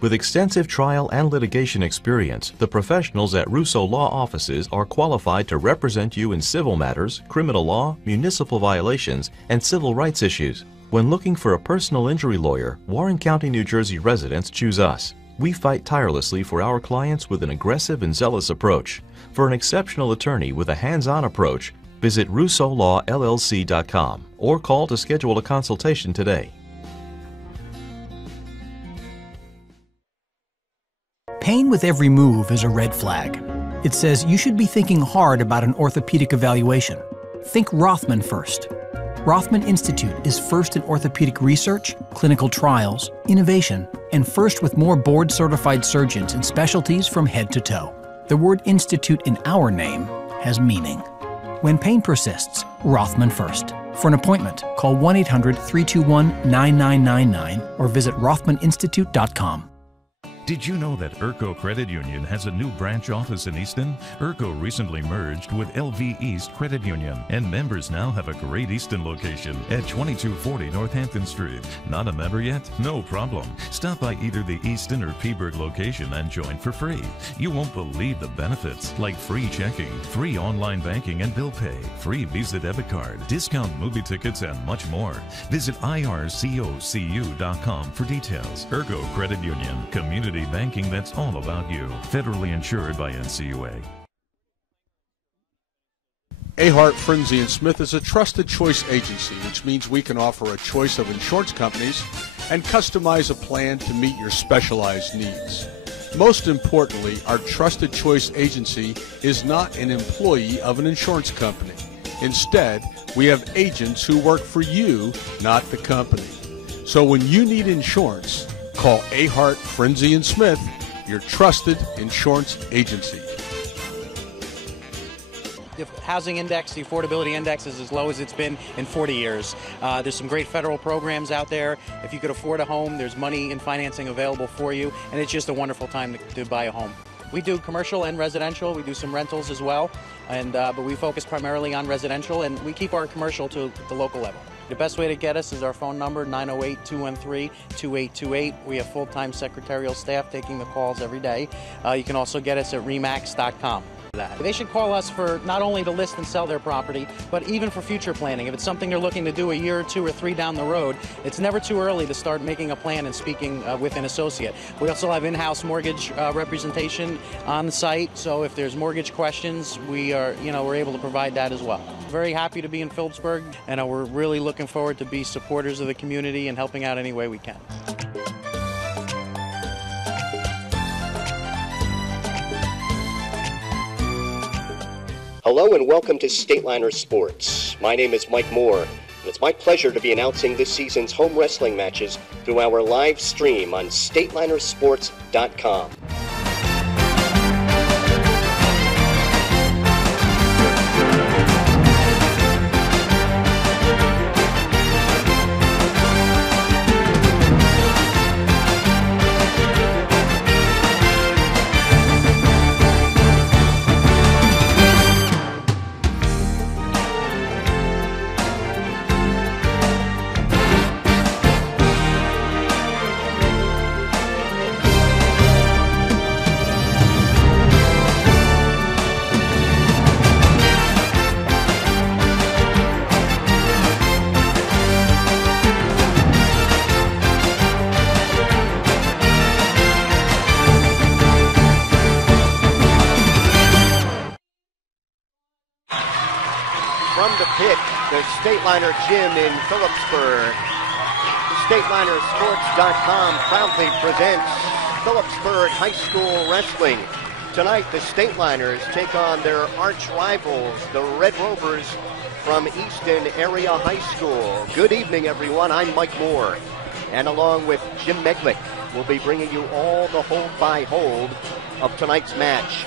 With extensive trial and litigation experience, the professionals at Russo Law Offices are qualified to represent you in civil matters, criminal law, municipal violations, and civil rights issues. When looking for a personal injury lawyer, Warren County, New Jersey residents choose us. We fight tirelessly for our clients with an aggressive and zealous approach. For an exceptional attorney with a hands-on approach, visit RussoLawLLC.com or call to schedule a consultation today. Pain with every move is a red flag. It says you should be thinking hard about an orthopedic evaluation. Think Rothman first. Rothman Institute is first in orthopedic research, clinical trials, innovation, and first with more board-certified surgeons in specialties from head to toe. The word institute in our name has meaning. When pain persists, Rothman first. For an appointment, call 1-800-321-9999 or visit rothmaninstitute.com. Did you know that Urco Credit Union has a new branch office in Easton? Urco recently merged with LV East Credit Union, and members now have a great Easton location at 2240 Northampton Street. Not a member yet? No problem. Stop by either the Easton or PHILLIPSBURG location and join for free. You won't believe the benefits, like free checking, free online banking and bill pay, free Visa debit card, discount movie tickets, and much more. Visit ircocu.com for details. Urco Credit Union, community banking that's all about you. Federally insured by NCUA. Ahart, Frenzy & Smith is a trusted choice agency, which means we can offer a choice of insurance companies and customize a plan to meet your specialized needs. Most importantly, our trusted choice agency is not an employee of an insurance company. Instead, we have agents who work for you, not the company. So when you need insurance, call Ahart, Frenzy & Smith, your trusted insurance agency. The housing index, the affordability index, is as low as it's been in 40 years. There's some great federal programs out there. If you could afford a home, there's money and financing available for you, and it's just a wonderful time to buy a home. We do commercial and residential. We do some rentals as well, and but we focus primarily on residential, and we keep our commercial to the local level. The best way to get us is our phone number, 908-213-2828. We have full-time secretarial staff taking the calls every day. You can also get us at remax.com. They should call us for not only to list and sell their property, but even for future planning. If it's something they're looking to do a year or two or three down the road, it's never too early to start making a plan and speaking with an associate. We also have in-house mortgage representation on the site, so if there's mortgage questions, we're able to provide that as well. Very happy to be in Phillipsburg, and we're really looking forward to be supporters of the community and helping out any way we can. Hello and welcome to Stateliners Sports. My name is Mike Moore, and it's my pleasure to be announcing this season's home wrestling matches through our live stream on StatelinersSports.com. From the pit, the Stateliner Gym in Phillipsburg, StatelinersSports.com proudly presents Phillipsburg High School Wrestling. Tonight, the Stateliners take on their arch rivals, the Red Rovers from Easton Area High School. Good evening, everyone. I'm Mike Moore, and along with Jim Meglick, we'll be bringing you all the hold-by-hold of tonight's match.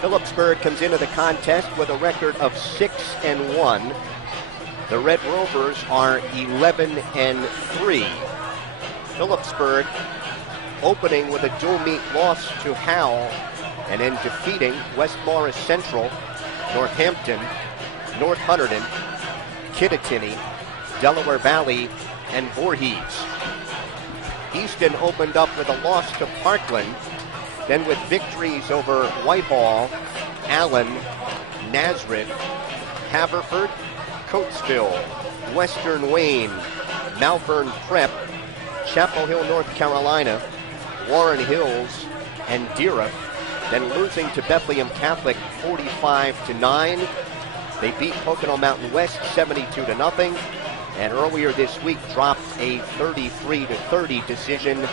Phillipsburg comes into the contest with a record of 6-1. The Red Rovers are 11-3. Phillipsburg opening with a dual meet loss to Howell, and then defeating West Morris Central, Northampton, North Hunterdon, Kittatinny, Delaware Valley, and Voorhees. Easton opened up with a loss to Parkland, then with victories over Whitehall, Allen, Nazareth, Haverford, Coatesville, Western Wayne, Malvern Prep, Chapel Hill, North Carolina, Warren Hills, and Deera, then losing to Bethlehem Catholic 45-9. They beat Pocono Mountain West 72-0, and earlier this week dropped a 33-30 decision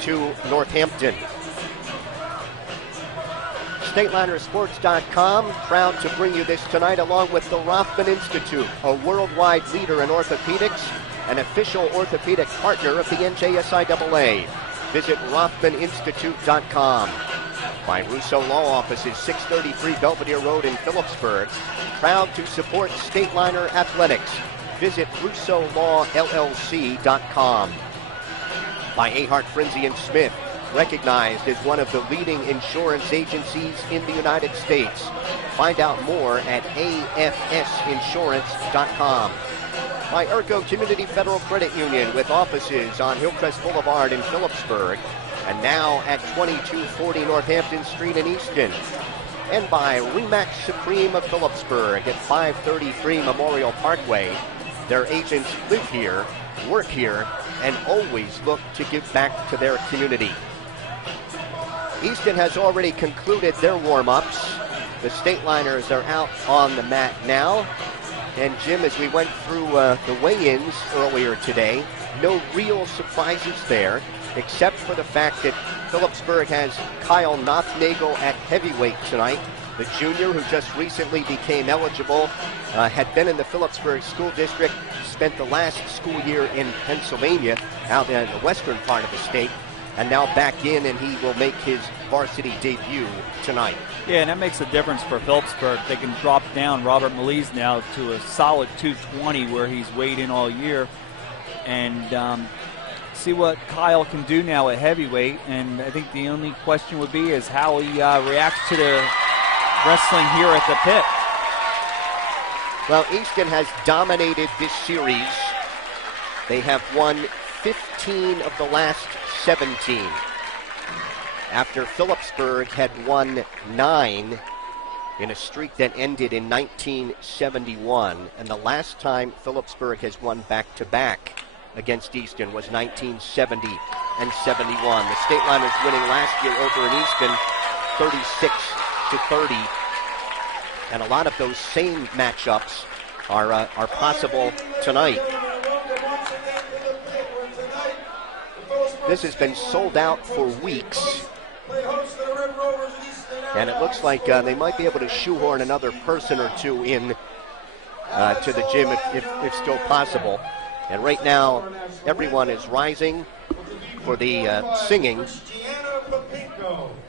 to Northampton. StatelinersSports.com proud to bring you this tonight, along with the Rothman Institute, a worldwide leader in orthopedics, an official orthopedic partner of the NJSIAA. Visit RothmanInstitute.com. By Russo Law Offices, 633 Belvedere Road in Phillipsburg. Proud to support Stateliner Athletics. Visit RussoLawLLC.com. By Ahart, Frenzy & Smith, recognized as one of the leading insurance agencies in the United States. Find out more at AFSinsurance.com. By Erco Community Federal Credit Union, with offices on Hillcrest Boulevard in Phillipsburg and now at 2240 Northampton Street in Easton. And by Remax Supreme of Phillipsburg at 533 Memorial Parkway. Their agents live here, work here, and always look to give back to their community. Easton has already concluded their warm-ups. The Stateliners are out on the mat now. And Jim, as we went through the weigh-ins earlier today, no real surprises there, except for the fact that Phillipsburg has Kyle Nothnagel at heavyweight tonight. The junior, who just recently became eligible, had been in the Phillipsburg School District, spent the last school year in Pennsylvania, out in the western part of the state, and now back in, and he will make his varsity debut tonight. Yeah, and that makes a difference for Phillipsburg. They can drop down Robert Melise now to a solid 220 where he's weighed in all year, and see what Kyle can do now at heavyweight. And I think the only question would be is how he reacts to the wrestling here at the pit. Well, Easton has dominated this series. They have won 15 of the last 17. After Phillipsburg had won 9 in a streak that ended in 1971. And the last time Phillipsburg has won back-to-back against Easton was 1970 and 71. The Stateliners winning last year over in Easton 36-30. And a lot of those same matchups are possible tonight. This has been sold out for weeks. And it looks like they might be able to shoehorn another person or two in to the gym if still possible. And right now, everyone is rising for the singing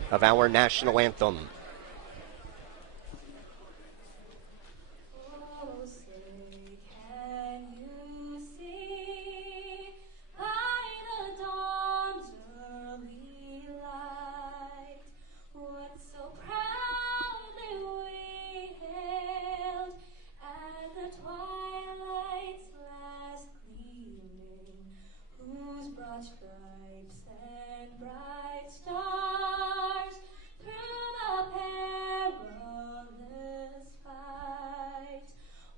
of our national anthem. Stripes and bright stars through the perilous fight.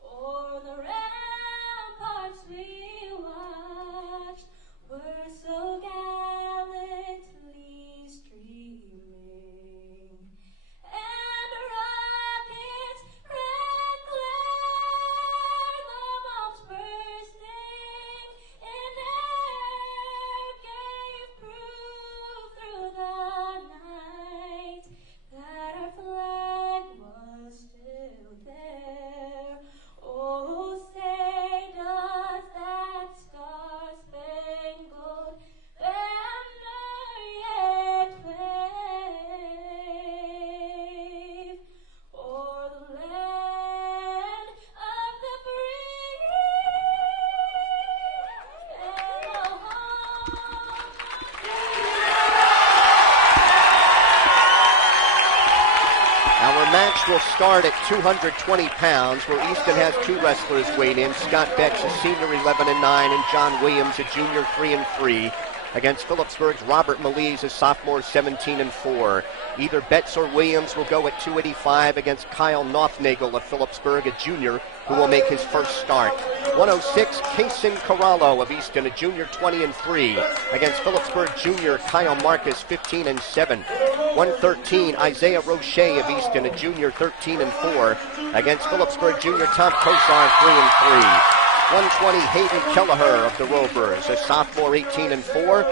O'er the ramparts we watched were so gallantly streaming, and rockets red glare, the bombs bursting in air gave proof through the night that our flag was still there. Oh, say does that star-spangled banner yet wave o'er the land of the free and the home of Our match will start at 220 pounds, where Easton has 2 wrestlers weighed in. Scott Betts, a senior, 11-9, and John Williams, a junior, 3-3. Against Phillipsburg's Robert Melise, a sophomore, 17-4. Either Betts or Williams will go at 285 against Kyle Nothnagel of Phillipsburg, a junior who will make his first start. 106, Kason Corallo of Easton, a junior, 20-3. Against Phillipsburg junior Kyle Marcus, 15-7. 113, Isaiah Roche of Easton, a junior, 13-4. Against Phillipsburg junior Tom Kosar, 3-3. 120, Hayden Kelleher of the Rovers, a sophomore, 18-4.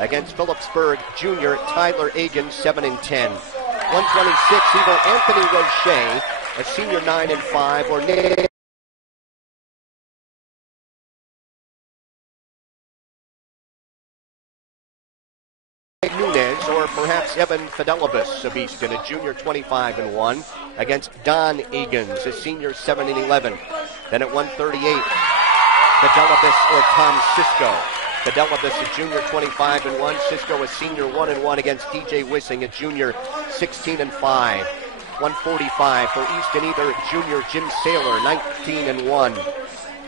Against Phillipsburg junior Tyler Egan, 7-10. 126, either Anthony Roche, a senior, 9-5, or Nick Nunez, or perhaps Evan Fidelibus of Easton, a junior, 25-1, against Don Egan's, a senior, 7-11. Then at 138, Fidelibus or Tom Cisco. Fidelibus, a junior, 25-1. Cisco, a senior, 1-1 against DJ Wissing, a junior, 16-5. 145 for Easton, either junior Jim Saylor, 19-1.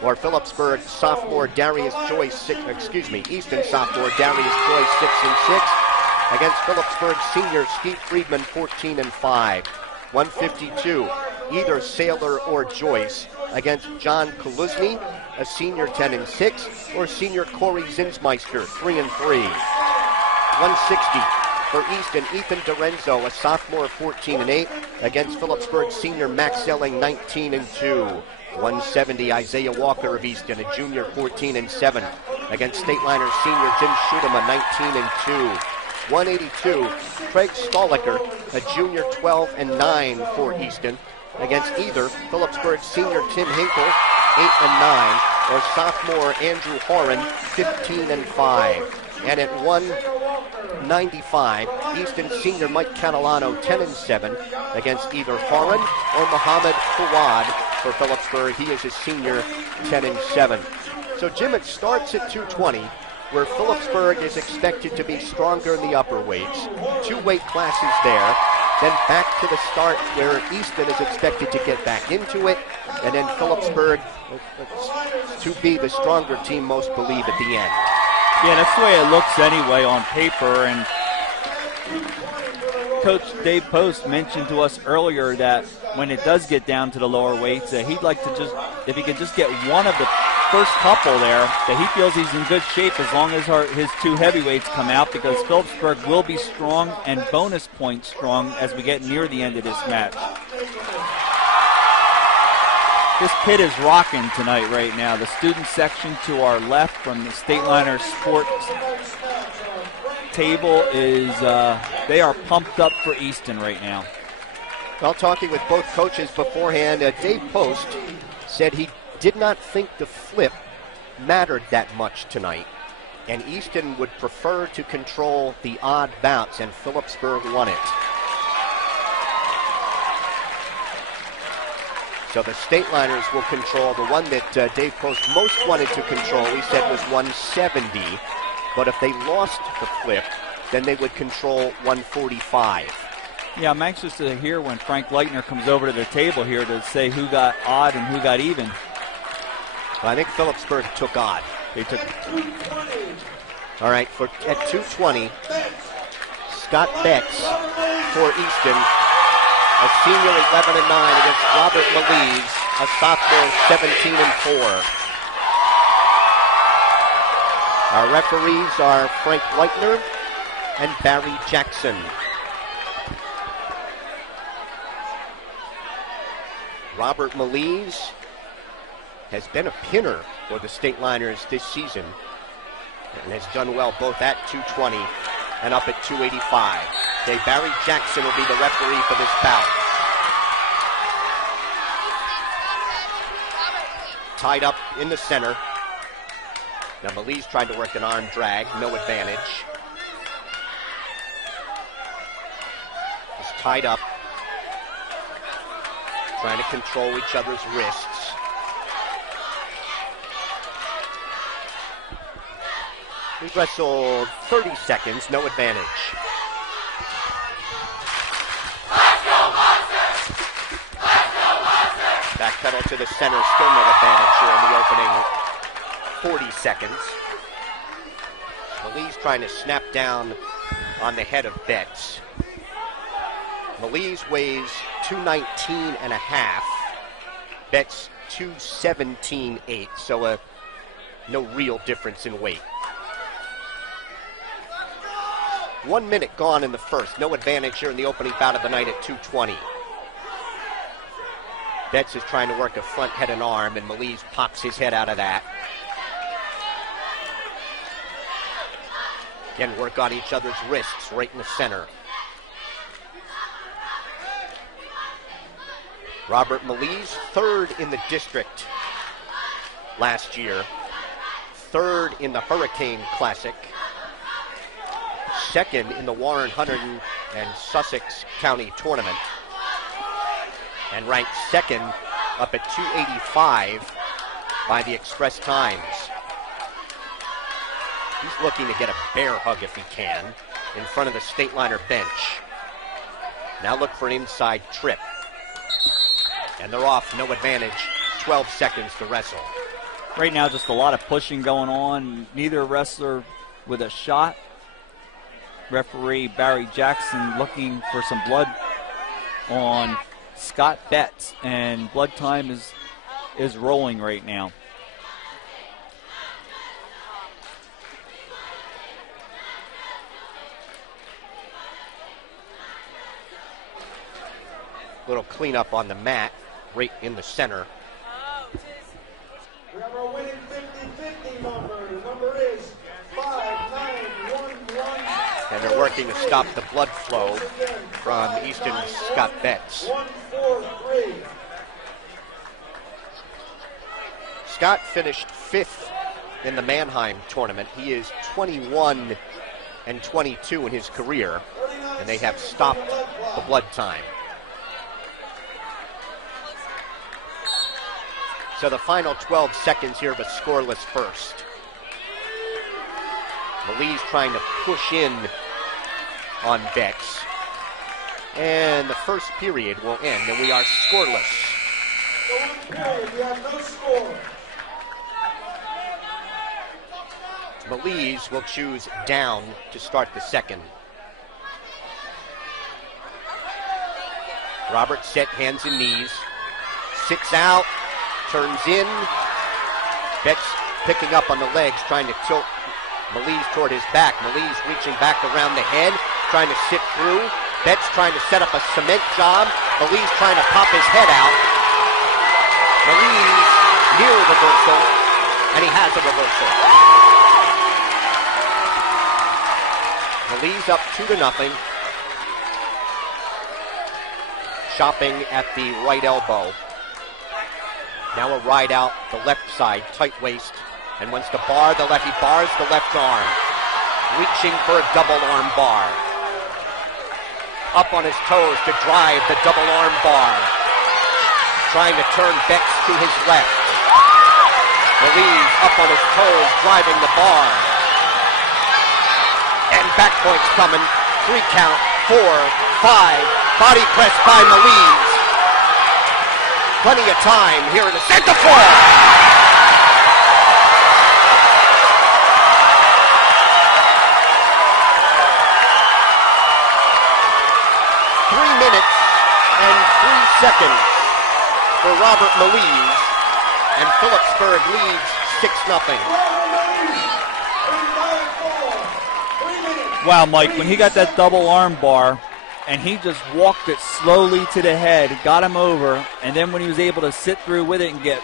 Or Phillipsburg sophomore Darius Joyce, Easton sophomore Darius Joyce, 6-6. Against Phillipsburg senior Steve Friedman, 14-5. 152, either Saylor or Joyce. Against John Kaluzny, a senior, 10-6, or senior Corey Zinsmeister, 3-3. 160 for Easton, Ethan Dorenzo, a sophomore, 14-8, against Phillipsburg senior Max Selling, 19-2. 170, Isaiah Walker of Easton, a junior, 14-7, against Stateliner senior Jim Schudema, 19-2. 182, Craig Stoliker, a junior, 12-9 for Easton, against either Phillipsburg senior Tim Hinkle, 8-9, or sophomore Andrew Horan, 15-5. And at 195, Easton senior Mike Catalano, 10-7, against either Horan or Muhammad Fawad for Phillipsburg. He is a senior, 10-7. So Jim, it starts at 220, where Phillipsburg is expected to be stronger in the upper weights. 2 weight classes there. Then back to the start where Easton is expected to get back into it, and then Phillipsburg to be the stronger team, most believe, at the end. Yeah, that's the way it looks anyway on paper. And Coach Dave Post mentioned to us earlier that when it does get down to the lower weights, that he'd like to just, if he could just get one of the first couple there, that he feels he's in good shape as long as his 2 heavyweights come out, because Phillipsburg will be strong and bonus point strong as we get near the end of this match. This pit is rocking tonight right now. The student section to our left from the Stateliner Sports table is, they are pumped up for Easton right now. Well, talking with both coaches beforehand, Dave Post said he did not think the flip mattered that much tonight, and Easton would prefer to control the odd bouts, and Phillipsburg won it. So the Stateliners will control the one that Dave Post most wanted to control. He said was 170, but if they lost the flip, then they would control 145. Yeah, I'm anxious to hear when Frank Leitner comes over to the table here to say who got odd and who got even. Well, I think Phillipsburg took odd. They took. All right, at 220, Scott Betts for Easton, a senior, 11-9, against Robert Melise, a sophomore, 17-4. Our referees are Frank Leitner and Barry Jackson. Robert Melise has been a pinner for the Stateliners this season and has done well both at 220 and up at 285. Okay, Barry Jackson will be the referee for this bout. Tied up in the center. Now Melise tried to work an arm drag, no advantage. Just tied up, trying to control each other's wrists. We wrestled 30 seconds, no advantage. Backpedal to the center, still no advantage here in the opening 40 seconds. Malise trying to snap down on the head of Betts. Malise weighs 219 and a half. Betts 217.8, so no real difference in weight. 1 minute gone in the first. No advantage here in the opening bout of the night at 220. Betts is trying to work a front head and arm, and Malise pops his head out of that. Again, work on each other's wrists right in the center. Robert Malise, third in the district last year. Third in the Hurricane Classic. Second in the Warren Hunterdon and Sussex County Tournament. And ranked second up at 285 by the Express Times. He's looking to get a bear hug if he can in front of the Stateliner bench. Now look for an inside trip. And they're off, no advantage, 12 seconds to wrestle. Right now, just a lot of pushing going on. Neither wrestler with a shot. Referee Barry Jackson looking for some blood on Scott Betts, and blood time is rolling right now. Little cleanup on the mat, right in the center. We have our winning 50-50 number. The number is 5911. And they're working to stop the blood flow from Easton's Scott Betts. 143. Scott finished fifth in the Mannheim tournament. He is 21 and 22 in his career, and they have stopped the blood time. So the final 12 seconds here of a scoreless first. Malise trying to push in on Betts. And the first period will end, and we are scoreless. We have no score. Malise will choose down to start the second. Robert set, hands and knees. 6 out. Turns in. Betts picking up on the legs, trying to tilt Malise toward his back. Malise reaching back around the head, trying to sit through. Betts trying to set up a cement job. Malise trying to pop his head out. Malise near a reversal, and he has a reversal. Malise up 2-0. Chopping at the right elbow. Now a ride out the left side, tight waist, and wants to bar the left. He bars the left arm, reaching for a double arm bar. Up on his toes to drive the double arm bar. Trying to turn Betts to his left. Malise up on his toes, driving the bar. And back points coming. 3 count, 4, 5. Body press by Malise. Plenty of time here in the center floor. Three minutes and 3 seconds for Robert Malise, and Phillipsburg leads 6-0. Wow, Mike, when he got that double arm bar, and he just walked it slowly to the head, got him over, and then when he was able to sit through with it and get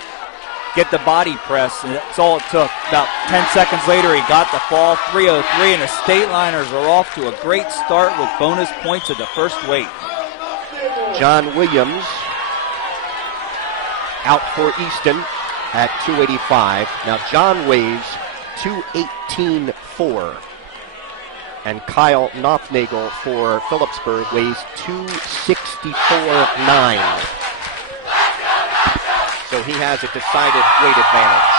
the body press, and that's all it took. About 10 seconds later, he got the fall, 303, and the Stateliners are off to a great start with bonus points at the first weight. John Williams out for Easton at 285. Now John weighs 218.4. And Kyle Knopfnagel for Phillipsburg weighs 264.9. So he has a decided weight advantage.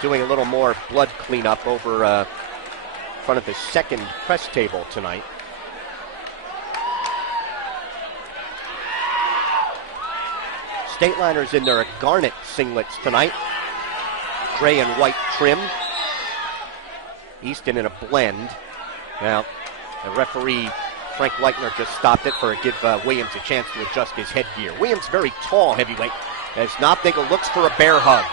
Doing a little more blood cleanup over front of the second press table tonight. Stateliners in their garnet singlets tonight. gray and white trim. Easton in a blend. Now, the referee, Frank Leitner, just stopped it for give Williams a chance to adjust his headgear. Williams, very tall heavyweight, as Knopfnagel looks for a bear hug.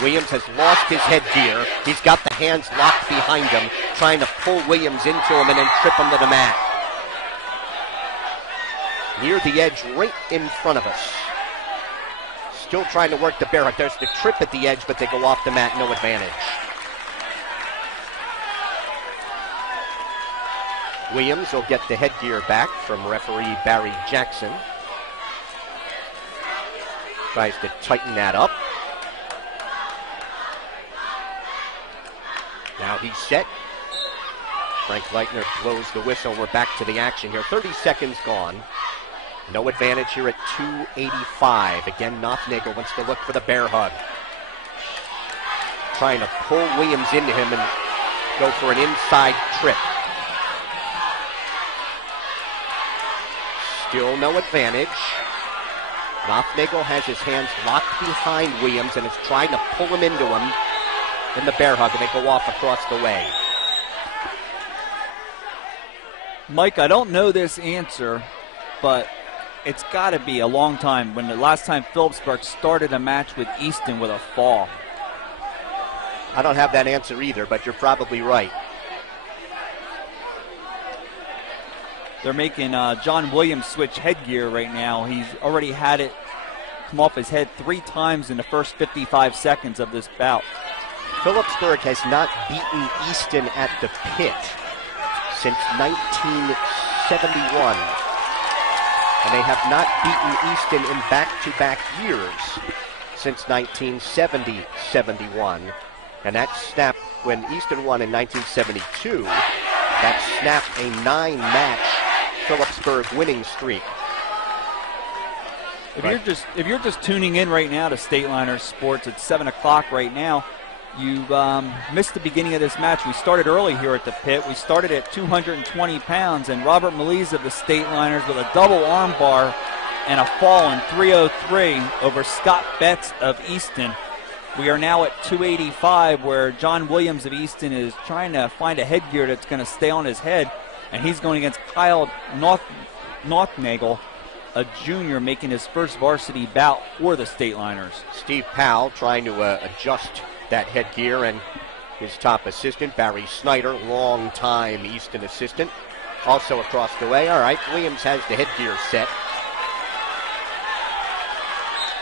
Williams has lost his headgear. He's got the hands locked behind him, trying to pull Williams into him and then trip him to the mat. Near the edge, right in front of us. Still trying to work the bear hug. There's the trip at the edge, but they go off the mat, no advantage. Williams will get the headgear back from referee Barry Jackson. Tries to tighten that up. Now he's set. Frank Leitner blows the whistle. We're back to the action here. 30 seconds gone. No advantage here at 285. Again, Knopfnagel wants to look for the bear hug. Trying to pull Williams into him and go for an inside trip. Still no advantage. Knopfnagel has his hands locked behind Williams and is trying to pull him into him in the bear hug, and they go off across the way. Mike, I don't know this answer, but it's got to be a long time when the last time Phillipsburg started a match with Easton with a fall. I don't have that answer either, but you're probably right. They're making John Williams switch headgear right now. He's already had it come off his head 3 times in the first 55 seconds of this bout. Phillipsburg has not beaten Easton at the pit since 1971. And they have not beaten Easton in back-to-back years since 1970-71. And that snapped when Easton won in 1972. That snapped a 9-match Phillipsburg winning streak. If you're just tuning in right now to Stateliners Sports at 7 o'clock right now, you missed the beginning of this match. We started early here at the pit. We started at 220 pounds, and Robert Meliz of the Stateliners with a double arm bar and a fall in 303 over Scott Betts of Easton. We are now at 285, where John Williams of Easton is trying to find a headgear that's going to stay on his head, and he's going against Kyle Knopfnagel, a junior making his first varsity bout for the Stateliners. Steve Powell trying to adjust that headgear, and his top assistant, Barry Snyder, long-time Easton assistant, also across the way. All right, Williams has the headgear set.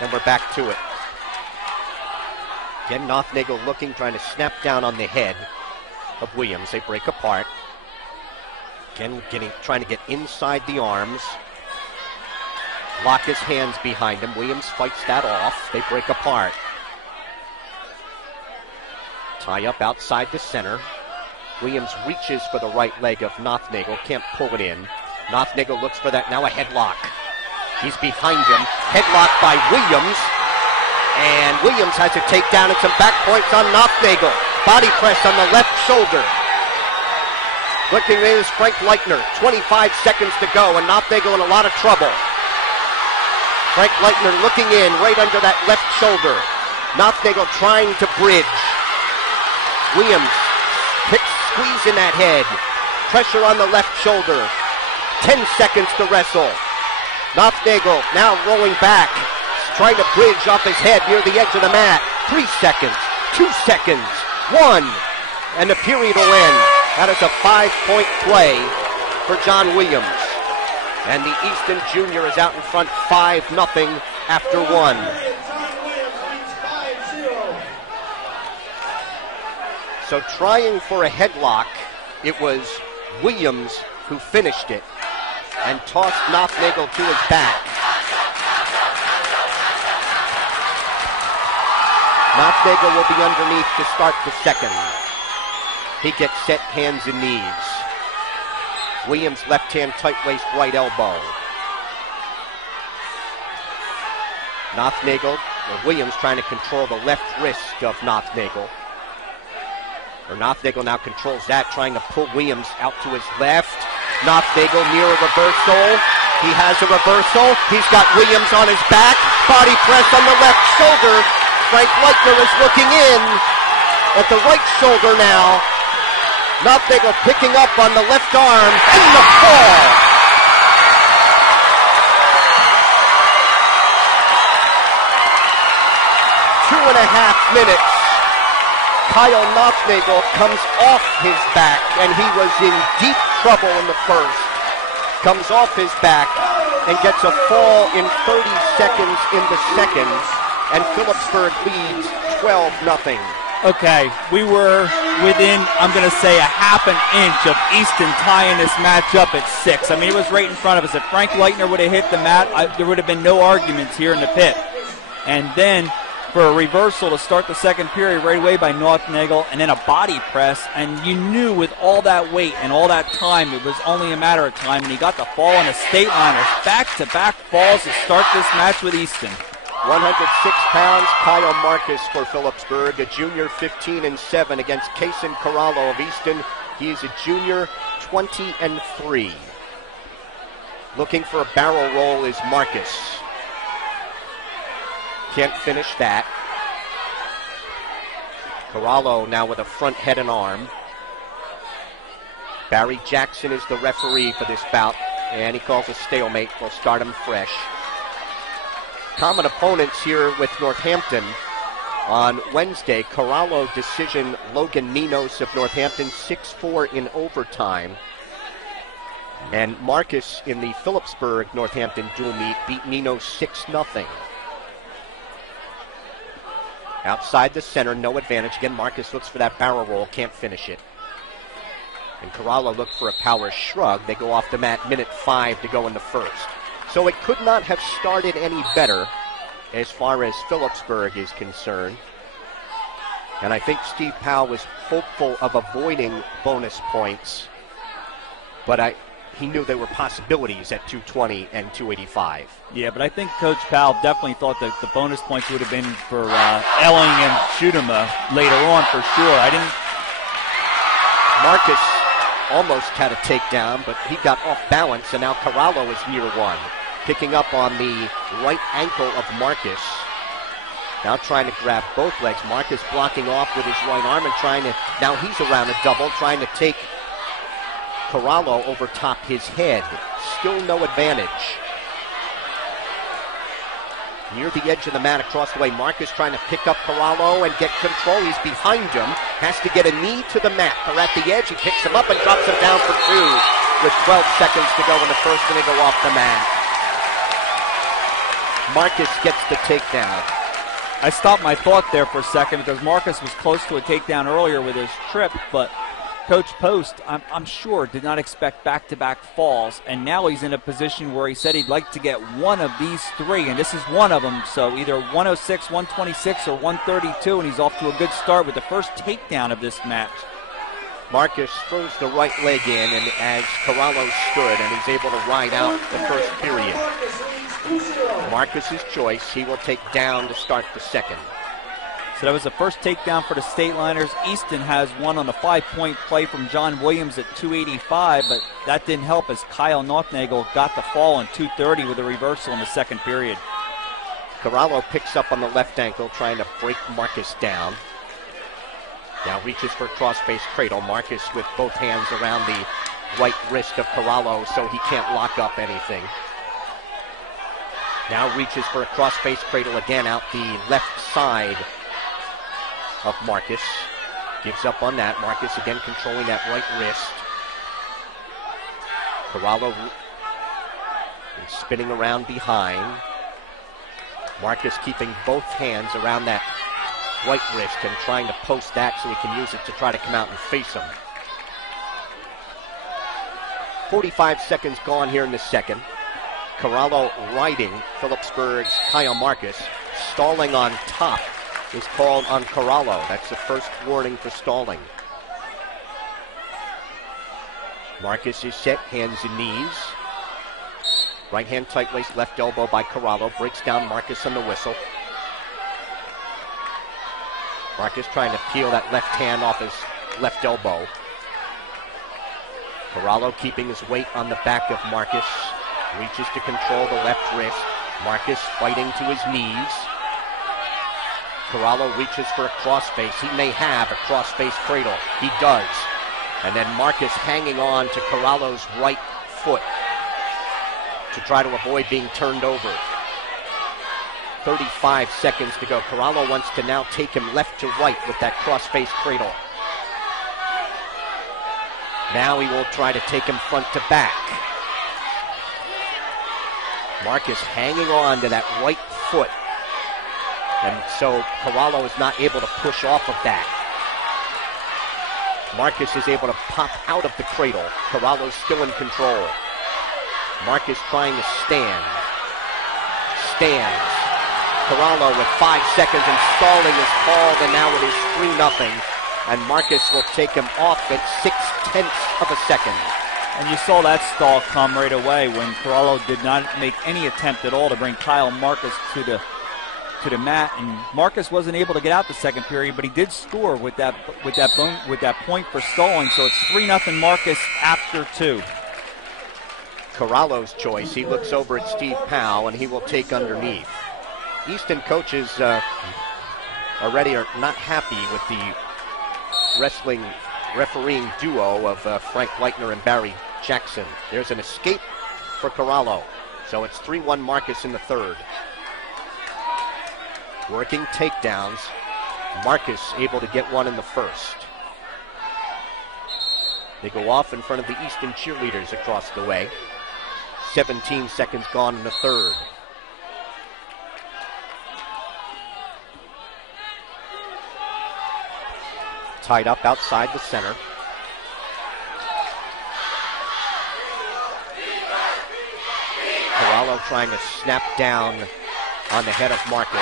And we're back to it. Again, Knopfnagel looking, trying to snap down on the head of Williams. They break apart. Again, trying to get inside the arms. Lock his hands behind him. Williams fights that off. They break apart. Tie up outside the center. Williams reaches for the right leg of Knopfnagel. Can't pull it in. Knopfnagel looks for that. Now a headlock. He's behind him. Headlock by Williams. And Williams has to take down and some back points on Knopfnagel. Body press on the left shoulder. Looking in is Frank Leitner. 25 seconds to go, and Knopfnagel in a lot of trouble. Frank Leitner looking in right under that left shoulder. Knopfnagel trying to bridge. Williams squeezing that head. Pressure on the left shoulder. 10 seconds to wrestle. Knopfnagel now rolling back. Trying to bridge off his head near the edge of the mat. 3 seconds. 2 seconds. 1. And the period will end. That is a 5-point play for John Williams. And the Easton Junior is out in front 5-0 after 1. So trying for a headlock, it was Williams who finished it and tossed Knopfnagel to his back. Knopfnagel will be underneath to start the second. He gets set hands and knees. Williams left hand tight waist right elbow. Williams trying to control the left wrist of Knopfnagel. Knopfnagel now controls that, trying to pull Williams out to his left. Knopfnagel near a reversal. He has a reversal. He's got Williams on his back. body press on the left shoulder. Frank Leitner is looking in at the right shoulder now. Knopfnagel picking up on the left arm and the fall. Two and a half minutes. Kyle Knopfnagel comes off his back, and he was in deep trouble in the first. Comes off his back and gets a fall in 30 seconds in the second, and Phillipsburg leads 12-0. Okay, we were within, I'm going to say, a half an inch of Easton tying this match up at 6. I mean, it was right in front of us. If Frank Leitner would have hit the mat, there would have been no arguments here in the pit. And then for a reversal to start the second period right away by Knopfnagel, and then a body press, and you knew with all that weight and all that time, it was only a matter of time, and he got the fall on the Stateliners. Back-to-back falls to start this match with Easton. 106 pounds, Kyle Marcus for Phillipsburg, a junior 15-7 against Kaysen Corallo of Easton. He is a junior 20-3. Looking for a barrel roll is Marcus. Can't finish that. Corallo now with a front head and arm. Barry Jackson is the referee for this bout, and he calls a stalemate. We'll start him fresh. Common opponents here with Northampton on Wednesday. Corallo decision Logan Minos of Northampton 6-4 in overtime. And Marcus in the Phillipsburg Northampton dual meet beat Minos 6-0. Outside the center, no advantage. Again, Marcus looks for that barrel roll, can't finish it. And Corallo looked for a power shrug. They go off the mat, minute 5 to go in the first. So it could not have started any better as far as Phillipsburg is concerned. And I think Steve Powell was hopeful of avoiding bonus points, but he knew there were possibilities at 220 and 285. Yeah, but I think Coach Powell definitely thought that the bonus points would have been for Elling and Schutema later on for sure. Marcus almost had a takedown, but he got off balance, and now Corallo is near one. Picking up on the right ankle of Marcus. Now trying to grab both legs. Marcus blocking off with his right arm and now he's around a double, trying to take Corallo over top his head. Still no advantage. Near the edge of the mat across the way, Marcus trying to pick up Corallo and get control. He's behind him, has to get a knee to the mat. They're at the edge, he picks him up and drops him down for 2 with 12 seconds to go in the first, and they go off the mat. Marcus gets the takedown. I stopped my thought there for a second because Marcus was close to a takedown earlier with his trip, but Coach Post, I'm sure, did not expect back-to-back falls, and now he's in a position where he said he'd like to get one of these 3, and this is one of them, so either 106, 126, or 132, and he's off to a good start with the first takedown of this match. Marcus throws the right leg in, and as Corallo stood, and he's able to ride out the first period. Marcus's choice, he will take down to start the second. So that was the first takedown for the Stateliners. Easton has one on a 5-point play from John Williams at 285, but that didn't help as Kyle Knopfnagel got the fall on 230 with a reversal in the second period. Corallo picks up on the left ankle, trying to break Marcus down. Now reaches for a cross-face cradle. Marcus with both hands around the right wrist of Corallo so he can't lock up anything. Now reaches for a cross-face cradle again out the left side of Marcus. Gives up on that. Marcus again controlling that right wrist. Corallo is spinning around behind. Marcus keeping both hands around that right wrist and trying to post that so he can use it to try to come out and face him. 45 seconds gone here in the second. Corallo riding Phillipsburg's Kyle Marcus. Stalling on top is called on Corallo. That's the first warning for stalling. Marcus is set, hands and knees. Right hand tight waist, left elbow by Corallo. Breaks down Marcus on the whistle. Marcus trying to peel that left hand off his left elbow. Corallo keeping his weight on the back of Marcus. Reaches to control the left wrist. Marcus fighting to his knees. Corallo reaches for a crossface. He may have a crossface cradle. He does. And then Marcus hanging on to Corallo's right foot to try to avoid being turned over. 35 seconds to go. Corallo wants to now take him left to right with that crossface cradle. Now he will try to take him front to back. Marcus hanging on to that right foot. And so Corallo is not able to push off of that. Marcus is able to pop out of the cradle. Corallo's still in control. Marcus trying to stand. Stands. Corallo with 5 seconds and stalling is called, and now it is 3-0. And Marcus will take him off at 0.6 of a second. And you saw that stall come right away when Corallo did not make any attempt at all to bring Kyle Marcus to the mat, and Marcus wasn't able to get out the second period, but he did score with that point for stalling. So it's 3-0 Marcus after 2. Corallo's choice. He looks over at Steve Powell, and he will take underneath. Easton coaches already are not happy with the wrestling refereeing duo of Frank Leitner and Barry Jackson. There's an escape for Corallo. So it's 3-1 Marcus in the third. Working takedowns. Marcus able to get one in the first. They go off in front of the Easton cheerleaders across the way. 17 seconds gone in the third. Tied up outside the center. Corallo trying to snap down on the head of Marcus.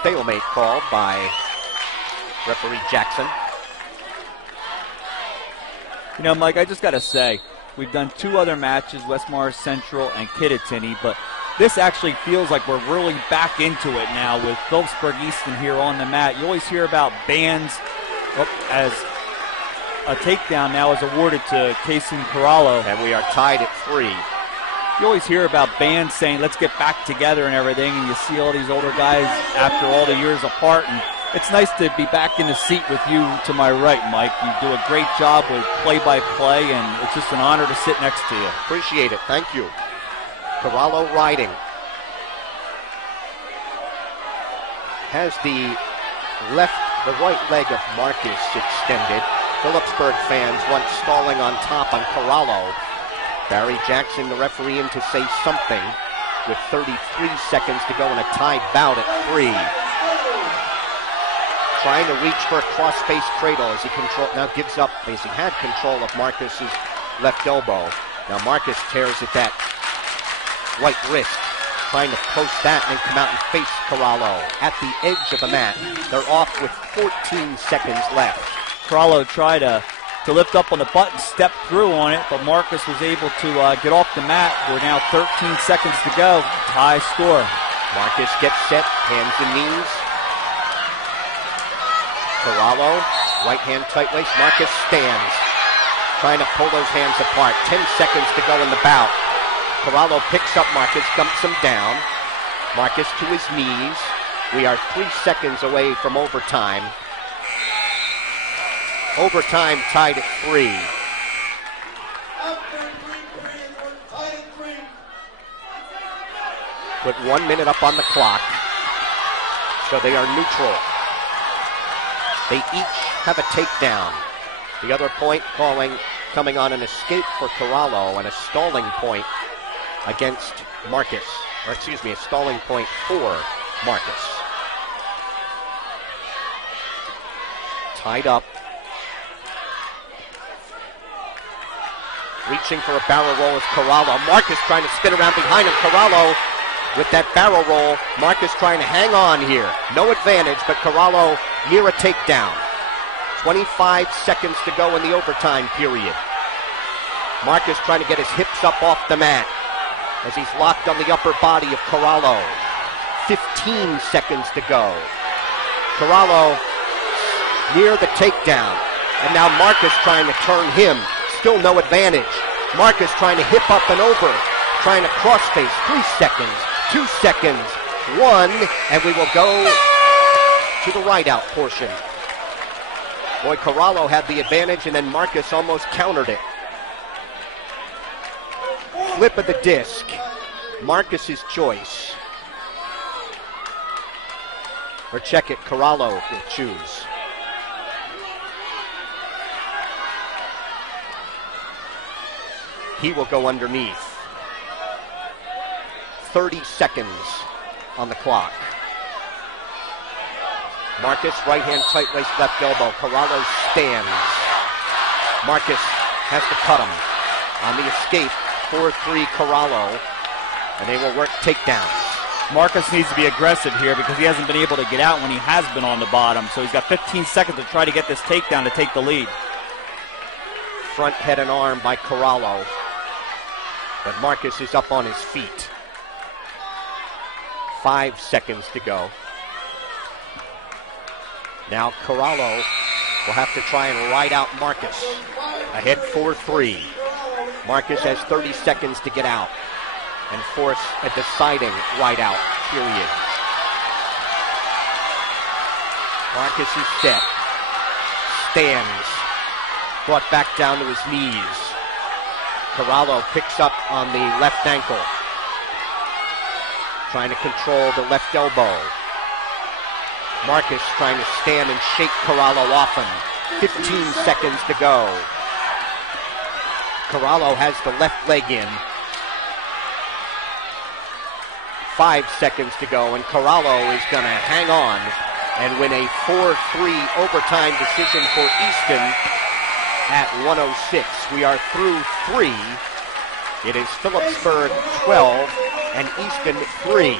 Stalemate called by referee Jackson. You know, Mike, I just got to say, we've done 2 other matches, West Morris Central and Kittatinny, but this actually feels like we're really back into it now with Phillipsburg Easton here on the mat. You always hear about bands as a takedown now is awarded to Casey Corallo. And we are tied at 3. You always hear about bands saying, let's get back together and everything, and you see all these older guys after all the years apart, and it's nice to be back in the seat with you to my right, Mike. You do a great job with play-by-play, and it's just an honor to sit next to you. Appreciate it. Thank you. Corallo riding. Has the right leg of Marcus extended. Phillipsburg fans once stalling on top on Corallo. Barry Jackson, the referee, in to say something with 33 seconds to go in a tie bout at 3. Trying to reach for a cross-face cradle as he now gives up as he had control of Marcus's left elbow. Now Marcus tears at that right wrist, trying to post that and then come out and face Corallo at the edge of the mat. They're off with 14 seconds left. Corallo tried to lift up on the butt and step through on it, but Marcus was able to get off the mat. We're now 13 seconds to go. High score. Marcus gets set, hands and knees. Corallo, right hand tight waist. Marcus stands, trying to pull those hands apart. 10 seconds to go in the bout. Corallo picks up Marcus, dumps him down. Marcus to his knees. We are 3 seconds away from overtime. Overtime tied at 3. Put 1 minute up on the clock, so they are neutral. They each have a takedown. The other point coming on an escape for Corallo and a stalling point against Marcus. Or excuse me, a stalling point for Marcus. Tied up. Reaching for a barrel roll is Corallo. Marcus trying to spin around behind him. Corallo with that barrel roll. Marcus trying to hang on here. No advantage, but Corallo near a takedown. 25 seconds to go in the overtime period. Marcus trying to get his hips up off the mat as he's locked on the upper body of Corallo. 15 seconds to go. Corallo near the takedown. And now Marcus trying to turn him. Still no advantage. Marcus trying to hip up and over, trying to cross face. 3 seconds, 2 seconds, 1, and we will go to the right out portion. Boy, Corallo had the advantage, and then Marcus almost countered it. Flip of the disc. Marcus's choice. Or check it, Corallo will choose. He will go underneath. 30 seconds on the clock. Marcus, right hand tight waist, left elbow. Corallo stands. Marcus has to cut him. On the escape, 4-3 Corallo, and they will work takedowns. Marcus needs to be aggressive here because he hasn't been able to get out when he has been on the bottom. So he's got 15 seconds to try to get this takedown to take the lead. Front head and arm by Corallo. But Marcus is up on his feet. 5 seconds to go. Now Corallo will have to try and ride out Marcus. Ahead 4-3. Marcus has 30 seconds to get out and force a deciding ride out, period. Marcus is set. Stands. Brought back down to his knees. Corallo picks up on the left ankle. Trying to control the left elbow. Marcus trying to stand and shake Corallo off him. 15 seconds to go. Corallo has the left leg in. 5 seconds to go, and Corallo is going to hang on and win a 4-3 overtime decision for Easton at 106. We are through 3. It is Phillipsburg 12 and Easton 3.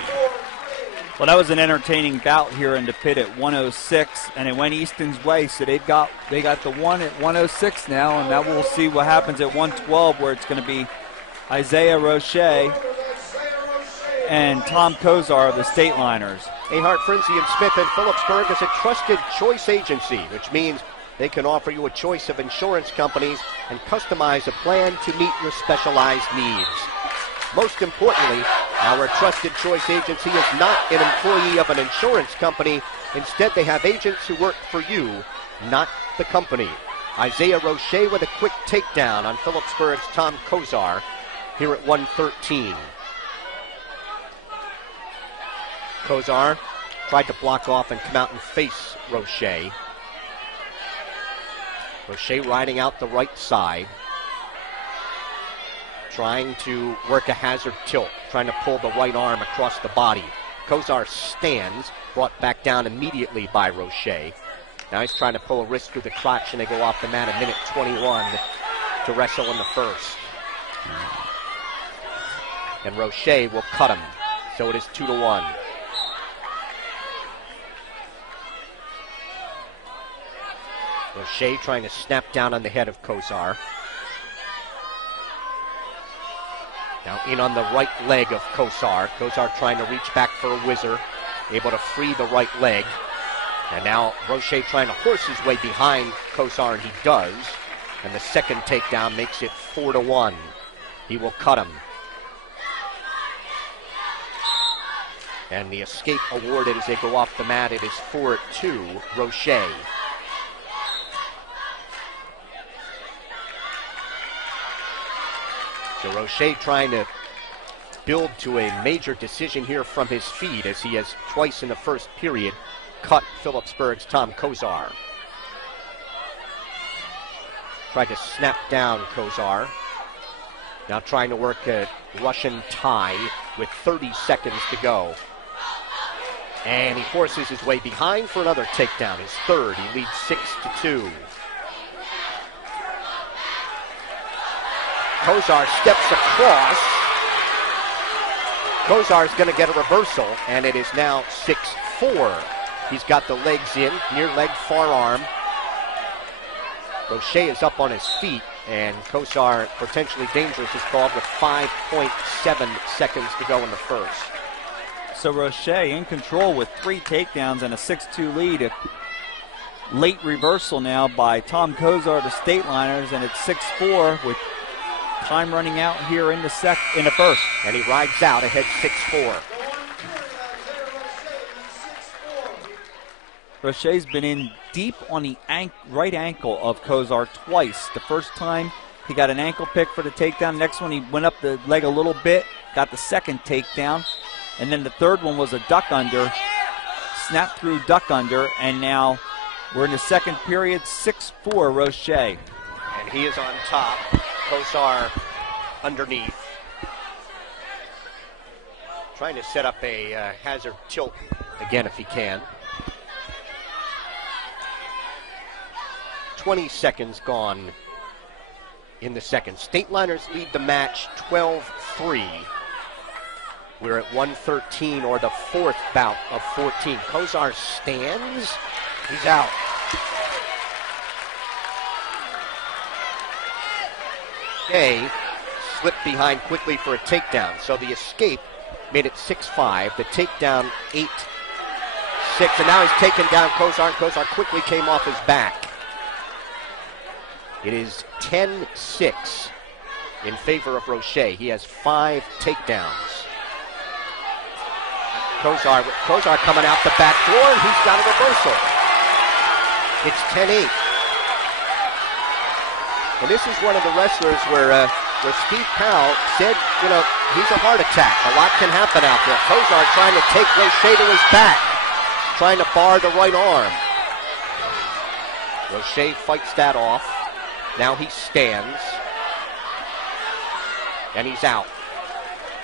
Well, that was an entertaining bout here in the pit at 106, and it went Easton's way. So they got the one at 106 now, and now we'll see what happens at 112, where it's going to be Isaiah Roche and Tom Kozar of the Stateliners. Ahart, Frenzy & Smith in Phillipsburg is a trusted choice agency, which means they can offer you a choice of insurance companies and customize a plan to meet your specialized needs. Most importantly, our trusted choice agency is not an employee of an insurance company. Instead, they have agents who work for you, not the company. Isaiah Roche with a quick takedown on Phillipsburg's Tom Kozar here at 113. Kozar tried to block off and come out and face Roche. Roche riding out the right side. Trying to work a hazard tilt, trying to pull the right arm across the body. Kozar stands, brought back down immediately by Roche. Now he's trying to pull a wrist through the crotch, and they go off the mat at minute 21 to wrestle in the first. And Roche will cut him, so it is 2-1. Roche trying to snap down on the head of Kozar. Now in on the right leg of Kozar. Kozar trying to reach back for a whizzer. Able to free the right leg. And now Roche trying to horse his way behind Kozar, and he does. And the second takedown makes it 4-1. He will cut him. And the escape awarded as they go off the mat. It is 4-2, Roche. So Roche trying to build to a major decision here from his feet, as he has twice in the first period cut Phillipsburg's Tom Kozar. Tried to snap down Kozar. Now trying to work a Russian tie with 30 seconds to go. And he forces his way behind for another takedown, his third. He leads 6-2. Kozar steps across. Kozar's going to get a reversal, and it is now 6-4. He's got the legs in, near leg, far arm. Roche is up on his feet, and Kozar potentially dangerous is called with 5.7 seconds to go in the first. So Roche in control with 3 takedowns and a 6-2 lead. A late reversal now by Tom Kozar, the Stateliners, and it's 6-4 with time running out here in the first. And he rides out ahead 6-4. Roche's been in deep on the right ankle of Kozar twice. The first time he got an ankle pick for the takedown. Next one he went up the leg a little bit, got the second takedown. And then the third one was a duck under, snap through duck under, and now we're in the second period, 6-4 Roche. And he is on top, Kozar underneath. Trying to set up a hazard tilt again if he can. 20 seconds gone in the second. Stateliners lead the match 12-3. We're at 113, or the fourth bout of 14. Kozar stands. He's out. Shea slipped behind quickly for a takedown. So the escape made it 6-5. The takedown 8-6. And now he's taken down Kozar. Kozar quickly came off his back. It is 10-6 in favor of Roche. He has 5 takedowns. Kozar coming out the back door, and he's got a reversal. It's 10-8. And this is one of the wrestlers where Steve Powell said, he's a heart attack. A lot can happen out there. Kozar trying to take Roche to his back, trying to bar the right arm. Roche fights that off. Now he stands, and he's out.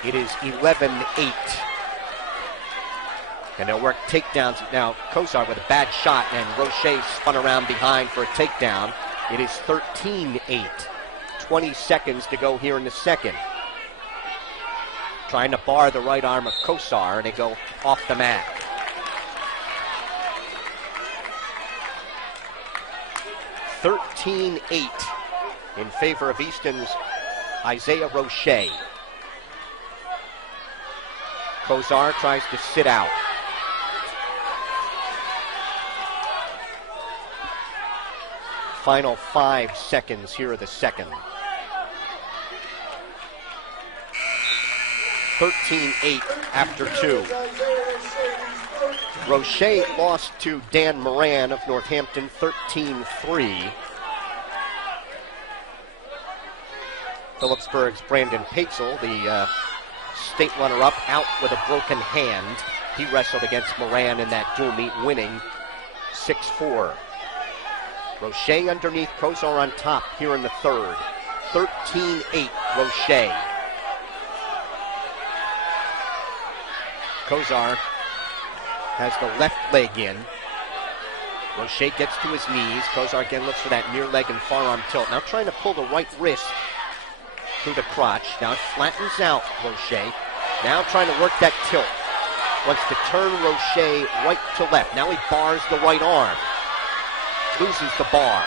It is 11-8. And they'll work takedowns. Now Kozar with a bad shot, and Roche spun around behind for a takedown. It is 13-8. 20 seconds to go here in the second. Trying to bar the right arm of Kozar, and they go off the mat. $13-8 in favor of Easton's Isaiah Roche. Kozar tries to sit out. Final 5 seconds here of the second. 13-8 after 2. Roche lost to Dan Moran of Northampton 13-3. Phillipsburg's Brandon Paetzel, the state runner-up, out with a broken hand. He wrestled against Moran in that dual meet, winning 6-4. Roche underneath, Kozar on top here in the third. 13-8 Roche. Kozar has the left leg in. Roche gets to his knees. Kozar again looks for that near leg and forearm tilt. Now trying to pull the right wrist through the crotch. Now it flattens out Roche. Now trying to work that tilt. Wants to turn Roche right to left. Now he bars the right arm. Loses the bar.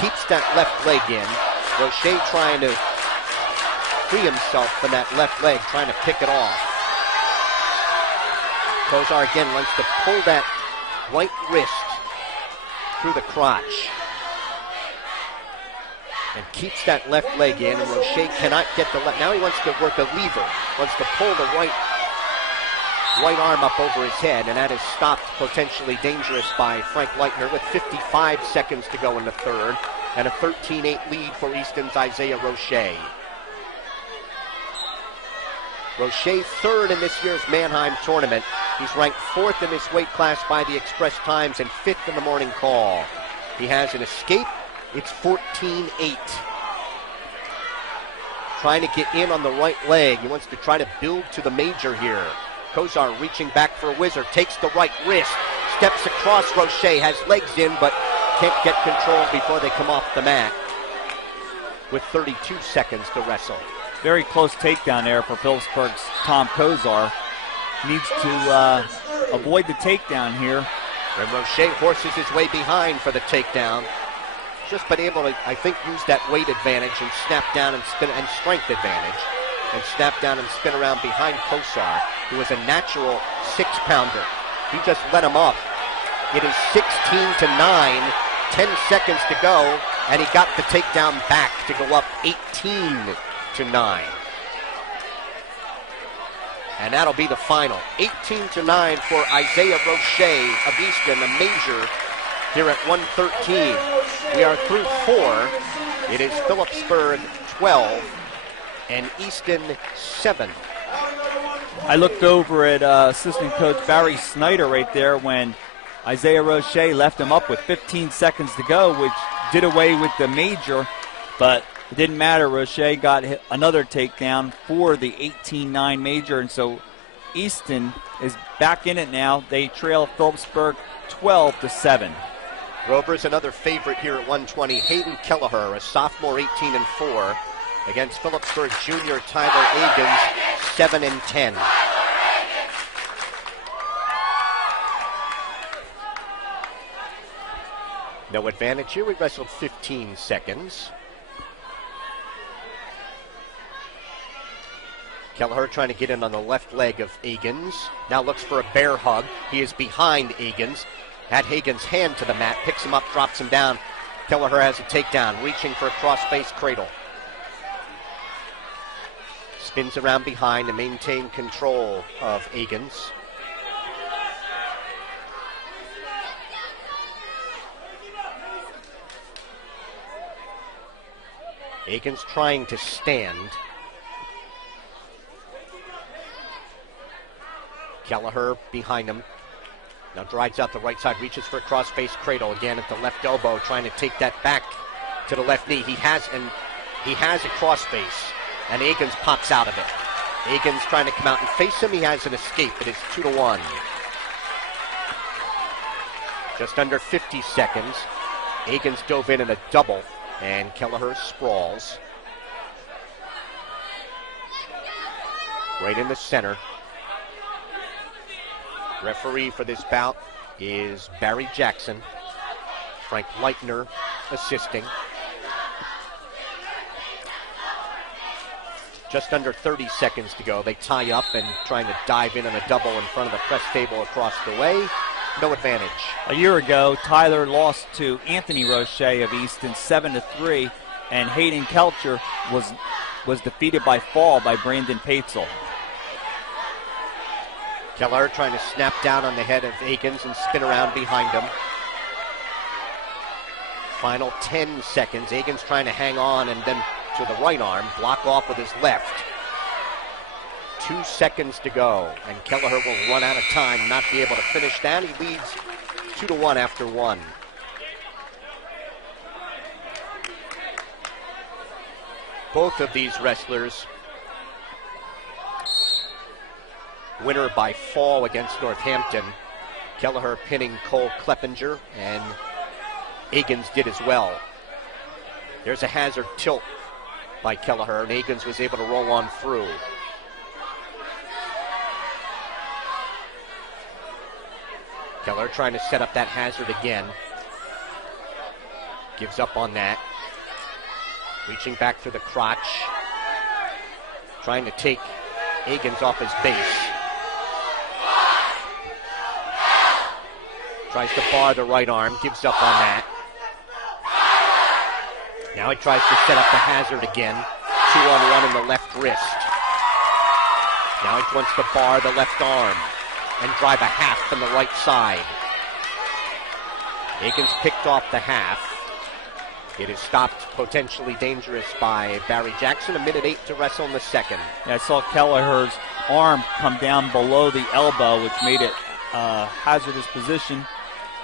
Keeps that left leg in. Roche trying to free himself from that left leg, trying to pick it off. Kozar again wants to pull that right wrist through the crotch. And keeps that left leg in, and Roche cannot get the left. Now he wants to work a lever. Wants to pull the right arm up over his head, and that is stopped, potentially dangerous, by Frank Leitner with 55 seconds to go in the third, and a 13-8 lead for Easton's Isaiah Roche. Roche third in this year's Mannheim tournament. He's ranked fourth in this weight class by the Express Times and fifth in the Morning Call. He has an escape. It's 14-8. Trying to get in on the right leg. He wants to try to build to the major here. Kozar reaching back for a whizzer, takes the right wrist, steps across Roche, has legs in, but can't get control before they come off the mat with 32 seconds to wrestle. Very close takedown there for Phillipsburg's Tom Kozar. Needs to avoid the takedown here. And Roche horses his way behind for the takedown. Just been able to, I think, use that weight advantage and snap down and spin, and strength advantage, and snap down and spin around behind Kozar, who is a natural 6-pounder. He just let him up. It is 16-9, 10 seconds to go, and he got the takedown back to go up 18 18-9. And that'll be the final. 18-9 for Isaiah Roche of Easton, a major here at 113. We are through 4. It is Phillipsburg 12 and Easton 7. I looked over at assistant coach Barry Snyder right there when Isaiah Roche left him up with 15 seconds to go, which did away with the major, but it didn't matter. Roche got another takedown for the 18-9 major, and so Easton is back in it now. They trail Phillipsburg 12-7. Rover's another favorite here at 120. Hayden Kelleher, a sophomore, 18-4, against Phillipsburg junior Tyler Agins, 7-10. No advantage here. We wrestled 15 seconds. Kelleher trying to get in on the left leg of Agins. Now looks for a bear hug. He is behind Agins. Had Hagen's hand to the mat, picks him up, drops him down. Kelleher has a takedown, reaching for a cross-face cradle. Spins around behind to maintain control of Agins. Agins trying to stand. Kelleher behind him. Now drives out the right side, reaches for a cross-face cradle again at the left elbow, trying to take that back to the left knee. He has a cross-face, and Agins pops out of it. Agins trying to come out and face him. He has an escape. It is 2-1. Just under 50 seconds. Agins dove in a double, and Kelleher sprawls. Right in the center. Referee for this bout is Barry Jackson. Frank Leitner assisting. Just under 30 seconds to go. They tie up and trying to dive in on a double in front of the press table across the way. No advantage. A year ago, Tyler lost to Anthony Roche of Easton 7-3, and Hayden Kelcher was defeated by fall by Brandon Paetzel. Kelleher trying to snap down on the head of Agins and spin around behind him. Final 10 seconds. Agins trying to hang on and then to the right arm, block off with his left. 2 seconds to go, and Kelleher will run out of time, not be able to finish that. He leads 2-1 after 1. Both of these wrestlers winner by fall against Northampton. Kelleher pinning Cole Kleppinger, and Agins did as well. There's a hazard tilt by Kelleher, and Agins was able to roll on through. Kelleher trying to set up that hazard again. Gives up on that. Reaching back for the crotch. Trying to take Agins off his base. Tries to bar the right arm, gives up on that. Now he tries to set up the hazard again. 2-on-1 in the left wrist. Now he wants to bar the left arm and drive a half from the right side. Agins picked off the half. It is stopped potentially dangerous by Barry Jackson. 1:08 to wrestle in the second. Yeah, I saw Kelleher's arm come down below the elbow, which made it a hazardous position.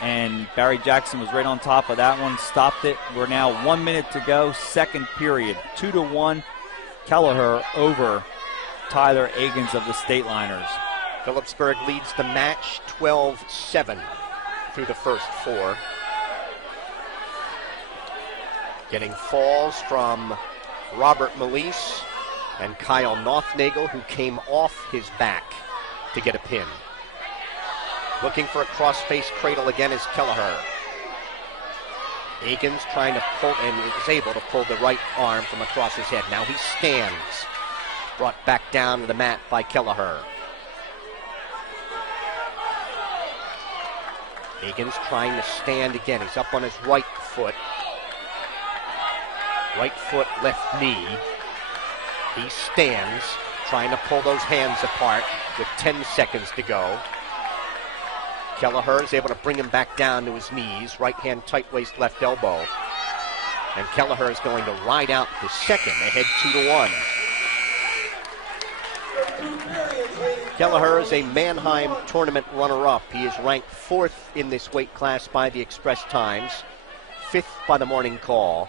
And Barry Jackson was right on top of that one, stopped it. We're now 1 minute to go, second period. 2-1, Kelleher over Tyler Agins of the Stateliners. Phillipsburg leads the match 12-7 through the first 4. Getting falls from Robert Melise and Kyle Nothnagel, who came off his back to get a pin. Looking for a cross-face cradle again is Kelleher. Agins trying to pull, and is able to pull the right arm from across his head. Now he stands. Brought back down to the mat by Kelleher. Agins trying to stand again. He's up on his right foot. Right foot, left knee. He stands, trying to pull those hands apart with 10 seconds to go. Kelleher is able to bring him back down to his knees, right hand tight waist, left elbow. And Kelleher is going to ride out the second, ahead 2-1. Kelleher is a Mannheim tournament runner-up. He is ranked 4th in this weight class by the Express Times, 5th by the Morning Call.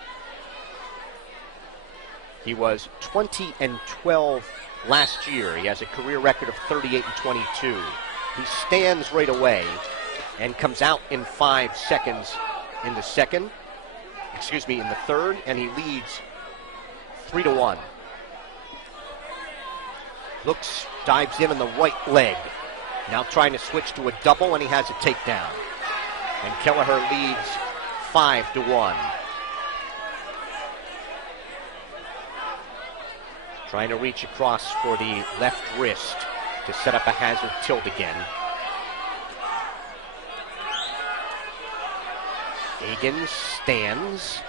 He was 20-12 last year. He has a career record of 38-22. He stands right away and comes out in 5 seconds in the third, and he leads 3-1. Looks, dives in on the right leg. Now trying to switch to a double, and he has a takedown. And Kelleher leads 5-1. Trying to reach across for the left wrist to set up a hazard tilt again. Egan stands.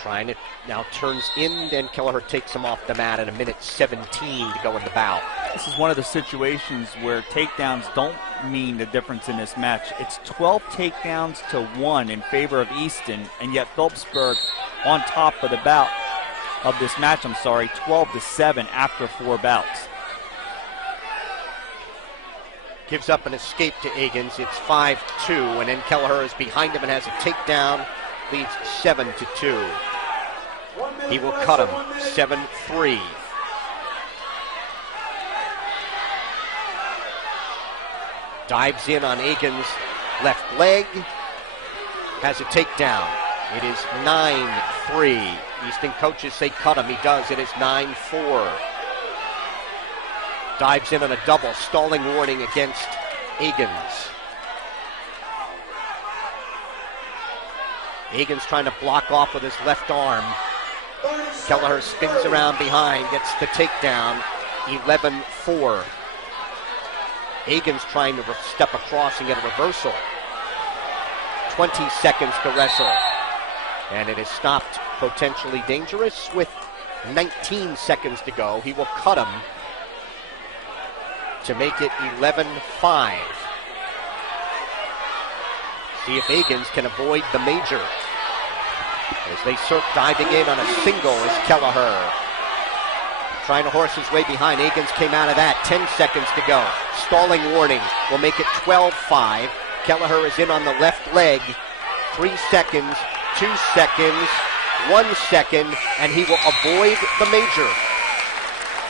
Trying to, now turns in, and Kelleher takes him off the mat at 1:17 to go in the bout. This is one of the situations where takedowns don't mean the difference in this match. It's 12 takedowns to 1 in favor of Easton, and yet Phillipsburg on top of the bout of this match, 12-7 after 4 bouts. Gives up an escape to Egan's. It's 5-2, and then Kelleher is behind him and has a takedown. Leads 7-2. He will cut him 7-3. Dives in on Egan's left leg. Has a takedown. It is 9-3. Easton coaches say cut him. He does. It is 9-4. Dives in on a double. Stalling warning against Egan's. Egan's trying to block off with his left arm. Kelleher spins around behind, gets the takedown, 11-4. Egan's trying to step across and get a reversal. 20 seconds to wrestle. And it is stopped potentially dangerous with 19 seconds to go. He will cut him to make it 11-5. See if Egan's can avoid the major. As they circle, diving in on a single is Kelleher. Trying to horse his way behind. Egan's came out of that. 10 seconds to go. Stalling warning will make it 12-5. Kelleher is in on the left leg. 3 seconds, 2 seconds, 1 second, and he will avoid the major.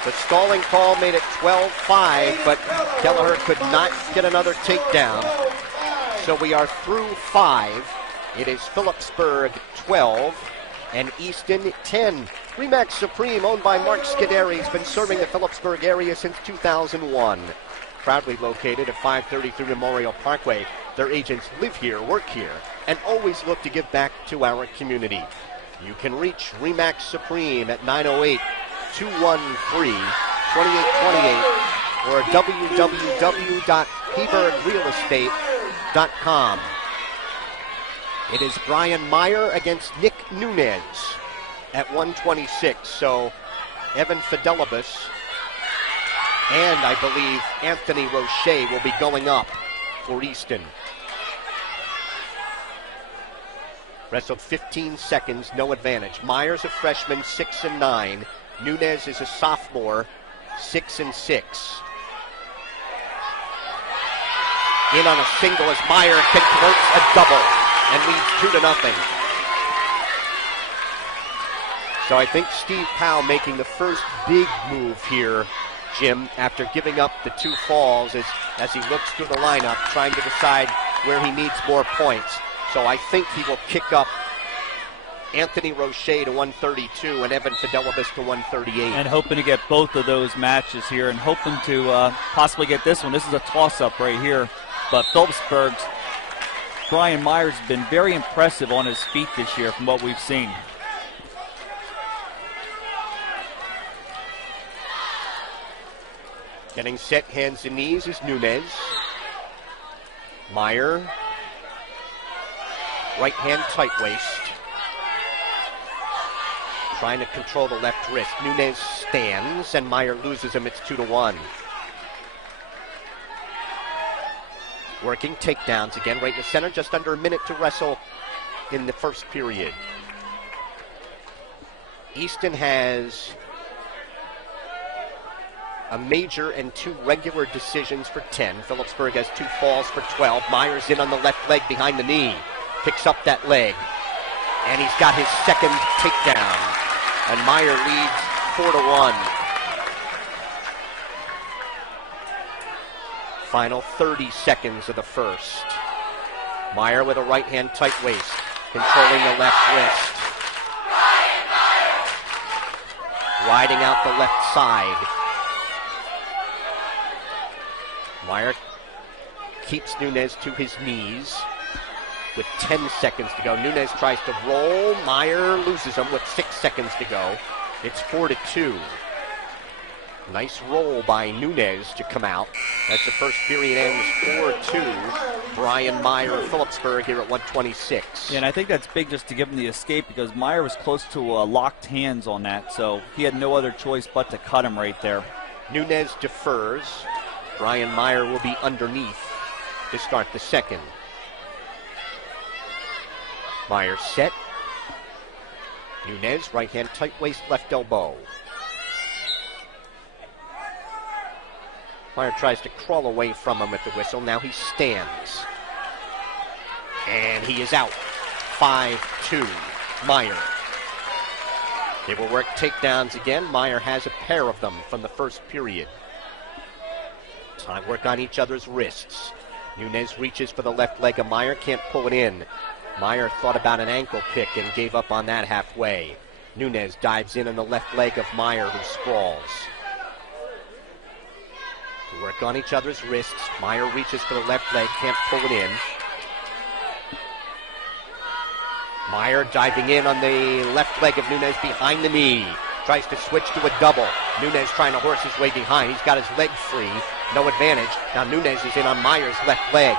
The stalling call made it 12-5, but Kelleher could not get another takedown. So we are through 5. It is Phillipsburg 12 and Easton 10. Remax Supreme, owned by Mark Scuderi, has been serving the Phillipsburg area since 2001. Proudly located at 533 Memorial Parkway, their agents live here, work here, and always look to give back to our community. You can reach Remax Supreme at 908-213-2828 or www.PHILLIPSBURGRealEstate.com. It is Brian Meyer against Nick Nunez at 126. So Evan Fidelibus and I believe Anthony Roche will be going up for Easton. Wrestled 15 seconds, no advantage. Meyer's a freshman, 6-9. Nunez is a sophomore, 6-6. In on a single as Meyer converts a double and leads 2-0. So I think Steve Powell making the first big move here, Jim, after giving up the 2 falls as he looks through the lineup, trying to decide where he needs more points. So I think he will kick up Anthony Roche to 132 and Evan Fidelibus to 138. And hoping to get both of those matches here and hoping to possibly get this one. This is a toss-up right here. But Phillipsburg's Brian Myers has been very impressive on his feet this year from what we've seen. Getting set, hands and knees is Nunez. Meyer. Right hand tight waist. Trying to control the left wrist. Nunez stands, and Meyer loses him. It's 2-1. Working takedowns again, right in the center. Just under a minute to wrestle in the first period. Easton has a major and 2 regular decisions for 10. Phillipsburg has 2 falls for 12. Meyer's in on the left leg behind the knee. Picks up that leg. And he's got his second takedown. And Meyer leads 4-1. Final 30 seconds of the first. Meyer with a right hand tight waist, controlling the left wrist. Riding out the left side. Meyer keeps Nunez to his knees with 10 seconds to go. Nunez tries to roll. Meyer loses him with 6 seconds to go. It's 4-2. Nice roll by Nunez to come out. As the first period ends 4-2. Brian Meyer of Phillipsburg here at 126. Yeah, and I think that's big just to give him the escape because Meyer was close to locked hands on that, so he had no other choice but to cut him right there. Nunez defers. Brian Meyer will be underneath to start the second. Meyer set. Nunez, right hand tight waist, left elbow. Meyer tries to crawl away from him at the whistle. Now he stands. And he is out. 5-2. Meyer. They will work takedowns again. Meyer has a pair of them from the first period. Time work on each other's wrists. Nunez reaches for the left leg of Meyer. Can't pull it in. Meyer thought about an ankle pick and gave up on that halfway. Nunez dives in on the left leg of Meyer, who sprawls. To work on each other's wrists. Meyer reaches for the left leg, can't pull it in. Meyer diving in on the left leg of Nunez behind the knee. Tries to switch to a double. Nunez trying to horse his way behind. He's got his leg free. No advantage. Now Nunez is in on Meyer's left leg.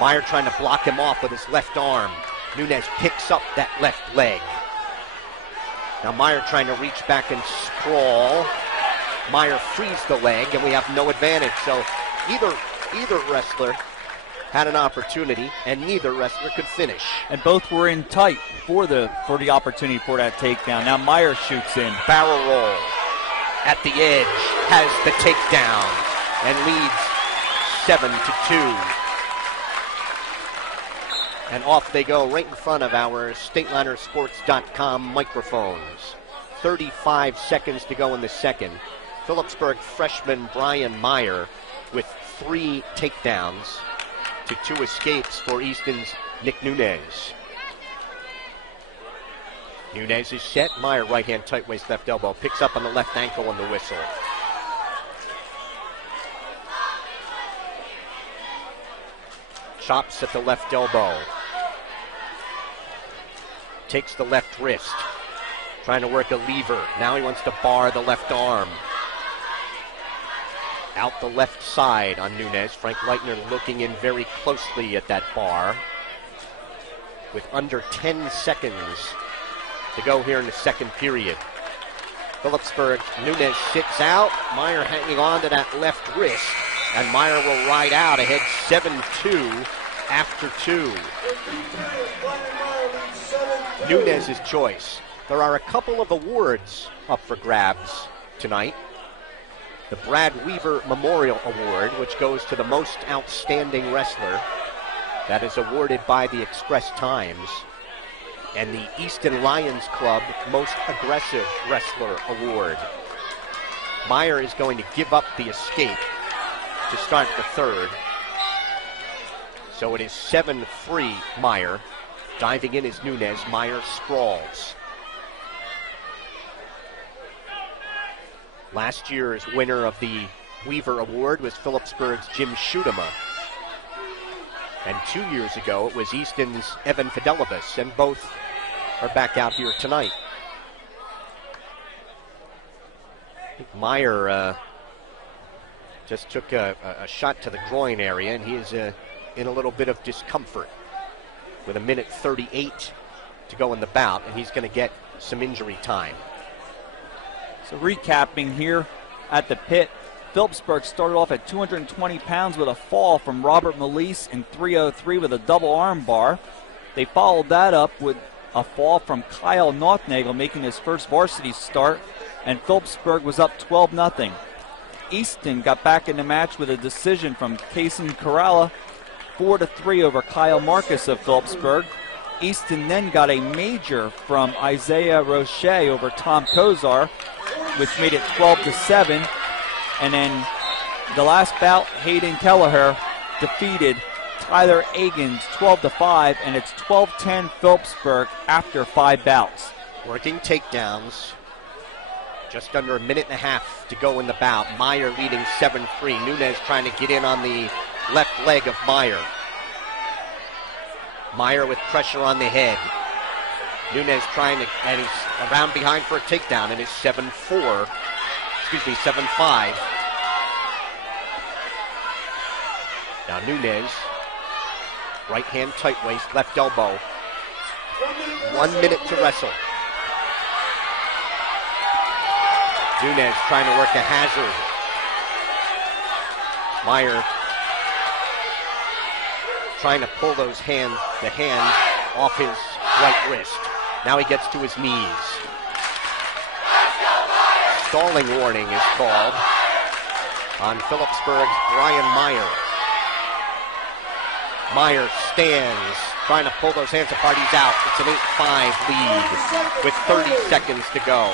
Meyer trying to block him off with his left arm. Nunez picks up that left leg. Now Meyer trying to reach back and sprawl. Meyer frees the leg, and we have no advantage. So either wrestler had an opportunity, and neither wrestler could finish. And both were in tight for the opportunity for that takedown. Now Meyer shoots in. Barrel roll at the edge, has the takedown, and leads 7-2. And off they go right in front of our StatelinersSports.com microphones. 35 seconds to go in the second. Phillipsburg freshman Brian Meyer with 3 takedowns to 2 escapes for Easton's Nick Nunez. Nunez is set. Meyer right hand tight waist left elbow. Picks up on the left ankle on the whistle. Chops at the left elbow. Takes the left wrist. Trying to work a lever. Now he wants to bar the left arm. Out the left side on Nunez. Frank Leitner looking in very closely at that bar. With under 10 seconds to go here in the second period. Phillipsburg, Nunez sits out. Meyer hanging on to that left wrist. And Meyer will ride out ahead 7-2 after 2. Nunez's choice. There are a couple of awards up for grabs tonight. The Brad Weaver Memorial Award, which goes to the most outstanding wrestler. That is awarded by the Express Times. And the Easton Lions Club Most Aggressive Wrestler Award. Meyer is going to give up the escape to start the third. So it is 7-3 Meyer. Diving in is Nunez. Meyer sprawls. Last year's winner of the Weaver Award was Phillipsburg's Jim Schutema. And 2 years ago, it was Easton's Evan Fidelibus, and both are back out here tonight. I think Meyer just took a shot to the groin area, and he is in a little bit of discomfort with 1:38 to go in the bout, and he's going to get some injury time. So recapping here at the pit, Phillipsburg started off at 220 pounds with a fall from Robert Melise in 303 with a double arm bar. They followed that up with a fall from Kyle Nothnagel, making his first varsity start, and Phillipsburg was up 12-0. Easton got back in the match with a decision from Kason Corrala, 4-3 over Kyle Marcus of Phillipsburg. Easton then got a major from Isaiah Roche over Tom Kozar, which made it 12-7. And then the last bout, Hayden Kelleher defeated Tyler Agins 12-5, and it's 12-10 Phillipsburg after 5 bouts. Working takedowns. Just under a minute and a half to go in the bout. Meyer leading 7-3. Nunez trying to get in on the left leg of Meyer. Meyer with pressure on the head. Nunez trying to, and he's around behind for a takedown, and it's 7-5. Now Nunez, right hand tight waist, left elbow. 1 minute to wrestle. Nunez trying to work a hazard. Meyer trying to pull the hand off his right wrist. Now he gets to his knees. Stalling warning is called on Phillipsburg's Brian Meyer. Meyer stands, trying to pull those hands apart. He's out. It's an 8-5 lead with 30 seconds to go.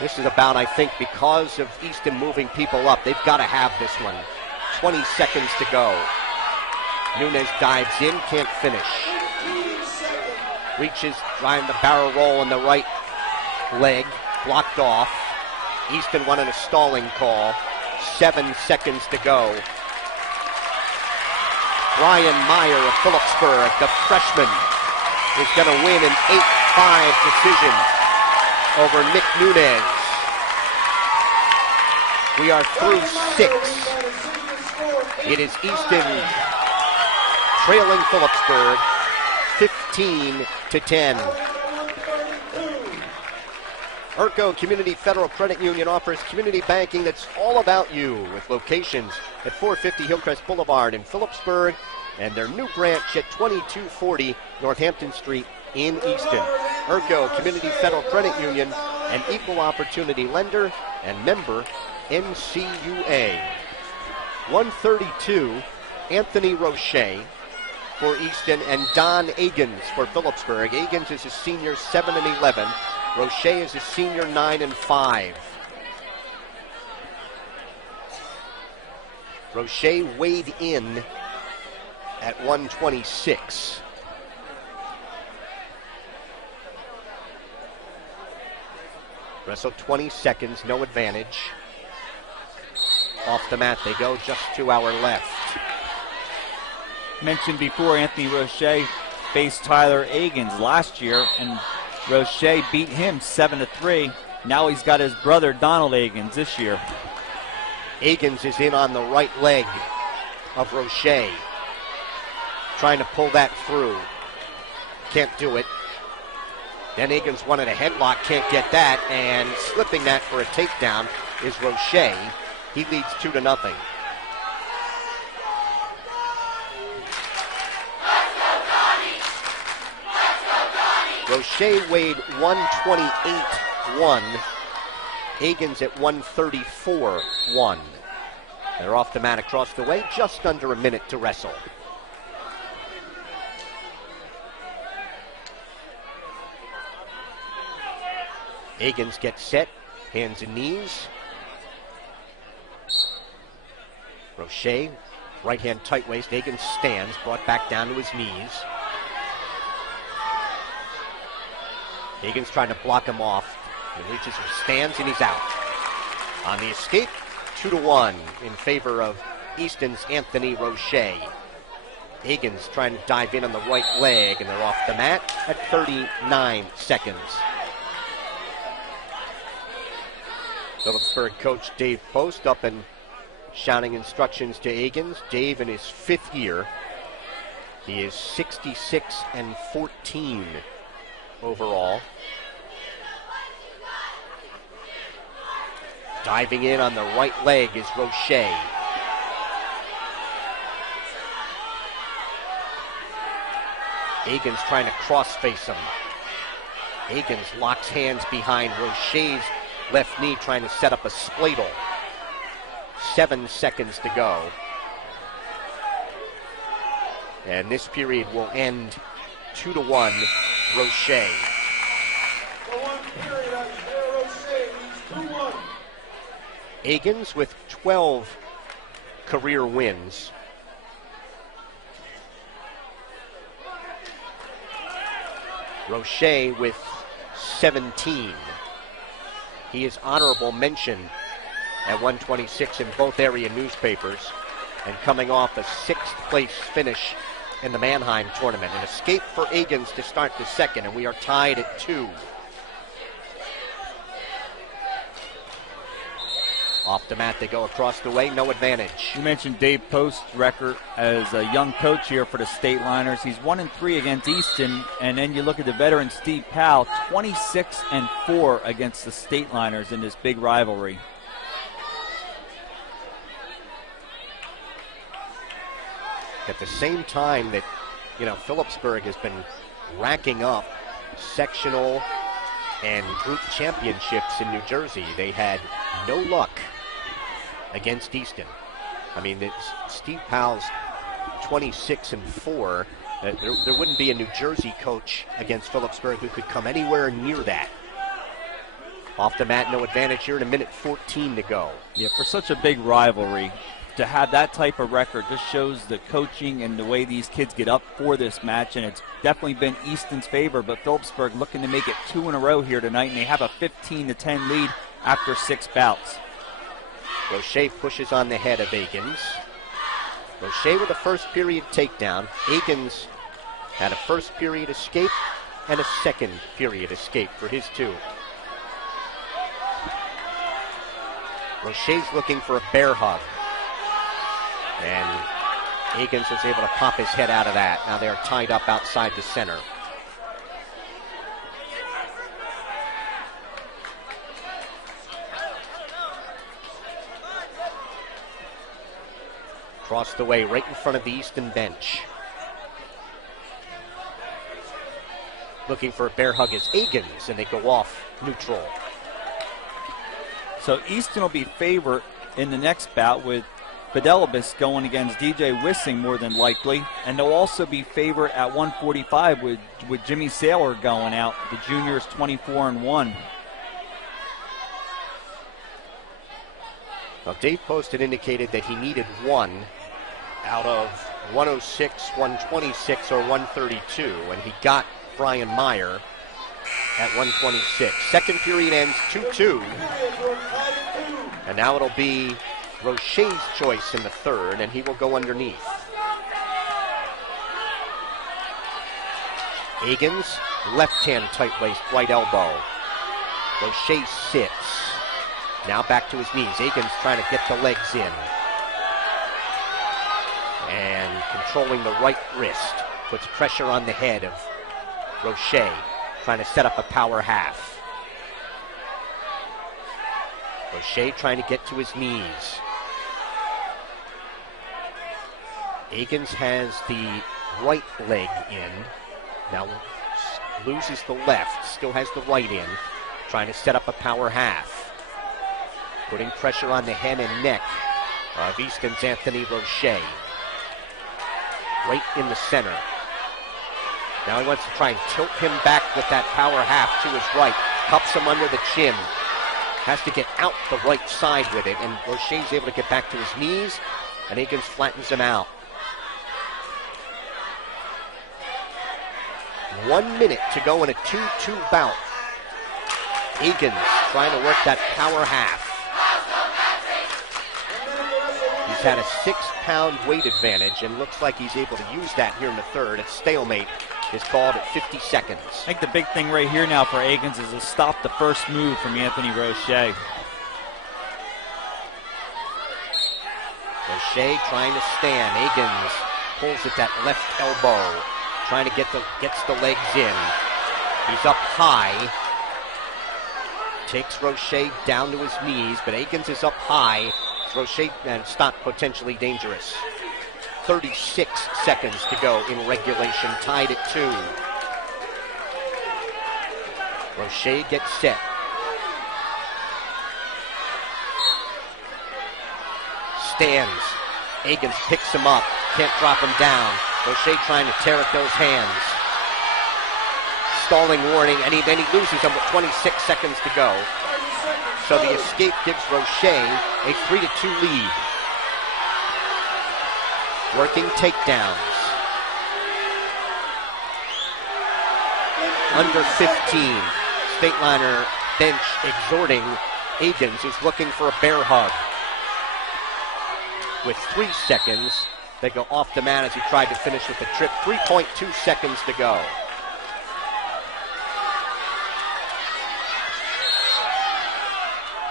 This is about, I think, because of Easton moving people up, they've got to have this one. 20 seconds to go. Nunez dives in, can't finish. Reaches, trying to barrel roll on the right leg, blocked off. Easton wanted a stalling call. 7 seconds to go. Brian Meyer of Phillipsburg, the freshman, is going to win an 8-5 decision over Nick Nunez. We are through 6. It is Easton trailing Phillipsburg 15-10. Urco Community Federal Credit Union offers community banking that's all about you, with locations at 450 Hillcrest Boulevard in Phillipsburg and their new branch at 2240 Northampton Street in Easton. Urco Community Federal Credit Union, an equal opportunity lender and member NCUA. 132, Anthony Roche for Easton and Don Agins for Phillipsburg. Agins is a senior, 7-11. Roche is a senior, 9-5. Roche weighed in at 126. Wrestle 20 seconds, no advantage. Off the mat they go, just to our left. Mentioned before, Anthony Roche faced Tyler Agins last year, and Roche beat him 7-3. Now he's got his brother Donald Agins this year. Agins is in on the right leg of Roche. Trying to pull that through. Can't do it. Then Agins wanted a headlock, can't get that, and slipping that for a takedown is Roche. He leads 2-0. Roche weighed 128.1. Agins at 134.1. They're off the mat across the way, just under a minute to wrestle. Agins gets set, hands and knees. Roche, right hand tight waist. Agins stands, brought back down to his knees. Agins trying to block him off. He reaches and stands, and he's out. On the escape, 2-1 in favor of Easton's Anthony Roche. Agins trying to dive in on the right leg, and they're off the mat at 39 seconds. Phillipsburg coach Dave Post up and shouting instructions to Agins. Dave in his 5th year. He is 66-14 overall. Diving in on the right leg is Roche. Agins trying to cross-face him. Agins locks hands behind Roche's left knee, trying to set up a spladle. 7 seconds to go. And this period will end 2-1, Roche. Agins with 12 career wins. Roche with 17. He is honorable mention at 126 in both area newspapers, and coming off a 6th place finish in the Mannheim tournament. An escape for Agins to start the second, and we are tied at 2. Off the mat they go across the way, no advantage. You mentioned Dave Post's record as a young coach here for the Stateliners. He's 1-3 against Easton, and then you look at the veteran Steve Powell, 26-4 against the Stateliners in this big rivalry. At the same time that, Phillipsburg has been racking up sectional and group championships in New Jersey, they had no luck against Easton. I mean, it's Steve Powell's 26-4. There wouldn't be a New Jersey coach against Phillipsburg who could come anywhere near that. Off the mat, no advantage here, in 1:14 to go. Yeah, for such a big rivalry, to have that type of record just shows the coaching and the way these kids get up for this match, and it's definitely been Easton's favor, but Phillipsburg looking to make it 2 in a row here tonight, and they have a 15-10 lead after 6 bouts. Roche pushes on the head of Agins. Roche with a first period takedown. Agins had a first period escape and a second period escape for his 2. Roche's looking for a bear hug, and Agins is able to pop his head out of that. Now they are tied up outside the center. Across the way, right in front of the Easton bench. Looking for a bear hug is Agins, and they go off neutral. So Easton will be favored in the next bout with Fidelibus going against DJ Wissing more than likely, and they'll also be favored at 145 with Jimmy Saylor going out. The juniors 24-1. Well, Dave Post had indicated that he needed 1 out of 106, 126, or 132, and he got Brian Meyer at 126. Second period ends 2-2, and now it'll be Roche's choice in the third, and he will go underneath. Agins, left hand tight waist, right elbow. Roche sits. Now back to his knees. Agins trying to get the legs in. And controlling the right wrist. Puts pressure on the head of Roche. Trying to set up a power half. Roche trying to get to his knees. Agins has the right leg in. Now loses the left. Still has the right in. Trying to set up a power half. Putting pressure on the head and neck of Easton's Anthony Roche. Right in the center. Now he wants to try and tilt him back with that power half to his right. Cups him under the chin. Has to get out the right side with it, and Roche's able to get back to his knees, and Agins flattens him out. 1 minute to go in a 2-2 bout. Agins trying to work that power half. He's had a 6-pound weight advantage and looks like he's able to use that here in the third. A stalemate is called at 50 seconds. I think the big thing right here now for Agins is to stop the first move from Anthony Roche. Roche trying to stand. Agins pulls at that left elbow, trying to gets the legs in. He's up high. Takes Roche down to his knees, but Akins is up high. Roche, and it's not potentially dangerous. 36 seconds to go in regulation, tied at 2. Roche gets set. Stands. Akins picks him up, can't drop him down. Roche trying to tear at those hands. Stalling warning, and then he loses him with 26 seconds to go. So the escape gives Roche a 3-2 lead. Working takedowns. Under 15. Stateliner bench exhorting Akins, who's looking for a bear hug. With 3 seconds, they go off the mat as he tried to finish with the trip. 3.2 seconds to go.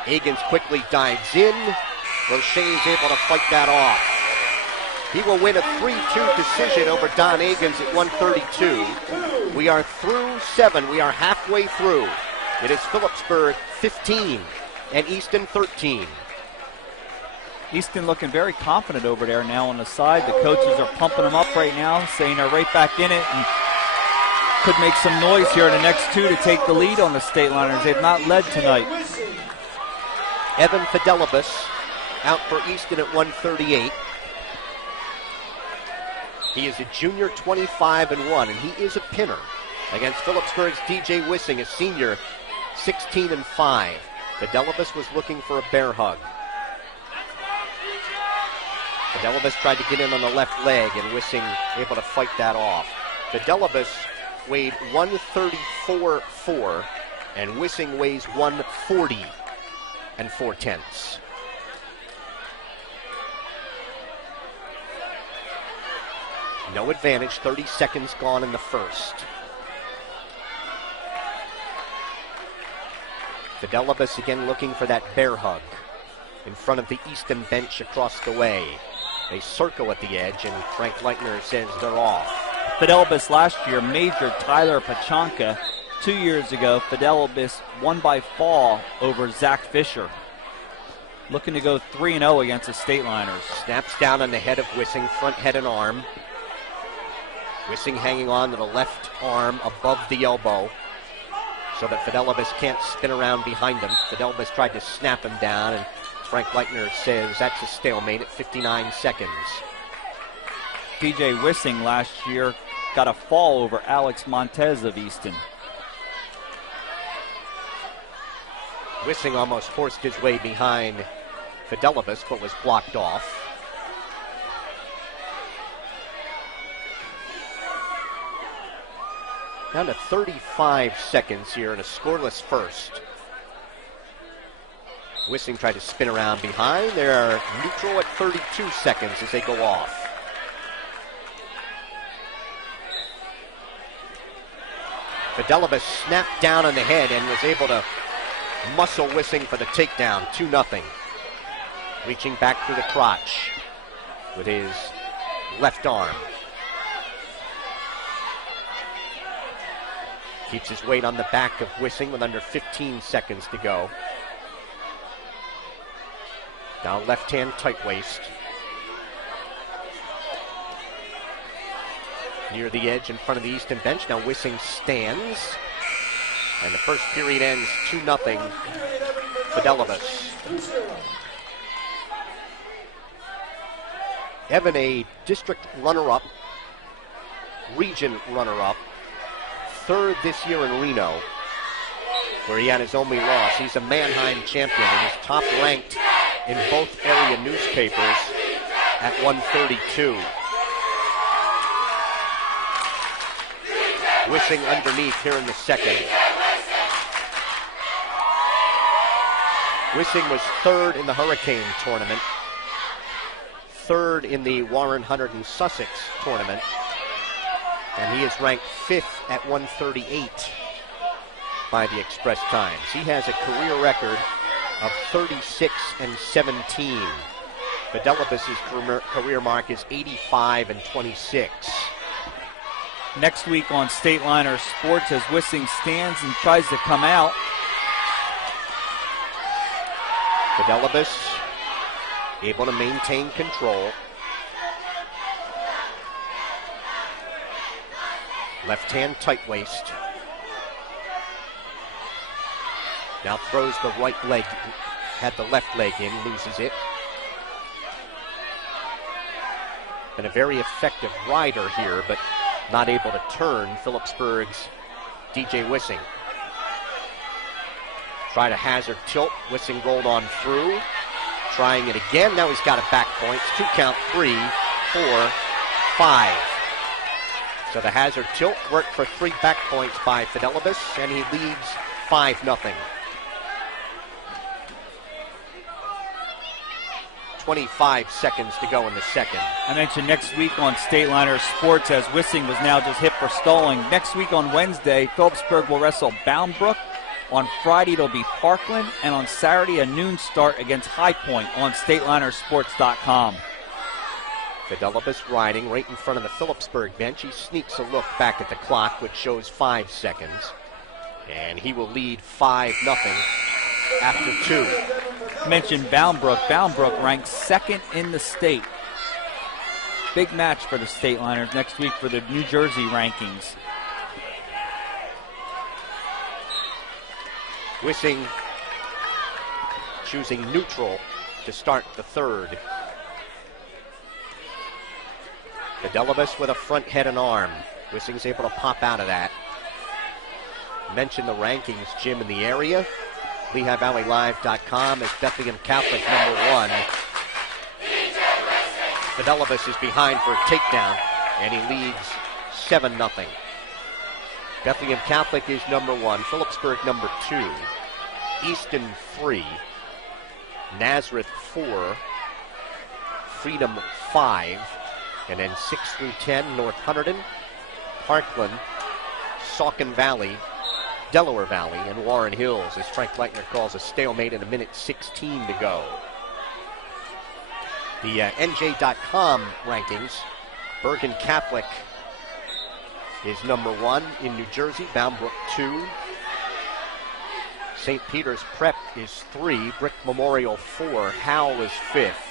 Akins quickly dives in. Roche is able to fight that off. He will win a 3-2 decision over Don Akins at 132. We are through 7. We are halfway through. It is Phillipsburg 15 and Easton 13. Easton looking very confident over there now on the side. The coaches are pumping them up right now, saying they're right back in it and could make some noise here in the next 2 to take the lead on the Stateliners. They've not led tonight. Evan Fidelibus out for Easton at 138. He is a junior, 25-1, and he is a pinner against Phillipsburg's DJ Wissing, a senior, 16-5. Fidelibus was looking for a bear hug. Fidelibus tried to get in on the left leg, and Wissing able to fight that off. Fidelibus weighed 134.4, and Wissing weighs 140 4/10. No advantage, 30 seconds gone in the first. Fidelibus again looking for that bear hug in front of the Easton bench across the way. They circle at the edge, and Frank Leitner says they're off. Fidelibus last year majored Tyler Pachanka. 2 years ago, Fidelibus won by fall over Zach Fisher. Looking to go 3-0 against the Stateliners. Snaps down on the head of Wissing, front head and arm. Wissing hanging on to the left arm above the elbow so that Fidelibus can't spin around behind him. Fidelibus tried to snap him down, and Frank Leitner says that's a stalemate at 59 seconds. DJ Wissing last year got a fall over Alex Montez of Easton. Wissing almost forced his way behind Fidelibus, but was blocked off. Down to 35 seconds here in a scoreless first. Wissing tried to spin around behind. They're neutral at 32 seconds as they go off. Fidelibus snapped down on the head and was able to muscle Wissing for the takedown, 2-0. Reaching back through the crotch with his left arm. Keeps his weight on the back of Wissing with under 15 seconds to go. Down left hand tight waist. Near the edge in front of the Easton bench. Now Wissing stands. And the first period ends 2-0 Fidelibus. Evan, a district runner-up, region runner-up, third this year in Reno, where he had his only loss. He's a Mannheim champion and he's top ranked in both area newspapers at 132. Wissing underneath here in the second. Wissing was third in the Hurricane tournament, third in the Warren Hunterd and Sussex tournament, and he is ranked 5th at 138 by the Express Times. He has a career record of 36-17 Fidelibus' career mark is 85-26. Next week on Stateliner Sports, as Wissing stands and tries to come out. Fidelibus able to maintain control. Left hand tight waist. Now throws the right leg, had the left leg in, loses it. Been a very effective rider here, but not able to turn Phillipsburg's DJ Wissing. Tried a hazard tilt. Wissing rolled on through. Trying it again. Now he's got it back points. 2 count, 3, 4, 5. So the hazard tilt worked for 3 back points by Fidelibus, and he leads 5-0. 25 seconds to go in the second. I mentioned next week on Stateliner Sports, as Wissing was now just hit for stalling. Next week on Wednesday, Phillipsburg will wrestle Boundbrook. On Friday, it'll be Parkland. And on Saturday, a noon start against High Point on StatelinerSports.com. Fidelibus riding right in front of the Phillipsburg bench. He sneaks a look back at the clock, which shows 5 seconds. And he will lead 5-0 after 2. Mentioned Boundbrook. Boundbrook ranks 2nd in the state. Big match for the Stateliners next week for the New Jersey rankings. Wissing choosing neutral to start the third. Fidelibus with a front head and arm. Wissing's able to pop out of that. Mention the rankings, Jim, in the area. LehighValleyLive.com is Bethlehem Catholic #1. Fidelibus is behind for a takedown, and he leads 7-0. Bethlehem Catholic is #1, Phillipsburg #2, Easton 3, Nazareth 4, Freedom 5, and then 6 through 10, North Hunterdon, Parkland, Saucon Valley, Delaware Valley, and Warren Hills, as Frank Leitner calls a stalemate in 1:16 to go. The NJ.com rankings, Bergen Catholic is #1 in New Jersey, Boundbrook 2. St. Peter's Prep is 3, Brick Memorial 4, Howell is 5th.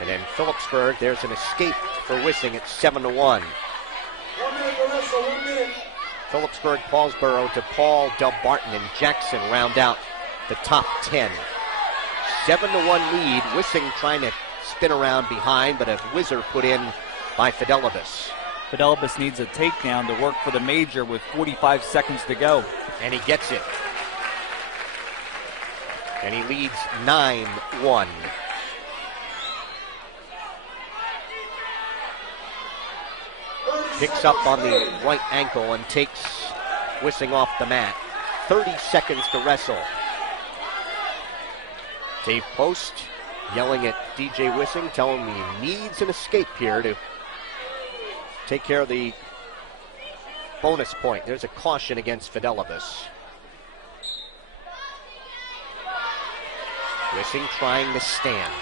And then Phillipsburg, there's an escape for Wissing at 7-1. 1 minute to wrestle, 1 minute. Phillipsburg, Paulsboro, DePaul, Del Barton, and Jackson round out the top 10. 7-1 lead. Wissing trying to spin around behind, but a whizzer put in by Fidelibus. Fidelibus needs a takedown to work for the major with 45 seconds to go. And he gets it. And he leads 9-1. Picks up on the right ankle and takes Wissing off the mat. 30 seconds to wrestle. Dave Post yelling at DJ Wissing, telling him he needs an escape here to take care of the bonus point. There's a caution against Fidelibus. Wissing trying to stand.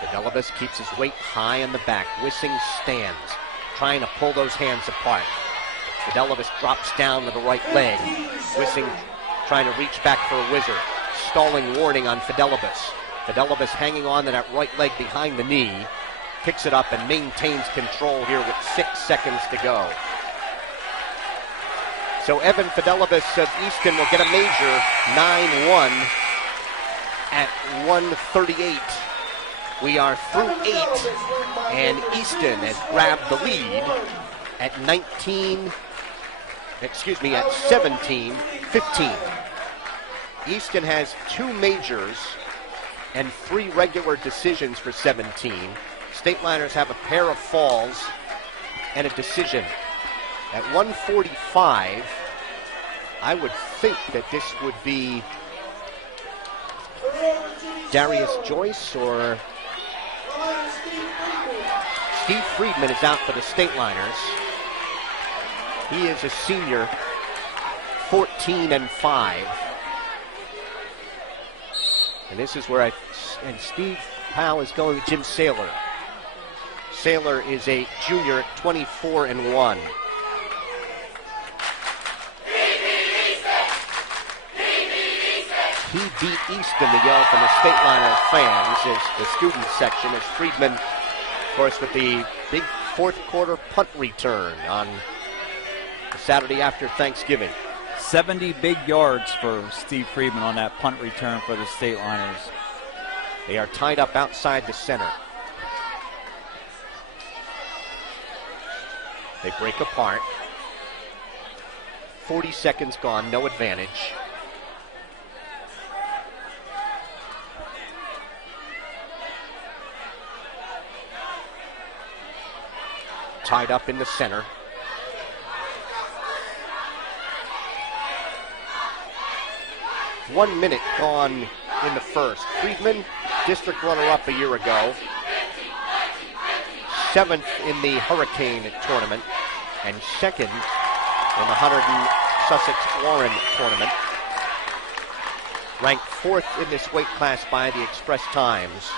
Fidelibus keeps his weight high in the back. Wissing stands, trying to pull those hands apart. Fidelibus drops down to the right leg. Wissing trying to reach back for a whizzer. Stalling warning on Fidelibus. Fidelibus hanging on to that right leg behind the knee. Picks it up and maintains control here with 6 seconds to go. So Evan Fidelibus of Easton will get a major 9-1 at 1:38. We are through 8, and Easton has grabbed the lead at 17-15. Easton has 2 majors and 3 regular decisions for 17. Stateliners have a pair of falls and a decision. At 1:45, I would think that this would be Darius Joyce or Steve Friedman is out for the Stateliners. He is a senior, 14-5. And this is where Steve Powell is going with Jim Saylor. Saylor is a junior at 24-1. He beat Easton, the yell from the Stateliner fans, is the student section, as Friedman, of course, with the big fourth quarter punt return on the Saturday after Thanksgiving. 70 big yards for Steve Friedman on that punt return for the Stateliners. They are tied up outside the center. They break apart. 40 seconds gone, no advantage. Tied up in the center. One minute gone in the first. Friedman, district runner-up a year ago. 7th in the Hurricane tournament and 2nd in the 100 Sussex-Warren tournament. Ranked 4th in this weight class by the Express Times.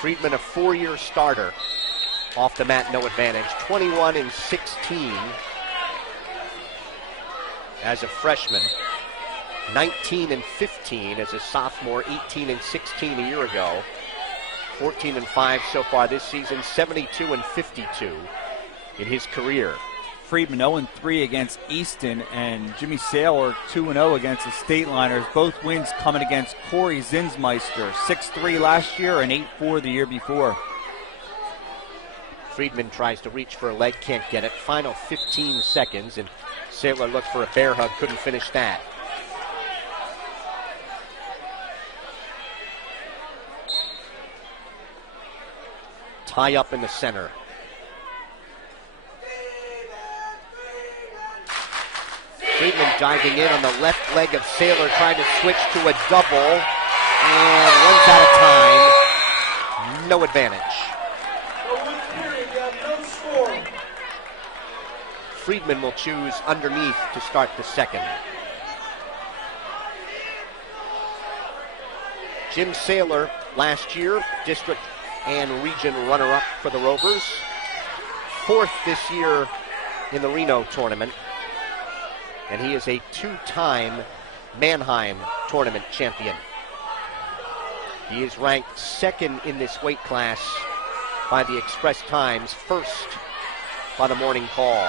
Friedman, a 4-year starter. Off the mat, no advantage. 21-16 as a freshman. 19-15 as a sophomore. 18-16 a year ago. 14-5 so far this season. 72-52 in his career. Friedman 0-3 against Easton, and Jimmy Saylor 2-0 against the Stateliners. Both wins coming against Corey Zinsmeister, 6-3 last year and 8-4 the year before. Friedman tries to reach for a leg, can't get it. Final 15 seconds, and Saylor looks for a bear hug, couldn't finish that. Tie up in the center. Friedman diving in on the left leg of Saylor, trying to switch to a double, and runs out of time. No advantage. Friedman will choose underneath to start the second. Jim Saylor, last year, district and region runner-up for the Rovers. 4th this year in the Reno tournament. And he is a 2-time Mannheim tournament champion. He is ranked 2nd in this weight class by the Express Times, 1st by the Morning Call.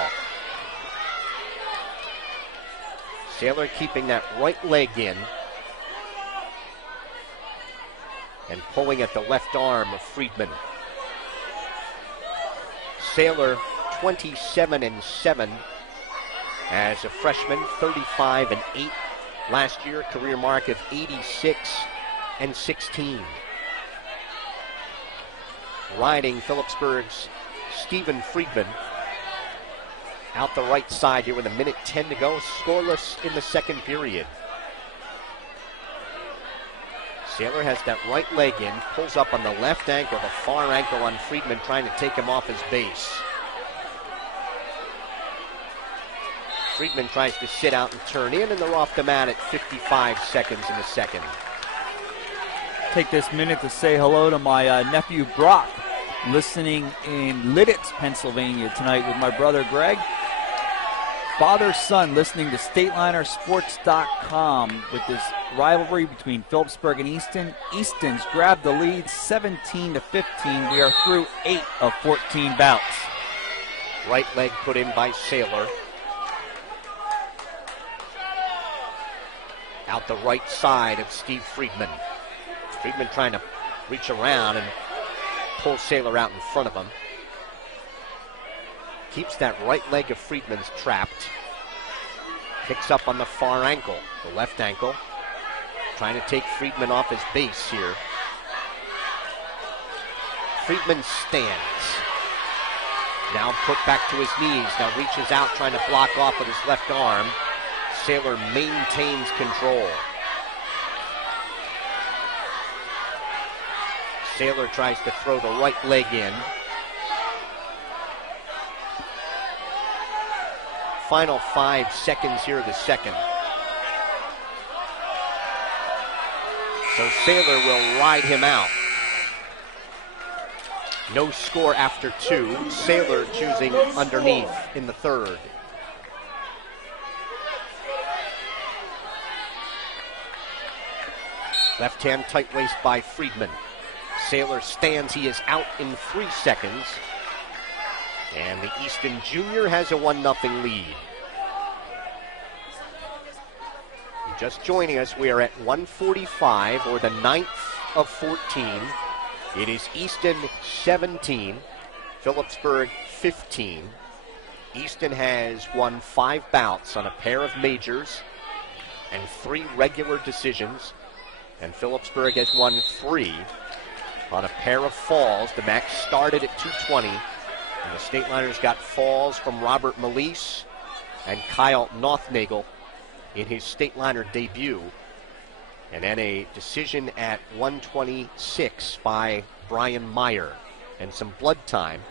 Saylor keeping that right leg in and pulling at the left arm of Friedman. Saylor 27-7 as a freshman, 35-8 last year, career mark of 86-16. Riding Phillipsburg's Stephen Friedman out the right side here with 1:10 to go, scoreless in the second period. Saylor has that right leg in, pulls up on the left ankle, the far ankle on Friedman, trying to take him off his base. Friedman tries to sit out and turn in, and they're off the mat at 55 seconds in the second. Take this minute to say hello to my nephew Brock, listening in Lidditz, Pennsylvania tonight with my brother Greg. Father-son listening to StatelinerSports.com with this rivalry between Phillipsburg and Easton. Easton's grabbed the lead 17-15. We are through 8 of 14 bouts. Right leg put in by Saylor. Out the right side of Steve Friedman. Friedman trying to reach around and pull Saylor out in front of him. Keeps that right leg of Friedman's trapped. Picks up on the far ankle, the left ankle. Trying to take Friedman off his base here. Friedman stands. Now put back to his knees. Now reaches out, trying to block off with his left arm. Saylor maintains control. Saylor tries to throw the right leg in. Final 5 seconds here of the second. So Saylor will ride him out. No score after 2. Saylor choosing underneath in the third. Left hand tight waist by Friedman. Saylor stands. He is out in 3 seconds. And the Easton Junior has a 1-0 lead. Just joining us, we are at 1:45, or the 9th of 14. It is Easton 17, Phillipsburg 15. Easton has won 5 bouts on a pair of majors and 3 regular decisions. And Phillipsburg has won 3 on a pair of falls. The match started at 2:20. And the Stateliners got falls from Robert Melise and Kyle Nothnagel in his Stateliner debut. And then a decision at 1:26 by Brian Meyer. And some blood time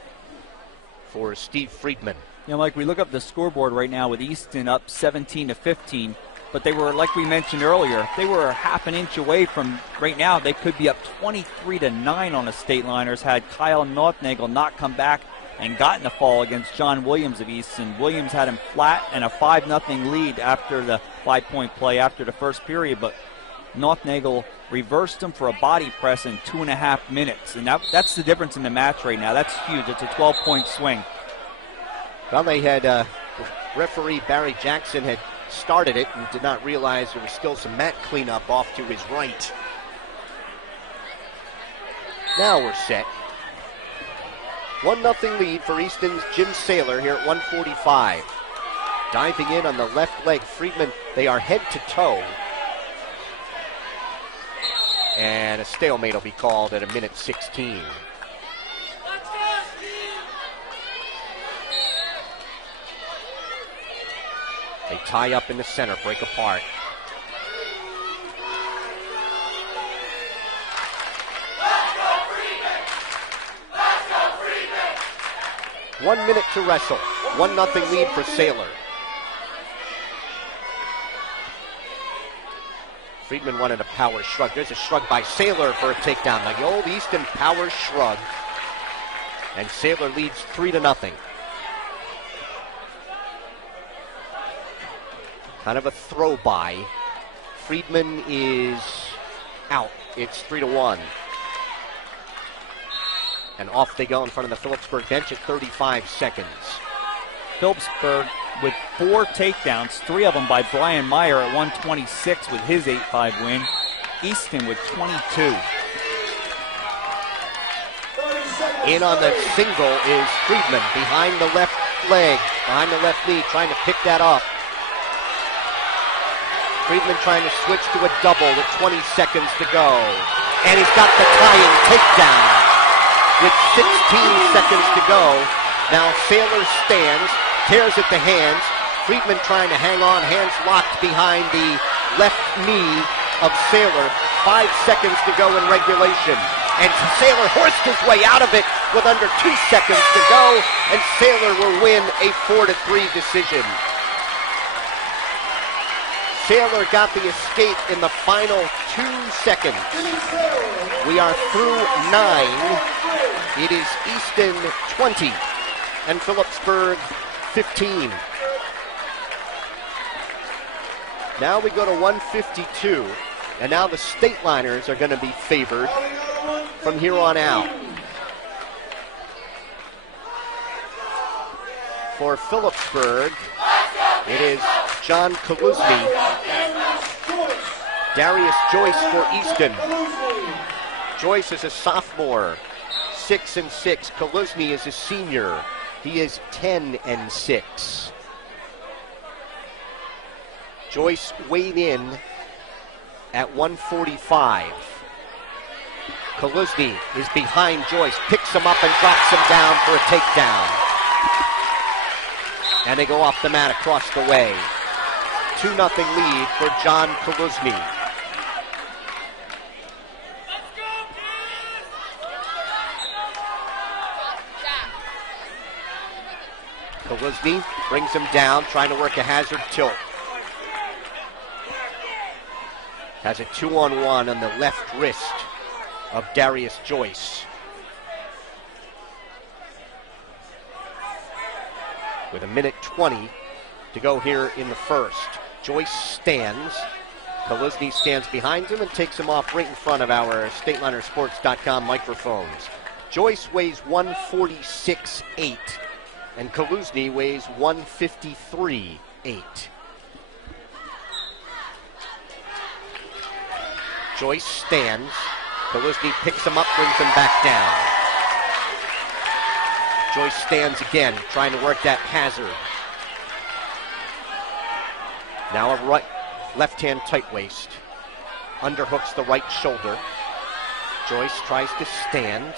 for Steve Friedman. You know, Mike, we look up the scoreboard right now with Easton up 17-15. But they were, like we mentioned earlier, they were half an inch away from, right now, they could be up 23-9 on the Stateliners had Kyle Nothnagel not come back and gotten a fall against John Williams of Easton. Williams had him flat and a 5-0 lead after the 5-point play after the first period, but Nothnagel reversed him for a body press in 2.5 minutes. And that's the difference in the match right now. That's huge. It's a 12-point swing. Well, they had, referee Barry Jackson had started it and did not realize there was still some mat cleanup off to his right. Now we're set. 1-0 lead for Easton's Jim Saylor here at 1:45. Diving in on the left leg, Friedman, they are head to toe. And a stalemate will be called at 1:16. They tie up in the center, break apart. Let's go, Friedman! Let's go, Friedman! 1 minute to wrestle. 1-0 lead for Saylor. Friedman wanted a power shrug. There's a shrug by Saylor for a takedown. Like the old Easton power shrug. And Saylor leads 3-0. Kind of a throw by. Friedman is out. It's 3-1. And off they go in front of the Phillipsburg bench at 35 seconds. Phillipsburg with 4 takedowns, 3 of them by Brian Meyer at 1:26 with his 8-5 win. Easton with 22. In on the single is Friedman behind the left leg, behind the left knee, trying to pick that up. Friedman trying to switch to a double with 20 seconds to go. And he's got the tying takedown with 16 seconds to go. Now Saylor stands, tears at the hands. Friedman trying to hang on, hands locked behind the left knee of Saylor. 5 seconds to go in regulation. And Saylor horsed his way out of it with under 2 seconds to go. And Saylor will win a 4-3 decision. Saylor got the escape in the final 2 seconds. We are through 9. It is Easton 20 and Phillipsburg 15. Now we go to 152, and now the Stateliners are going to be favored from here on out. For Phillipsburg, it is John Kaluzny, Darius Joyce for Easton. Joyce is a sophomore, 6-6. Kaluzny is a senior. He is 10-6. Joyce weighed in at 145. Kaluzny is behind Joyce, picks him up and drops him down for a takedown. And they go off the mat across the way. 2-0 lead for John Kaluzny. Kaluzny brings him down, trying to work a hazard tilt. Has a 2-on-1 on the left wrist of Darius Joyce. With 1:20 to go here in the first. Joyce stands. Kaluzny stands behind him and takes him off right in front of our StatelinersSports.com microphones. Joyce weighs 146.8, and Kaluzny weighs 153.8. Joyce stands. Kaluzny picks him up, brings him back down. Joyce stands again, trying to work that hazard. Now a left-hand tight waist. Underhooks the right shoulder. Joyce tries to stand,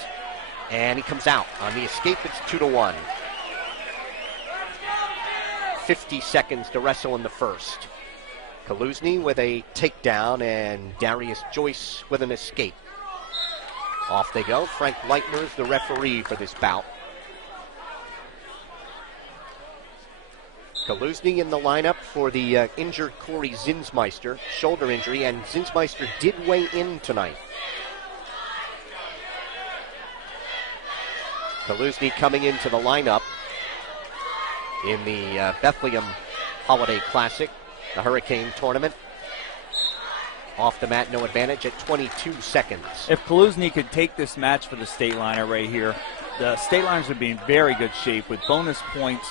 and he comes out. On the escape, it's 2-1. 50 seconds to wrestle in the first. Kaluzny with a takedown, and Darius Joyce with an escape. Off they go. Frank Leitner is the referee for this bout. Kaluzny in the lineup for the injured Corey Zinsmeister, shoulder injury, and Zinsmeister did weigh in tonight. Kaluzny coming into the lineup in the Bethlehem Holiday Classic, the Hurricane Tournament. Off the mat, no advantage at 22 seconds. If Kaluzny could take this match for the Stateliner right here, the Stateliners would be in very good shape with bonus points.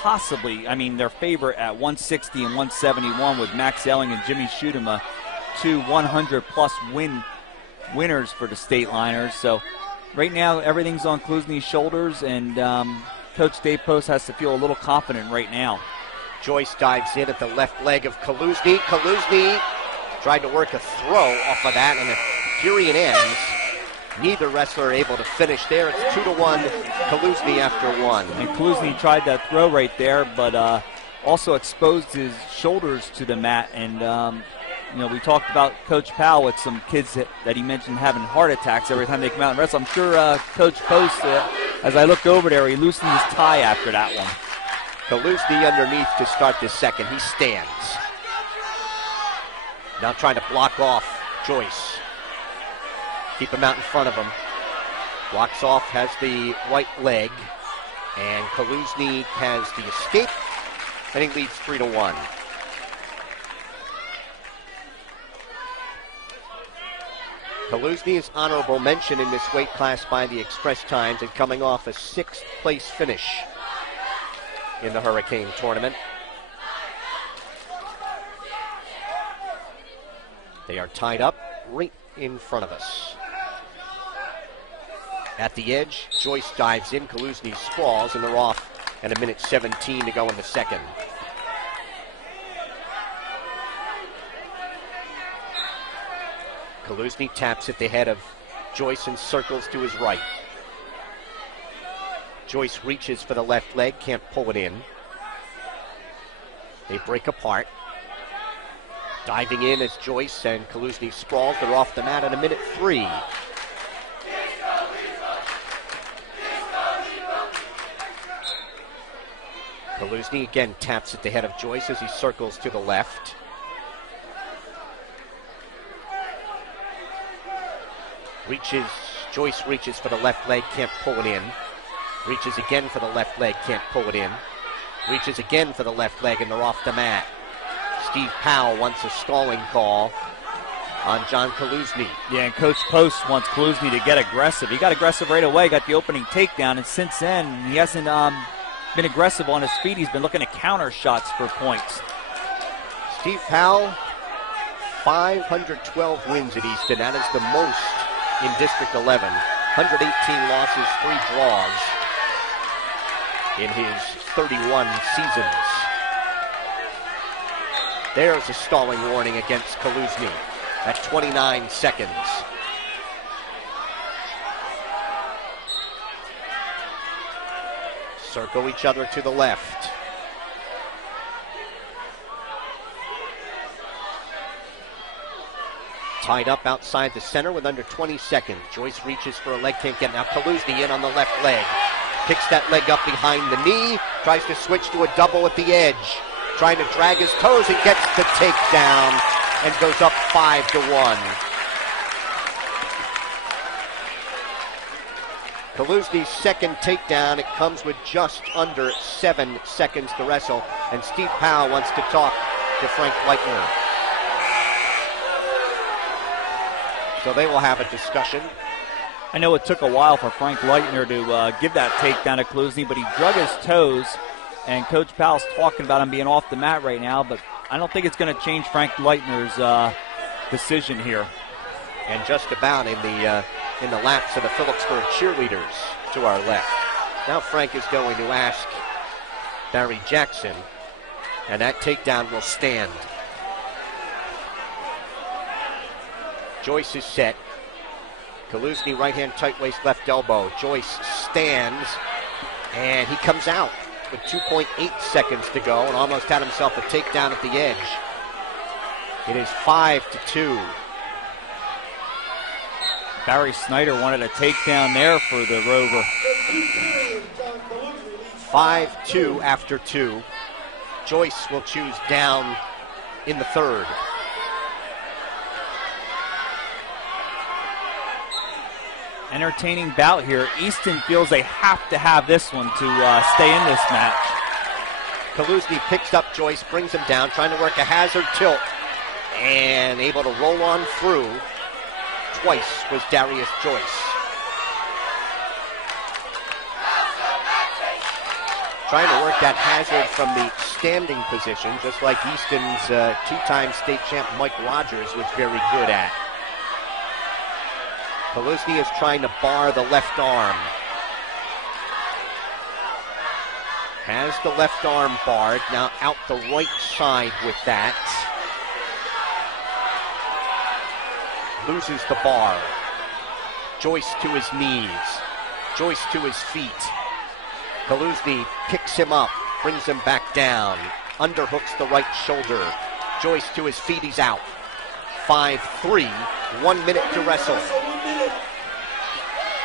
Possibly, I mean, their favorite at 160 and 171 with Max Elling and Jimmy Schutema, two 100-plus winners for the Stateliners. So right now, everything's on Kaluzny's shoulders, and Coach Dave Post has to feel a little confident right now. Joyce dives in at the left leg of Kaluzny. Kaluzny tried to work a throw off of that, and a Furion ends. Neither wrestler able to finish there. It's 2-1, Kaluzny after one. And Kaluzny tried that throw right there, but also exposed his shoulders to the mat. And, you know, we talked about Coach Powell with some kids that he mentioned having heart attacks every time they come out and wrestle. I'm sure Coach Post, as I looked over there, he loosened his tie after that one. Kaluzny underneath to start this second. He stands. Now trying to block off Joyce. Keep him out in front of him. Blocks off, has the right leg. And Kaluzny has the escape. And he leads 3-1. Kaluzny is honorable mention in this weight class by the Express Times and coming off a 6th place finish in the Hurricane Tournament. They are tied up right in front of us. At the edge, Joyce dives in, Kaluzny sprawls, and they're off at 1:17 to go in the second. Kaluzny taps at the head of Joyce and circles to his right. Joyce reaches for the left leg, can't pull it in. They break apart. Diving in as Joyce and Kaluzny sprawls. They're off the mat at 1:03. Kaluzny again taps at the head of Joyce as he circles to the left. Joyce reaches for the left leg, can't pull it in. Reaches again for the left leg, can't pull it in. Reaches again for the left leg, and they're off the mat. Steve Powell wants a stalling call on John Kaluzny. Yeah, and Coach Post wants Kaluzny to get aggressive. He got aggressive right away, got the opening takedown, and since then, he hasn't been aggressive on his feet. He's been looking at counter shots for points. Steve Powell, 512 wins at Easton. That is the most in District 11. 118 losses, 3 draws in his 31 seasons. There's a stalling warning against Kaluzny at 29 seconds. Circle each other to the left. Tied up outside the center with under 20 seconds. Joyce reaches for a leg, can't get it. Now Kaluzny in on the left leg. Picks that leg up behind the knee. Tries to switch to a double at the edge. Trying to drag his toes and gets the takedown and goes up 5-1. Kaluzny's second takedown, it comes with just under 7 seconds to wrestle, and Steve Powell wants to talk to Frank Leitner. So they will have a discussion. I know it took a while for Frank Leitner to give that takedown to Kaluzny, but he drug his toes, and Coach Powell's talking about him being off the mat right now, but I don't think it's going to change Frank Leitner's decision here. And just about in the laps of the Phillipsburg cheerleaders to our left. Now Frank is going to ask Barry Jackson, and that takedown will stand. Joyce is set. Kaluzny right hand tight waist left elbow. Joyce stands, and he comes out with 2.8 seconds to go and almost had himself a takedown at the edge. It is 5-2. Barry Snyder wanted a takedown there for the Rover. 5-2 after 2. Joyce will choose down in the third. Entertaining bout here. Easton feels they have to have this one to stay in this match. Kaluzny picks up Joyce, brings him down, trying to work a hazard tilt, and able to roll on through. Twice was Darius Joyce. Trying to work that hazard from the standing position, just like Easton's two-time state champ Mike Rogers was very good at. Kaluzny is trying to bar the left arm. Has the left arm barred, now out the right side with that. Loses the bar. Joyce to his knees. Joyce to his feet. Kaluzny picks him up, brings him back down. Underhooks the right shoulder. Joyce to his feet, he's out. 5-3, 1 minute to wrestle.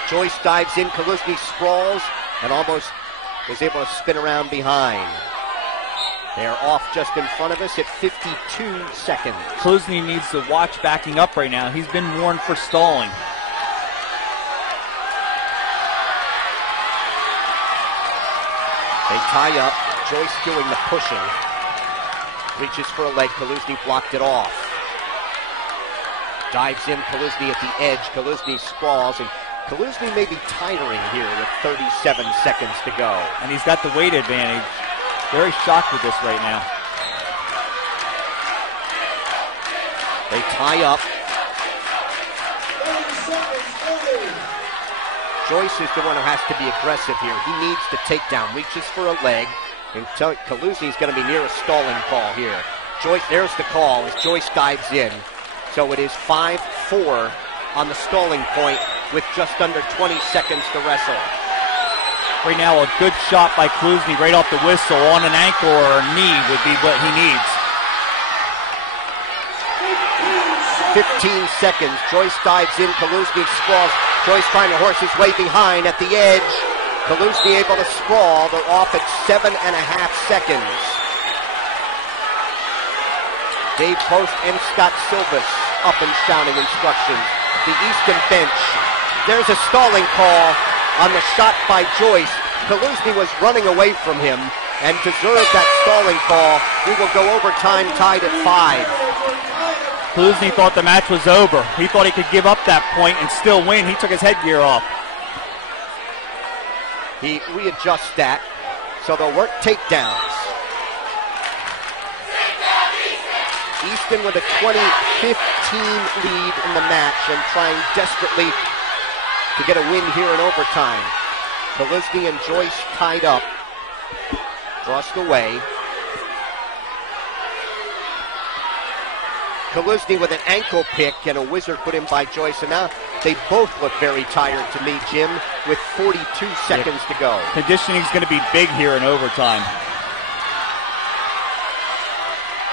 Joyce dives in, Kaluzny sprawls, and almost was able to spin around behind. They're off just in front of us at 52 seconds. Kaluzny needs to watch backing up right now. He's been warned for stalling. They tie up. Joyce doing the pushing. Reaches for a leg. Kaluzny blocked it off. Dives in. Kaluzny at the edge. Kaluzny sprawls, and Kaluzny may be tiring here with 37 seconds to go. And he's got the weight advantage. Very shocked with this right now. They tie up. Joyce is the one who has to be aggressive here. He needs the takedown. Reaches for a leg. And Kaluzny's going to be near a stalling call here. Joyce, there's the call as Joyce dives in. So it is 5-4 on the stalling point with just under 20 seconds to wrestle. Right now, a good shot by Kaluzny right off the whistle on an ankle or a knee would be what he needs. 15 seconds. Joyce dives in. Kaluzny sprawls. Joyce trying to horse his way behind at the edge. Kaluzny able to sprawl. They're off at 7.5 seconds. Dave Post and Scott Silvas up and shouting instructions. The Easton bench. There's a stalling call on the shot by Joyce. Kaluzny was running away from him and deserved that stalling call. We will go overtime tied at 5. Kaluzny thought the match was over. He thought he could give up that point and still win. He took his headgear off. He readjusts that, so they'll work takedowns. Easton with a 20-15 lead in the match and trying desperately to get a win here in overtime. Kaluzny and Joyce tied up. Crossed away. Kaluzny with an ankle pick and a wizard put in by Joyce. And now they both look very tired to me, Jim, with 42 seconds to go. Conditioning is going to be big here in overtime.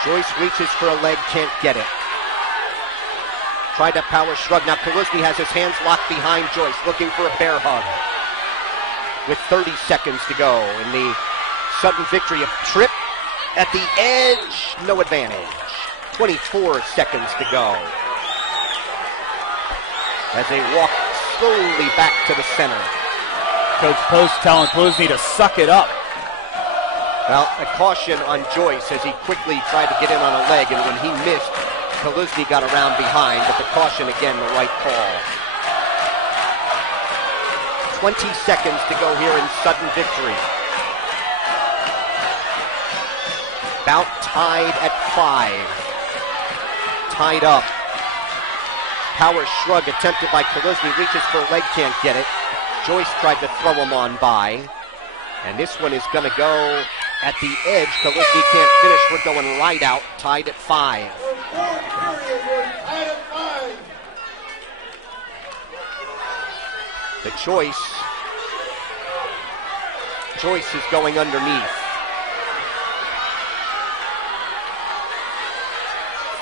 Joyce reaches for a leg, can't get it. Tried a power shrug. Now Kaluzny has his hands locked behind Joyce, looking for a bear hug. With 30 seconds to go in the sudden victory of Tripp at the edge. No advantage. 24 seconds to go. As they walk slowly back to the center. Coach Post telling Kaluzny to suck it up. Well, a caution on Joyce as he quickly tried to get in on a leg, and when he missed, Kaluzny got around behind, but the caution again, the right call. 20 seconds to go here in sudden victory. About tied at 5. Tied up. Power shrug attempted by Kaluzny, reaches for a leg, can't get it. Joyce tried to throw him on by. And this one is going to go at the edge. Kaluzny can't finish. We're going right out, tied at 5. The Joyce is going underneath.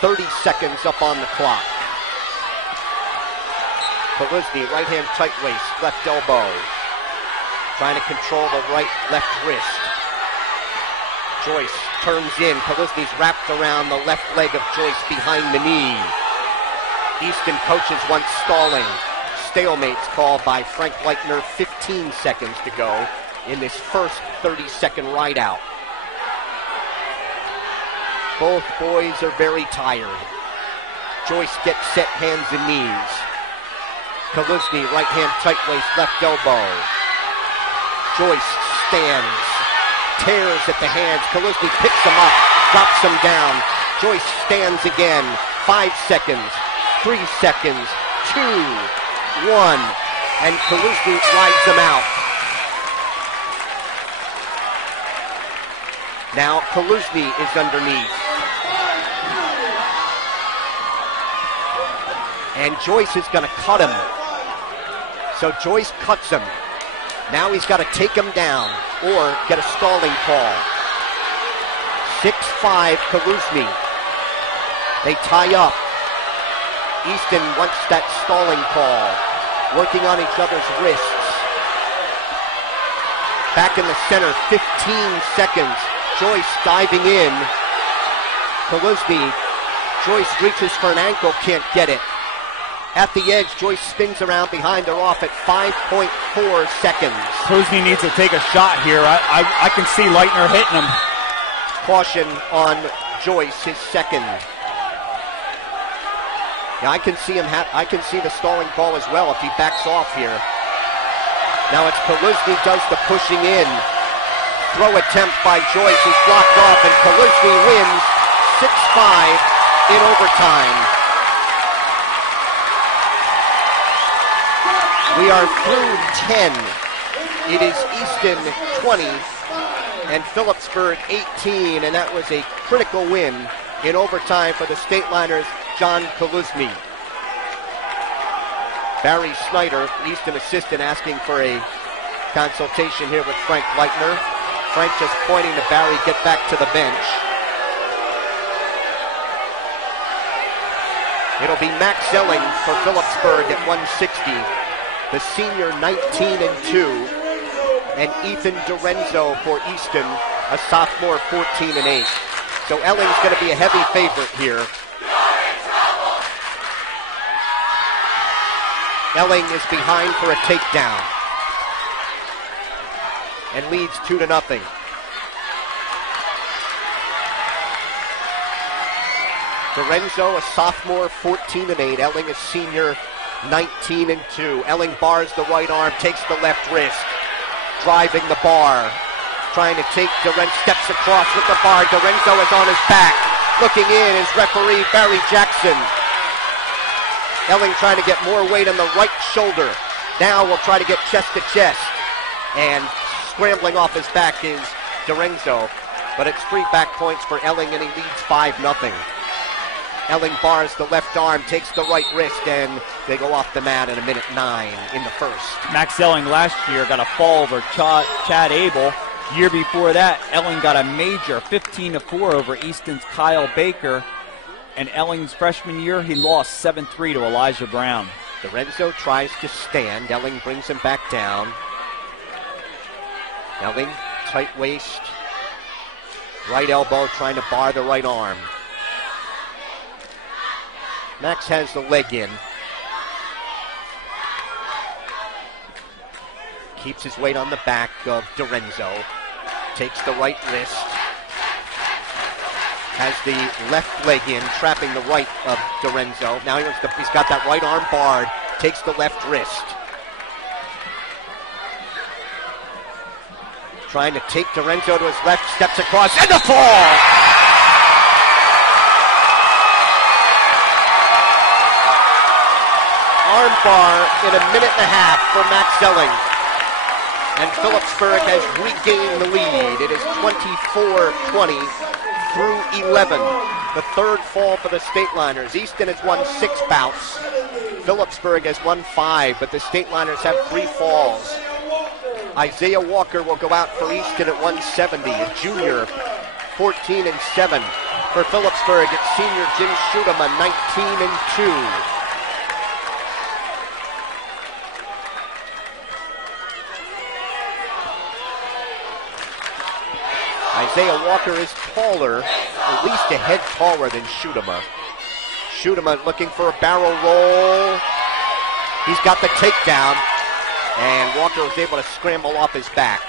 30 seconds up on the clock. Kaluzny, right hand tight waist, left elbow. Trying to control the right-left wrist. Joyce turns in. Kaluzny's wrapped around the left leg of Joyce behind the knee. Easton coaches once stalling. Stalemate's called by Frank Leitner. 15 seconds to go in this first 30-second ride out. Both boys are very tired. Joyce gets set, hands and knees. Kaluzny, right hand tight waist, left elbow. Joyce stands, tears at the hands. Kaluzny picks him up, drops him down. Joyce stands again. 5 seconds, 3 seconds, 2, 1, and Kaluzny rides him out. Now Kaluzny is underneath. And Joyce is going to cut him. So Joyce cuts him. Now he's got to take him down or get a stalling call. 6-5 Kaluzny. They tie up. Easton wants that stalling call. Working on each other's wrists. Back in the center, 15 seconds. Joyce diving in. Kaluzny. Joyce reaches for an ankle, can't get it. At the edge, Joyce spins around behind. They're off at 5.4 seconds. Kaluzny needs to take a shot here. I can see Leitner hitting him. Caution on Joyce, his second. Yeah, I can see him. I can see the stalling call as well if he backs off here. Now it's Kaluzny does the pushing in. Throw attempt by Joyce is blocked off, and Kaluzny wins 6-5 in overtime. We are through 10. It is Easton 20 and Phillipsburg 18, and that was a critical win in overtime for the Stateliners, John Kaluzny. Barry Snyder, Easton assistant, asking for a consultation here with Frank Leitner. Frank just pointing to Barry, get back to the bench. It'll be Max Elling for Phillipsburg at 160. The senior 19-2, and Ethan Dorenzo for Easton, a sophomore 14-8. So Elling's going to be a heavy favorite here. Elling is behind for a takedown and leads 2-0. Dorenzo, a sophomore 14-8. Elling, a senior 19-2. Elling bars the right arm, takes the left wrist, driving the bar, trying to take Dorenzo, steps across with the bar. Dorenzo is on his back. Looking in is referee Barry Jackson. Elling trying to get more weight on the right shoulder. Now we'll try to get chest to chest. And scrambling off his back is Dorenzo. But it's 3 back points for Elling, and he leads 5-0. Elling bars the left arm, takes the right wrist, and they go off the mat at 1:09 in the first. Max Elling last year got a fall over Chad Abel. Year before that, Elling got a major 15-4 over Easton's Kyle Baker. And Elling's freshman year, he lost 7-3 to Elijah Brown. Dorenzo tries to stand. Elling brings him back down. Elling, tight waist, right elbow, trying to bar the right arm. Max has the leg in. Keeps his weight on the back of Dorenzo. Takes the right wrist. Has the left leg in, trapping the right of Dorenzo. Now he's got that right arm barred. Takes the left wrist. Trying to take Dorenzo to his left, steps across, and the fall! Arm bar in a minute and a half for Max Zelling. And Phillipsburg has regained the lead. It is 24-20 through 11. The third fall for the Stateliners. Easton has won 6 bouts. Phillipsburg has won 5, but the Stateliners have 3 falls. Isaiah Walker will go out for Easton at 170. A junior, 14-7. For Phillipsburg, it's senior Jim Schutema, 19-2. Isaiah Walker is taller, at least a head taller than Schutema. Schutema looking for a barrel roll. He's got the takedown, and Walker was able to scramble off his back.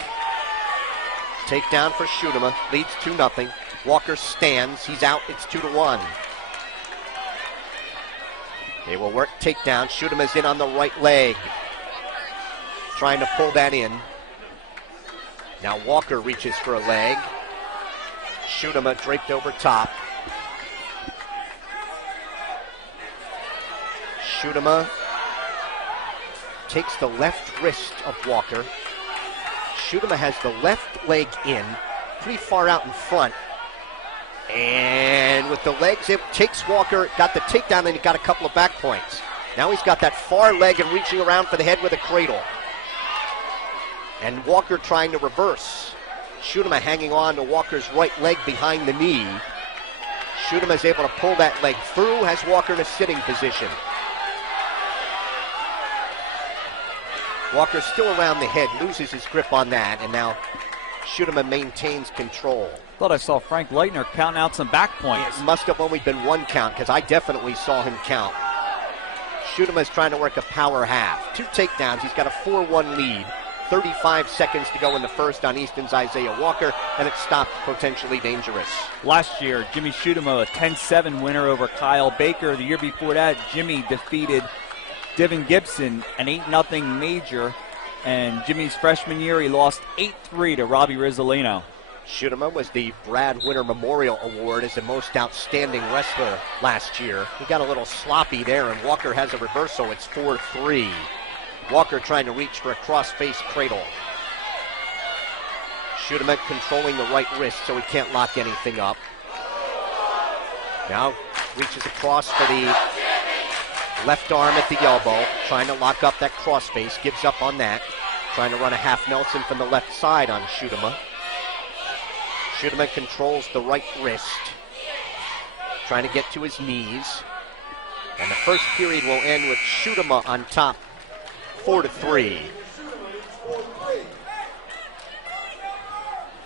Takedown for Schutema, leads 2-0. Walker stands, he's out, it's 2-1. They will work takedown. Schutema's in on the right leg, trying to pull that in. Now Walker reaches for a leg. Schutema draped over top. Schutema takes the left wrist of Walker. Schutema has the left leg in, pretty far out in front. And with the legs, it takes Walker, got the takedown, and he got a couple of back points. Now he's got that far leg and reaching around for the head with a cradle. And Walker trying to reverse. Schutema hanging on to Walker's right leg behind the knee. Schutema is able to pull that leg through, has Walker in a sitting position. Walker still around the head, loses his grip on that, and now Schutema maintains control. Thought I saw Frank Leitner counting out some back points. It must have only been one count, because I definitely saw him count. Schutema is trying to work a power half. 2 takedowns, he's got a 4-1 lead. 35 seconds to go in the first on Easton's Isaiah Walker, and it stopped potentially dangerous. Last year, Jimmy Schutema, a 10-7 winner over Kyle Baker. The year before that, Jimmy defeated Devin Gibson, an 8-0 major. And Jimmy's freshman year, he lost 8-3 to Robbie Rizzolino. Schutema was the Brad Winter Memorial Award as the most outstanding wrestler last year. He got a little sloppy there, and Walker has a reversal. It's 4-3. Walker trying to reach for a cross-face cradle. Schutema controlling the right wrist so he can't lock anything up. Now reaches across for the left arm at the elbow, trying to lock up that cross-face, gives up on that. Trying to run a half Nelson from the left side on Schutema. Schutema controls the right wrist, trying to get to his knees. And the first period will end with Schutema on top, 4-3.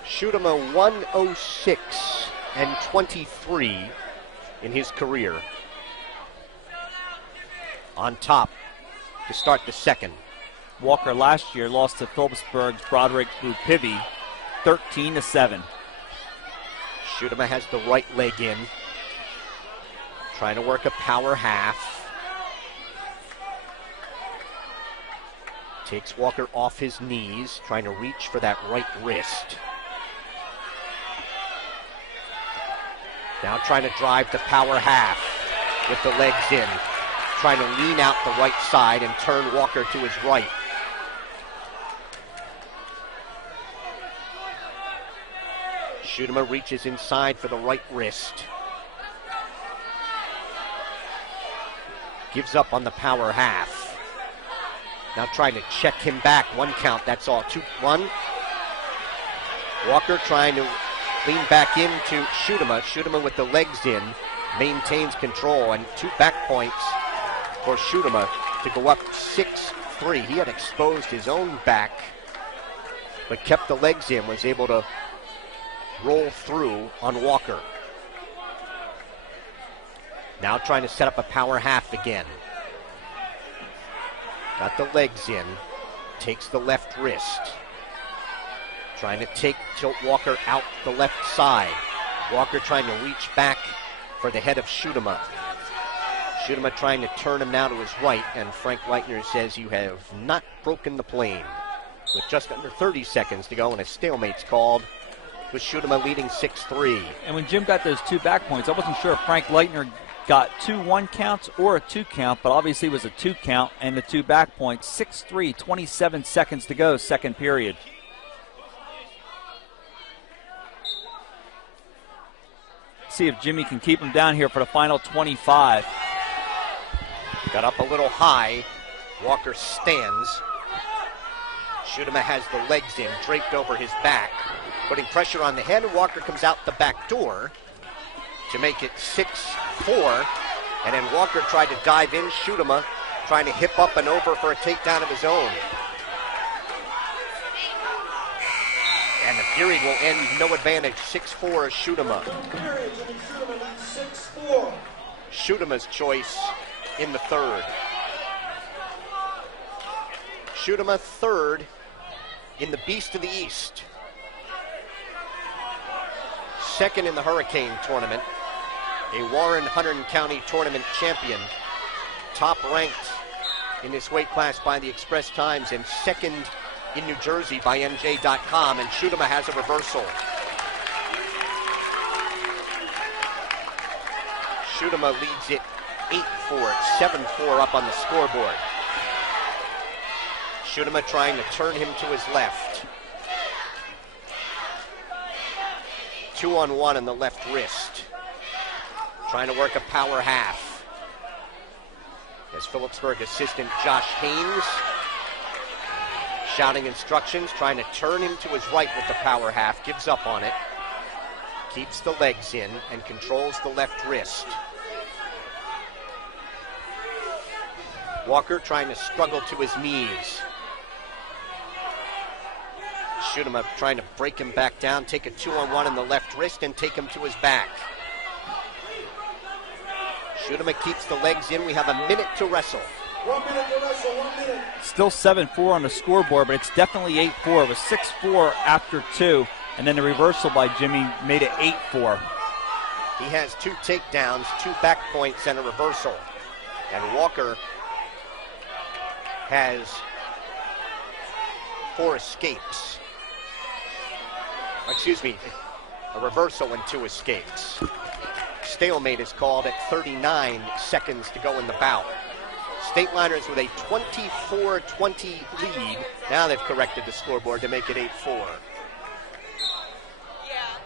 Schutema 106-23 in his career. On top to start the second. Walker last year lost to Phillipsburg's Broderick Bupivi, 13-7. Schutema has the right leg in, trying to work a power half. Takes Walker off his knees, trying to reach for that right wrist. Now trying to drive the power half with the legs in. Trying to lean out the right side and turn Walker to his right. Schutema reaches inside for the right wrist. Gives up on the power half. Now trying to check him back. 1 count, that's all. 2-1. Walker trying to lean back into Schutema. Schutema with the legs in, maintains control, and 2 back points for Schutema to go up 6-3. He had exposed his own back, but kept the legs in, was able to roll through on Walker. Now trying to set up a power half again. Got the legs in. Takes the left wrist. Trying to tilt Walker out the left side. Walker trying to reach back for the head of Schutema. Schutema trying to turn him now to his right, and Frank Leitner says you have not broken the plane. With just under 30 seconds to go and a stalemate's called, with Schutema leading 6-3. And when Jim got those 2 back points, I wasn't sure if Frank Leitner got 2 1 counts or a 2 count, but obviously it was a 2 count and the 2 back points. 6-3, 27 seconds to go, second period. See if Jimmy can keep him down here for the final 25. Got up a little high. Walker stands. Schutema has the legs in, draped over his back, putting pressure on the head, and Walker comes out the back door to make it 6-4. And then Walker tried to dive in. Schutema trying to hip up and over for a takedown of his own. And the period will end no advantage, 6-4 Schutema. Schutema's choice in the third. Schutema third in the Beast of the East. Second in the Hurricane tournament. A Warren Hunterdon County tournament champion. Top ranked in this weight class by the Express Times, and second in New Jersey by NJ.com. And Schutema has a reversal. Schutema leads it 8-4, 7-4 up on the scoreboard. Schutema trying to turn him to his left. 2-on-1 in the left wrist. Trying to work a power half. As Phillipsburg assistant Josh Haynes shouting instructions, trying to turn him to his right with the power half. Gives up on it. Keeps the legs in and controls the left wrist. Walker trying to struggle to his knees. Schutema trying to break him back down, take a 2-on-1 in the left wrist and take him to his back. Schutema keeps the legs in. We have a minute to wrestle. 1 minute to wrestle, 1 minute. Still 7-4 on the scoreboard, but it's definitely 8-4. It was 6-4 after 2, and then the reversal by Jimmy made it 8-4. He has 2 takedowns, 2 back points, and a reversal. And Walker has 4 escapes. Excuse me, a reversal and 2 escapes. Stalemate is called at 39 seconds to go in the bout. Stateliners with a 24-20 lead. Now they've corrected the scoreboard to make it 8-4.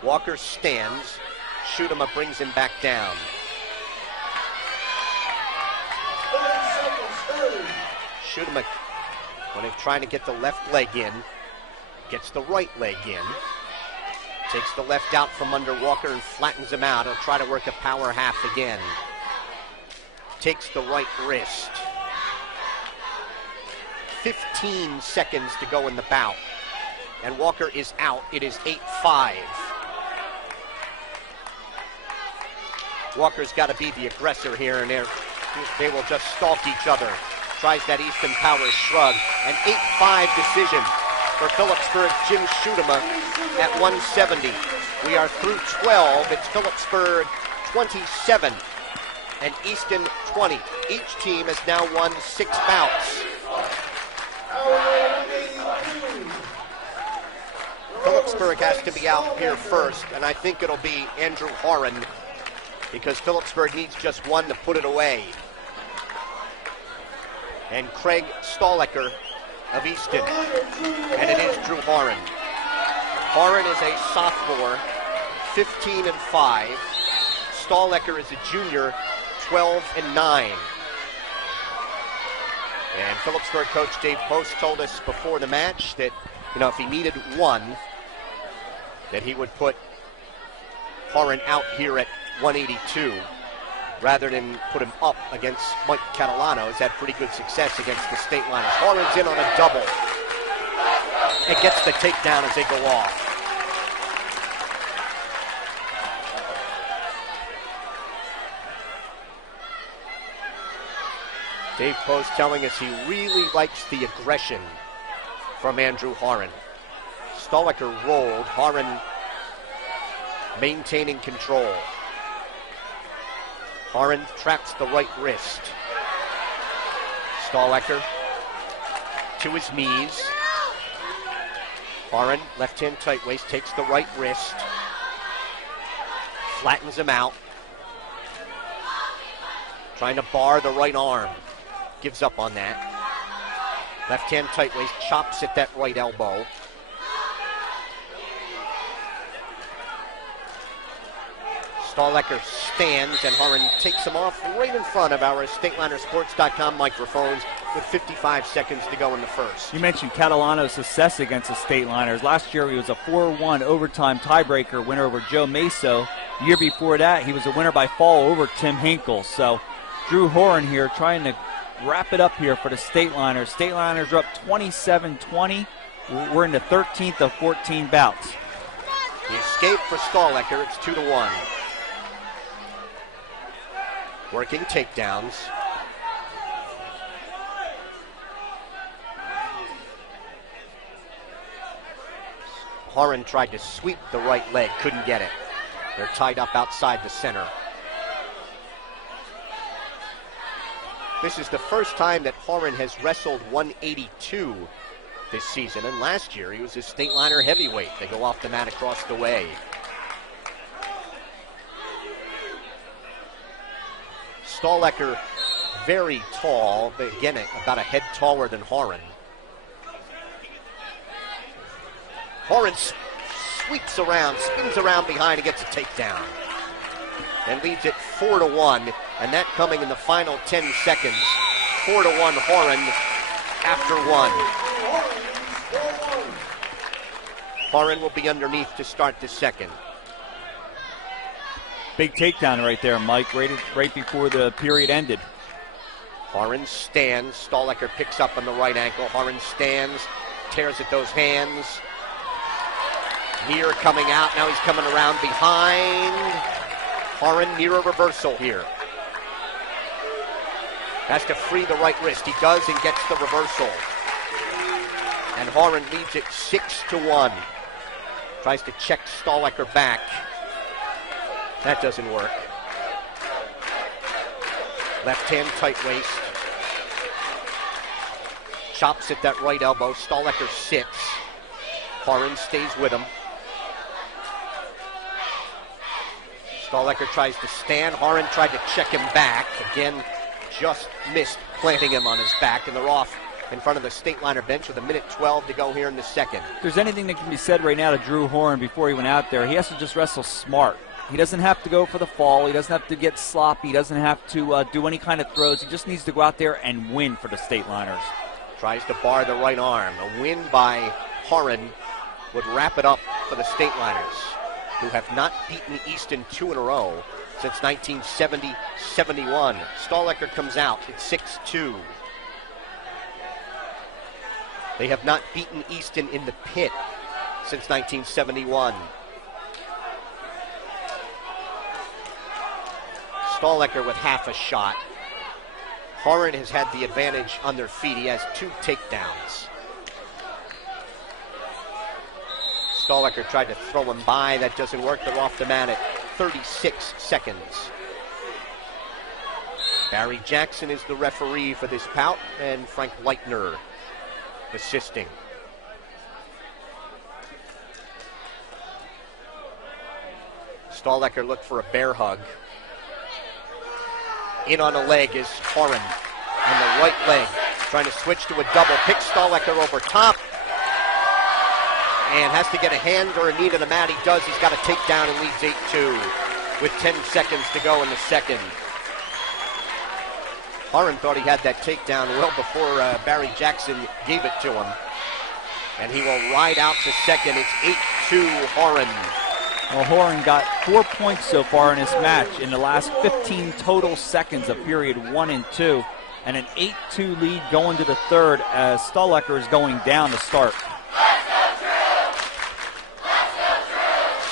Walker stands. Schutema brings him back down. 30 seconds, 30. Schutema, when they're trying to get the left leg in, gets the right leg in. Takes the left out from under Walker and flattens him out. He'll try to work a power half again. Takes the right wrist. 15 seconds to go in the bout. And Walker is out. It is 8-5. Walker's got to be the aggressor here, and they will just stalk each other. Tries that Easton power shrug. An 8-5 decision for Phillipsburg Jim Schutema at 170. We are through 12. It's Phillipsburg 27 and Easton 20. Each team has now won 6 bouts. Phillipsburg has to be out here first, and I think it'll be Andrew Horan, because Phillipsburg needs just 1 to put it away. And Craig Stahlecker of Easton. And it is Drew Horan. Horan is a sophomore, 15-5. Stahlecker is a junior, 12-9. And Phillipsburg coach Dave Post told us before the match that, if he needed 1, that he would put Horan out here at 182 rather than put him up against Mike Catalano. He's had pretty good success against the Stateliners. Horan's in on a double and gets the takedown as they go off. Dave Post telling us he really likes the aggression from Andrew Horan. Stahlecker rolled, Horan maintaining control. Horan traps the right wrist. Stahlecker to his knees. Horan, left hand tight waist, takes the right wrist. Flattens him out. Trying to bar the right arm. Gives up on that. Left hand tight waist, chops at that right elbow. Stahlecker stands and Horan takes him off right in front of our StatelinersSports.com microphones with 55 seconds to go in the first. You mentioned Catalano's success against the Stateliners. Last year he was a 4-1 overtime tiebreaker winner over Joe Meso. The year before that he was a winner by fall over Tim Hinkle. So Drew Horan here trying to wrap it up here for the Stateliners. Stateliners are up 27-20. We're in the 13th of 14 bouts. The escape for Stahlecker, it's 2-1. Working takedowns. Horan tried to sweep the right leg, couldn't get it. They're tied up outside the center. This is the first time that Horan has wrestled 182 this season, and last year he was a Stateliner heavyweight. They go off the mat across the way. Stahlecker, very tall, but again, about a head taller than Horan. Horan sweeps around, spins around behind and gets a takedown. And leads it 4-1, and that coming in the final 10 seconds. 4-1 Horan after one. Horan will be underneath to start the second. Big takedown right there, Mike, right before the period ended. Horan stands. Stahlecker picks up on the right ankle. Horan stands, tears at those hands. Near coming out. Now he's coming around behind. Horan near a reversal here. Has to free the right wrist. He does and gets the reversal. And Horan leads it 6-1. Tries to check Stahlecker back. That doesn't work. Left hand tight waist. Chops at that right elbow. Stahlecker sits. Horan stays with him. Stahlecker tries to stand. Horan tried to check him back. Again, just missed planting him on his back, and they're off in front of the Stateliner bench with 1:12 to go here in the second. If there's anything that can be said right now to Drew Horan before he went out there, he has to just wrestle smart. He doesn't have to go for the fall. He doesn't have to get sloppy. He doesn't have to do any kind of throws. He just needs to go out there and win for the Stateliners. Tries to bar the right arm. A win by Horan would wrap it up for the Stateliners, who have not beaten Easton 2 in a row since 1970-71. Stahlecker comes out at 6-2. They have not beaten Easton in the pit since 1971. Stahlecker with half a shot. Horan has had the advantage on their feet. He has 2 takedowns. Stahlecker tried to throw him by. That doesn't work. They're off the mat at 36 seconds. Barry Jackson is the referee for this bout, and Frank Leitner assisting. Stahlecker looked for a bear hug. In on a leg is Horan on the right leg, trying to switch to a double. Picks Stahlecker over top and has to get a hand or a knee to the mat. He does. He's got a takedown and leads 8-2 with 10 seconds to go in the second. Horan thought he had that takedown well before Barry Jackson gave it to him. And he will ride out to second. It's 8-2 Horan. Well, Horan got 4 points so far in this match in the last 15 total seconds of period 1 and 2. And an 8-2 lead going to the third as Stahlecker is going down to start.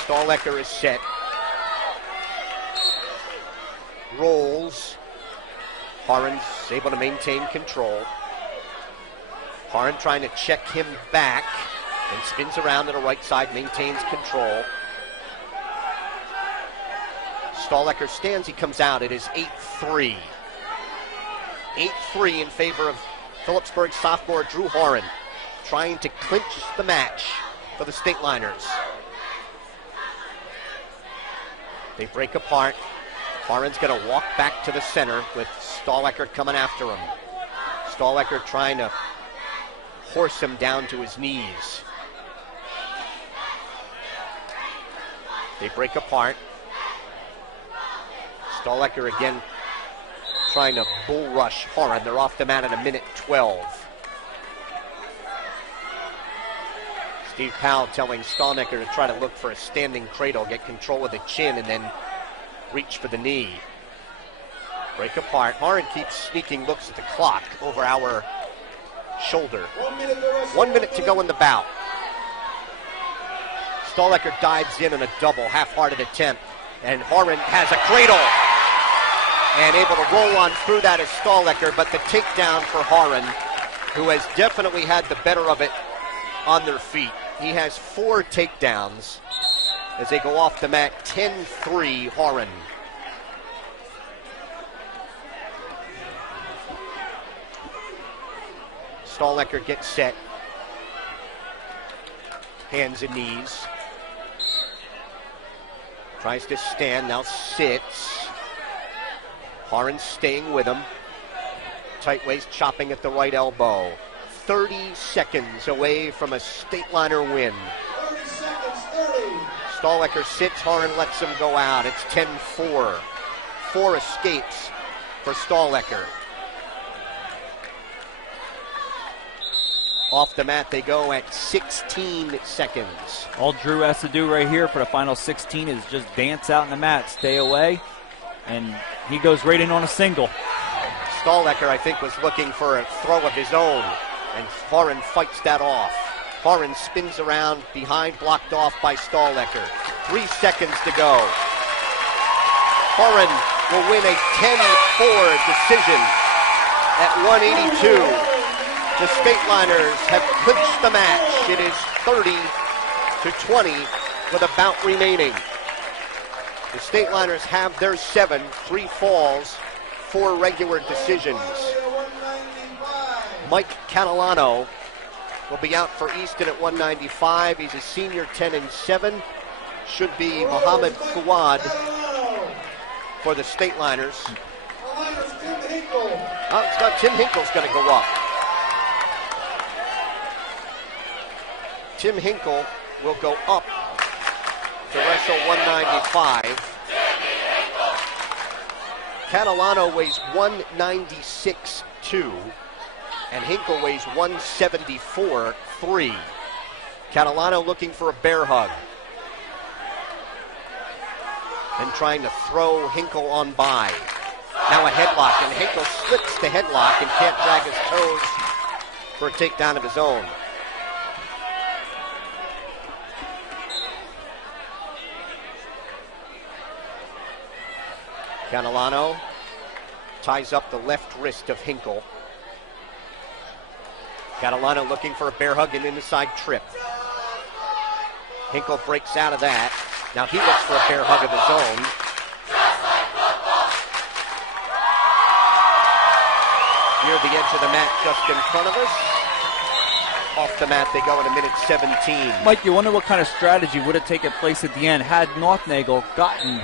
Stahlecker is set. Rolls. Horan's able to maintain control. Horan trying to check him back and spins around to the right side, maintains control. Stahlecker stands, he comes out. It is 8-3. 8-3 in favor of Phillipsburg sophomore Drew Horan, trying to clinch the match for the Stateliners. They break apart. Horan's going to walk back to the center with Stahlecker coming after him. Stahlecker trying to horse him down to his knees. They break apart. Stahlecker again trying to bull rush Horan. They're off the mat at 1:12. Steve Powell telling Stahlecker to try to look for a standing cradle, get control of the chin, and then reach for the knee. Break apart. Horan keeps sneaking looks at the clock over our shoulder. 1 minute to go in the bout. Stahlecker dives in a double, half-hearted attempt, and Horan has a cradle. And able to roll on through that is Stahlecker, but the takedown for Horan, who has definitely had the better of it on their feet. He has 4 takedowns as they go off the mat, 10-3 Horan. Stahlecker gets set. Hands and knees. Tries to stand, now sits. Horan staying with him. Tight waist chopping at the right elbow. 30 seconds away from a Stateliner win. 30 seconds, 30. Stahlecker sits, Horan lets him go out. It's 10-4. 4 escapes for Stahlecker. Off the mat they go at 16 seconds. All Drew has to do right here for the final 16 is just dance out in the mat, stay away, and he goes right in on a single. Stahlecker, I think, was looking for a throw of his own, and Horan fights that off. Horan spins around behind, blocked off by Stahlecker. 3 seconds to go. Horan will win a 10-4 decision at 182. The Stateliners have clinched the match. It is 30-20 with a bout remaining. The Stateliners have their 7, 3 falls, 4 regular decisions. Mike Catalano will be out for Easton at 195. He's a senior, 10-7. Should be Mohamed Fouad for the Stateliners. Oh, it's not. Tim Hinkle's going to go up. Tim Hinkle will go up to wrestle 195. Catalano weighs 196.2, and Hinkle weighs 174.3. Catalano looking for a bear hug. And trying to throw Hinkle on by. Now a headlock, and Hinkle slips the headlock and can't drag his toes for a takedown of his own. Catalano ties up the left wrist of Hinkle. Catalano looking for a bear hug and inside trip. Hinkle breaks out of that. Now he looks for a bear hug of his own. Near the edge of the mat just in front of us. Off the mat they go in 1:17. Mike, you wonder what kind of strategy would have taken place at the end had Northnagel gotten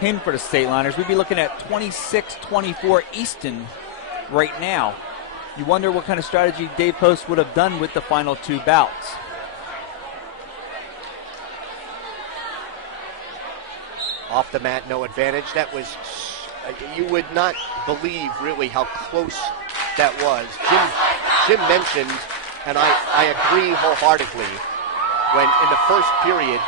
pinned for the Stateliners. We'd be looking at 26-24 Easton right now. You wonder what kind of strategy Dave Post would have done with the final 2 bouts. Off the mat, no advantage. That was, you would not believe really how close that was. Jim mentioned, and I agree wholeheartedly, when in the first period,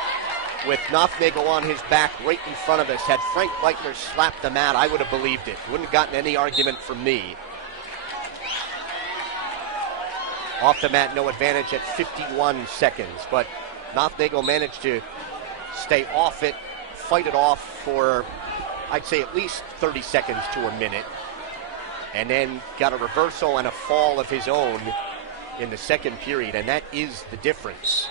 with Northnagel on his back right in front of us, had Frank Leitner slapped the mat, I would have believed it. Wouldn't have gotten any argument from me. Off the mat, no advantage at 51 seconds, but Northnagel managed to stay off it, fight it off for, I'd say, at least 30 seconds to a minute. and then got a reversal and a fall of his own in the second period, and that is the difference.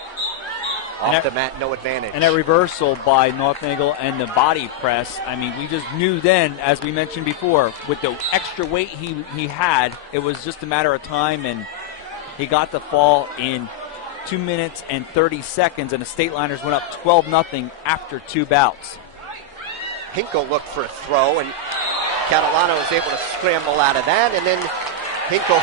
Off the mat, no advantage. And a reversal by North Angle and the body press. I mean, we just knew then, as we mentioned before, with the extra weight he had, it was just a matter of time, and he got the fall in 2 minutes and 30 seconds, and the Stateliners went up 12-0 after 2 bouts. Hinkle looked for a throw, and Catalano is able to scramble out of that, and then Hinkle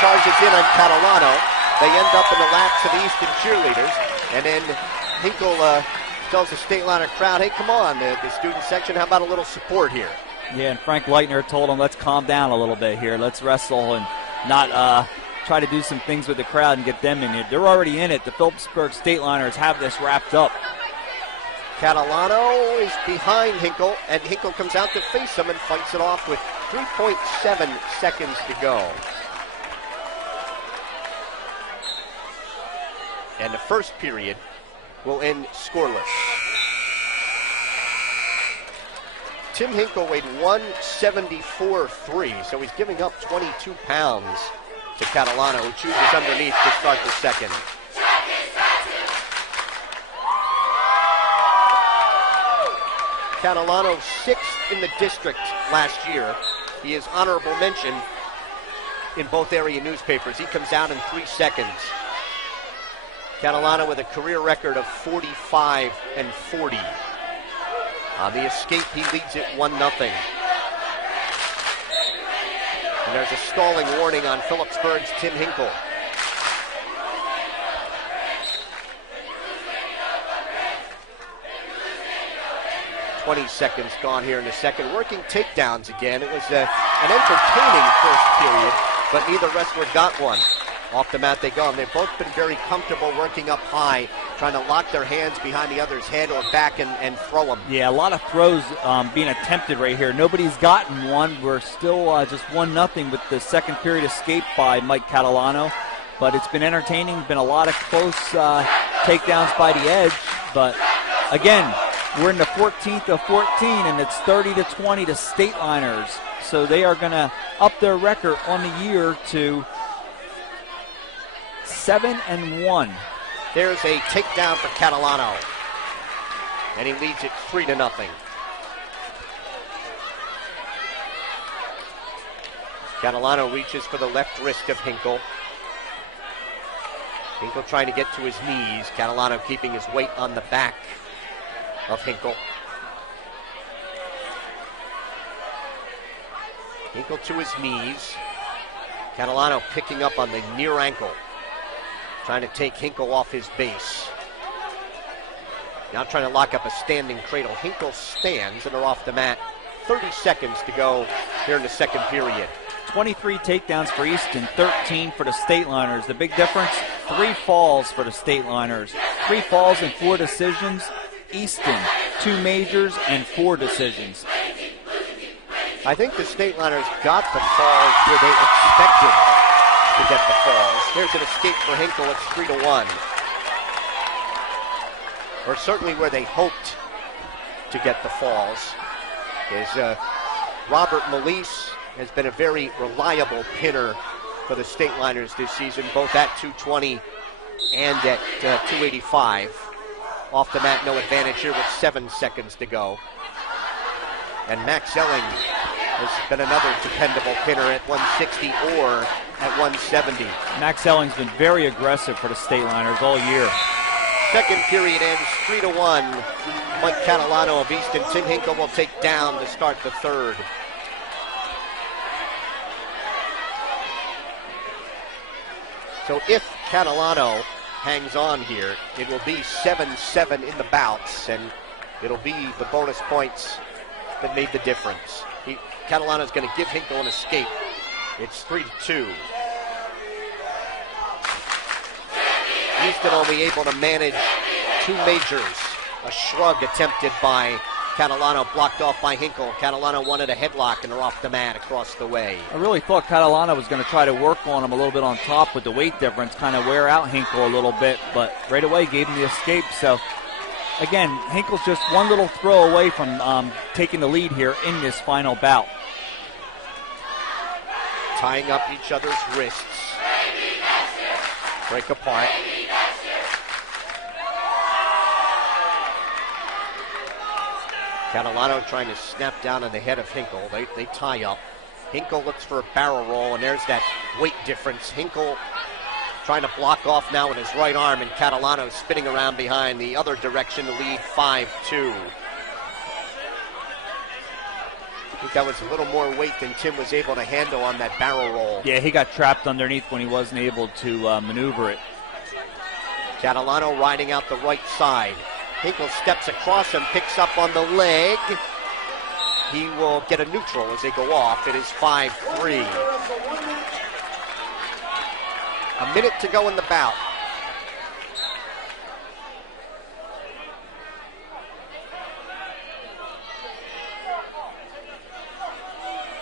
charges in on Catalano. They end up in the laps of the Easton cheerleaders. And then Hinkle tells the Stateliner crowd, hey, come on, the student section, how about a little support here? Yeah, and Frank Leitner told him, let's calm down a little bit here. Let's wrestle and not try to do some things with the crowd and get them in it. They're already in it. The Phillipsburg Stateliners have this wrapped up. Catalano is behind Hinkle, and Hinkle comes out to face him and fights it off with 3.7 seconds to go. And the first period will end scoreless. Tim Hinkle weighed 174.3, so he's giving up 22 pounds to Catalano, who chooses underneath to start the second. Catalano 6th in the district last year. He is honorable mention in both area newspapers. He comes out in 3 seconds. Catalano with a career record of 45 and 40. On the escape, he leads it 1-0. And there's a stalling warning on Phillipsburg's Tim Hinkle. "20 seconds gone here in the second. Working takedowns again. It was an entertaining first period, but neither wrestler got one. Off the mat they go, and they've both been very comfortable working up high, trying to lock their hands behind the other's head or back and throw them. Yeah, a lot of throws being attempted right here. Nobody's gotten one. We're still just 1-0 with the second period escape by Mike Catalano. But it's been entertaining, been a lot of close takedowns by the edge. But again, we're in the 14th of 14, and it's 30-20 to Stateliners. So they are going to up their record on the year to 7-1. There's a takedown for Catalano, and he leads it 3-0. Catalano reaches for the left wrist of Hinkle. Hinkle trying to get to his knees. Catalano keeping his weight on the back of Hinkle. Hinkle to his knees. Catalano picking up on the near ankle, trying to take Hinkle off his base. Now trying to lock up a standing cradle. Hinkle stands and are off the mat. 30 seconds to go here in the second period. 23 takedowns for Easton, 13 for the Stateliners. The big difference, 3 falls for the Stateliners. 3 falls and 4 decisions. Easton, 2 majors and 4 decisions. I think the Stateliners got the falls where they expected to get the falls. There's an escape for Hinkle. It's 3-1. Or certainly where they hoped to get the falls. Robert Melise has been a very reliable pinner for the Stateliners this season, both at 220 and at 285. Off the mat, no advantage here with 7 seconds to go. And Max Elling has been another dependable pinner at 160 or at 170. Max Elling's been very aggressive for the Stateliners all year. Second period ends 3-1. Mike Catalano of Easton. Tim Hinkle will take down to start the third. So if Catalano hangs on here, it will be 7-7 in the bouts, and it'll be the bonus points that made the difference. Catalano's going to give Hinkle an escape. It's 3-2. Easton only able to manage 2 majors. A shrug attempted by Catalano, blocked off by Hinkle. Catalano wanted a headlock, and they're off the mat across the way. I really thought Catalano was going to try to work on him a little bit on top with the weight difference, kind of wear out Hinkle a little bit, but right away gave him the escape. So again, Hinkle's just one little throw away from taking the lead here in this final bout. tying up each other's wrists. Break apart. Catalano trying to snap down on the head of Hinkle. They tie up. Hinkle looks for a barrel roll, and there's that weight difference. Hinkle trying to block off now with his right arm, and Catalano spinning around behind the other direction to lead 5-2. I think that was a little more weight than Tim was able to handle on that barrel roll. Yeah, he got trapped underneath when he wasn't able to maneuver it. Catalano riding out the right side. Hinkle steps across and picks up on the leg. He will get a neutral as they go off. It is 5-3. A minute to go in the bout.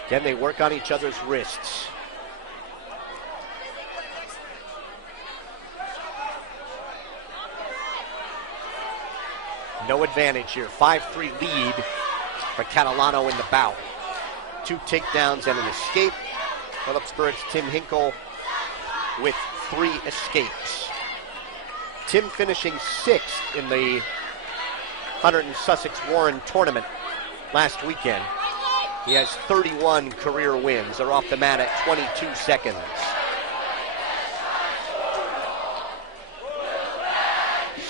Again, they work on each other's wrists. No advantage here. 5-3 lead for Catalano in the bout. 2 takedowns and an escape. Phillipsburg's Tim Hinkle with 3 escapes. Tim finishing 6th in the Hunter and Sussex Warren tournament last weekend. He has 31 career wins. They're off the mat at 22 seconds.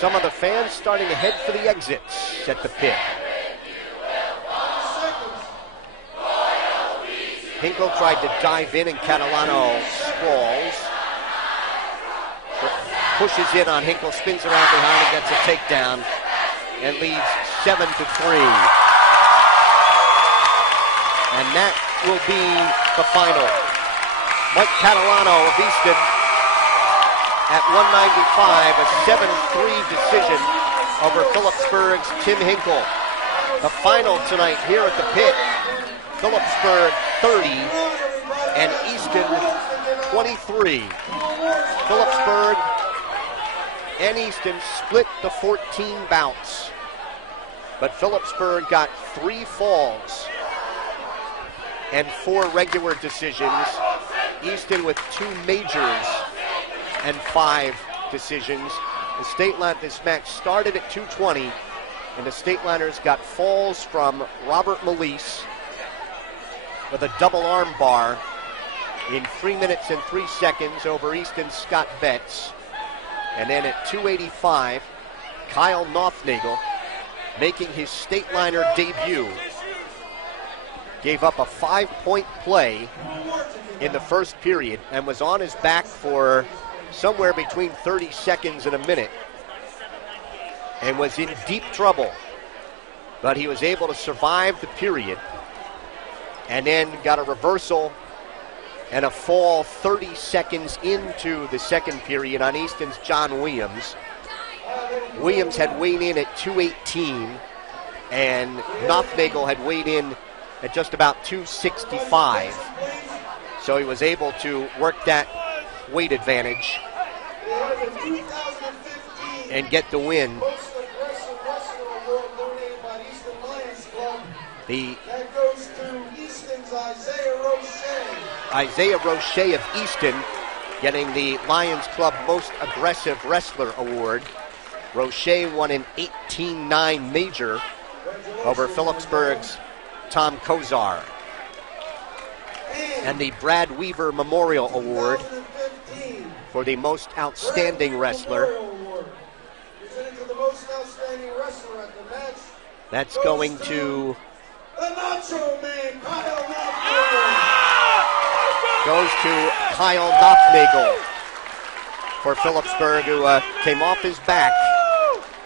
Some of the fans starting to head for the exits at the pit. Hinkle tried to dive in and Catalano sprawls. Pushes in on Hinkle, spins around behind and gets a takedown and leads 7-3. And that will be the final. Mike Catalano of Easton at 195, a 7-3 decision over Phillipsburg's Tim Hinkle. The final tonight here at the pit, Phillipsburg 30 and Easton 23. Phillipsburg and Easton split the 14 bouts, but Phillipsburg got 3 falls and 4 regular decisions. Easton with 2 majors and 5 decisions. The this match started at 220, and the Stateliners got falls from Robert Melise with a double arm bar in 3 minutes and 3 seconds over Easton's Scott Betts. And then at 285, Kyle Nothnagel, making his Stateliner debut, gave up a 5-point play in the first period and was on his back for somewhere between 30 seconds and a minute and was in deep trouble. But he was able to survive the period and then got a reversal and a fall 30 seconds into the second period on Easton's John Williams. Williams had weighed in at 218 and Nothnagel had weighed in at just about 265. So he was able to work that weight advantage and get the win. That goes to Easton's Isaiah Roche of Easton getting the Lions Club Most Aggressive Wrestler Award. Roche won an 18-9 major over Phillipsburg's Tom Kozar. And the Brad Weaver Memorial Award for the Most Outstanding Wrestler. That's going to goes to Kyle Nothnagel for Phillipsburg, who came off his back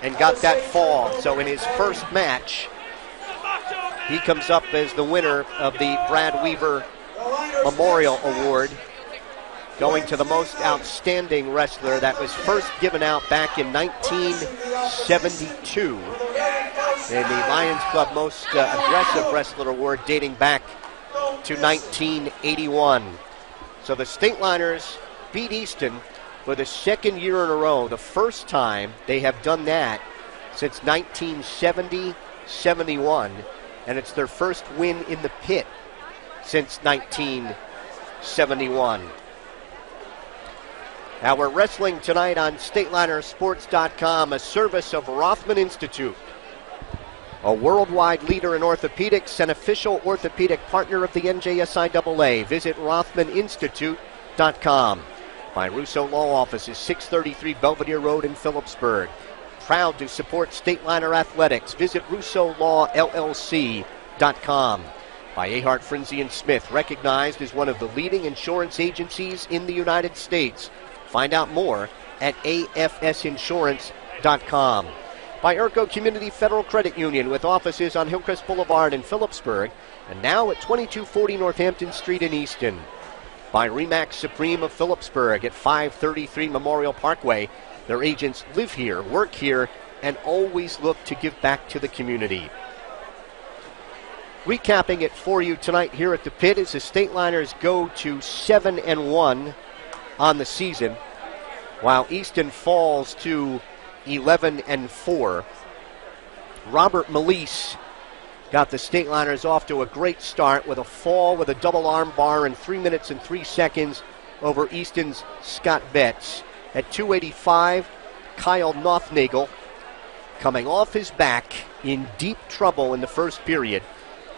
and got that fall. So in his first match, he comes up as the winner of the Brad Weaver Memorial Award, going to the Most Outstanding Wrestler that was first given out back in 1972. And the Lions Club Most Aggressive Wrestler Award dating back to 1981. So the Stateliners beat Easton for the second year in a row, the first time they have done that since 1970-71, and it's their first win in the pit since 1970-71. 71. Our wrestling tonight on StatelinersSports.com, a service of Rothman Institute, a worldwide leader in orthopedics and official orthopedic partner of the NJSIAA. Visit RothmanInstitute.com. By Russo Law Offices, 633 Belvedere Road in Phillipsburg. Proud to support Stateliner Athletics. Visit RussoLawLLC.com. By Ahart, Frinzy & Smith, recognized as one of the leading insurance agencies in the United States. Find out more at afsinsurance.com. By Urco Community Federal Credit Union, with offices on Hillcrest Boulevard in Phillipsburg and now at 2240 Northampton Street in Easton. By Remax Supreme of Phillipsburg at 533 Memorial Parkway. Their agents live here, work here, and always look to give back to the community. Recapping it for you tonight here at the pit as the Stateliners go to 7-1 on the season, while Easton falls to 11-4. Robert Melise got the Stateliners off to a great start with a fall with a double arm bar in 3 minutes and 3 seconds over Easton's Scott Betts. At 285, Kyle Nothnagel coming off his back in deep trouble in the first period.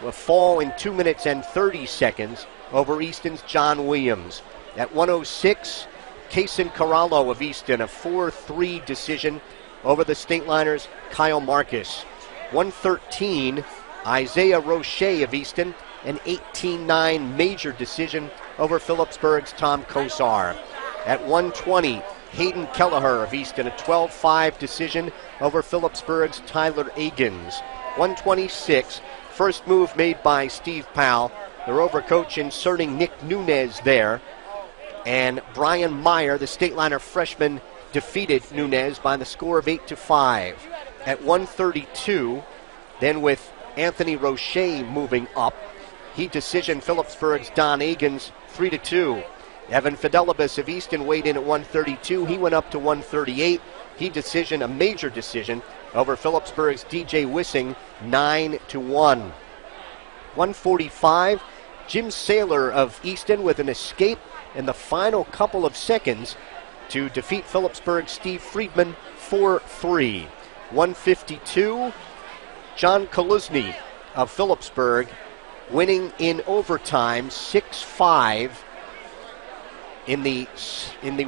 A fall in 2 minutes and 30 seconds over Easton's John Williams. At 106, Kaysen Corallo of Easton, a 4-3 decision over the Stateliners' Kyle Marcus. 113, Isaiah Roche of Easton, an 18-9 major decision over Phillipsburg's Tom Kosar. At 120, Hayden Kelleher of Easton, a 12-5 decision over Phillipsburg's Tyler Agins. 126, first move made by Steve Powell. The Rover coach inserting Nick Nunez there. And Brian Meyer, the Stateliner freshman, defeated Nunez by the score of 8-5. At 132, then with Anthony Roche moving up, he decisioned Phillipsburg's Don Agins 3-2. Evan Fidelibus of Easton weighed in at 132. He went up to 138. He decisioned a major decision over Phillipsburg's DJ Wissing 9-1. 145, Jim Saylor of Easton with an escape in the final couple of seconds to defeat Phillipsburg's Steve Friedman 4-3. 152, John Koluzny of Phillipsburg winning in overtime 6-5 in the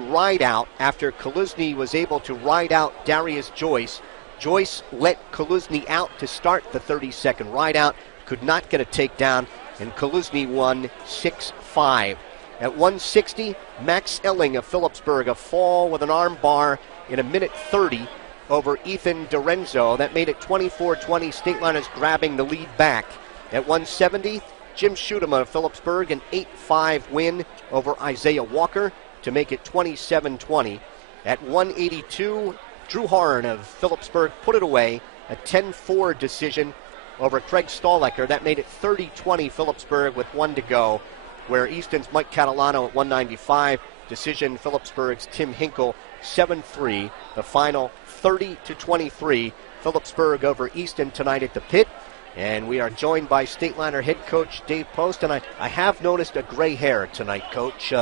ride out after Koluzny was able to ride out Darius Joyce. Joyce let Koluzny out to start the 30-second ride out, could not get a takedown, and Koluzny won 6-5. At 160, Max Elling of Phillipsburg, a fall with an arm bar in a minute 30 over Ethan Dorenzo. That made it 24-20, Stateliners grabbing the lead back. At 170, Jim Schutema of Phillipsburg, an 8-5 win over Isaiah Walker to make it 27-20. At 182, Drew Horn of Phillipsburg put it away, a 10-4 decision over Craig Stahlecker. That made it 30-20 Phillipsburg with 1 to go, where Easton's Mike Catalano at 195 decision Phillipsburg's Tim Hinkle 7-3. The final 30-23 Phillipsburg over Easton tonight at the pit. And we are joined by Stateliner head coach Dave Post, and I have noticed a gray hair tonight, Coach.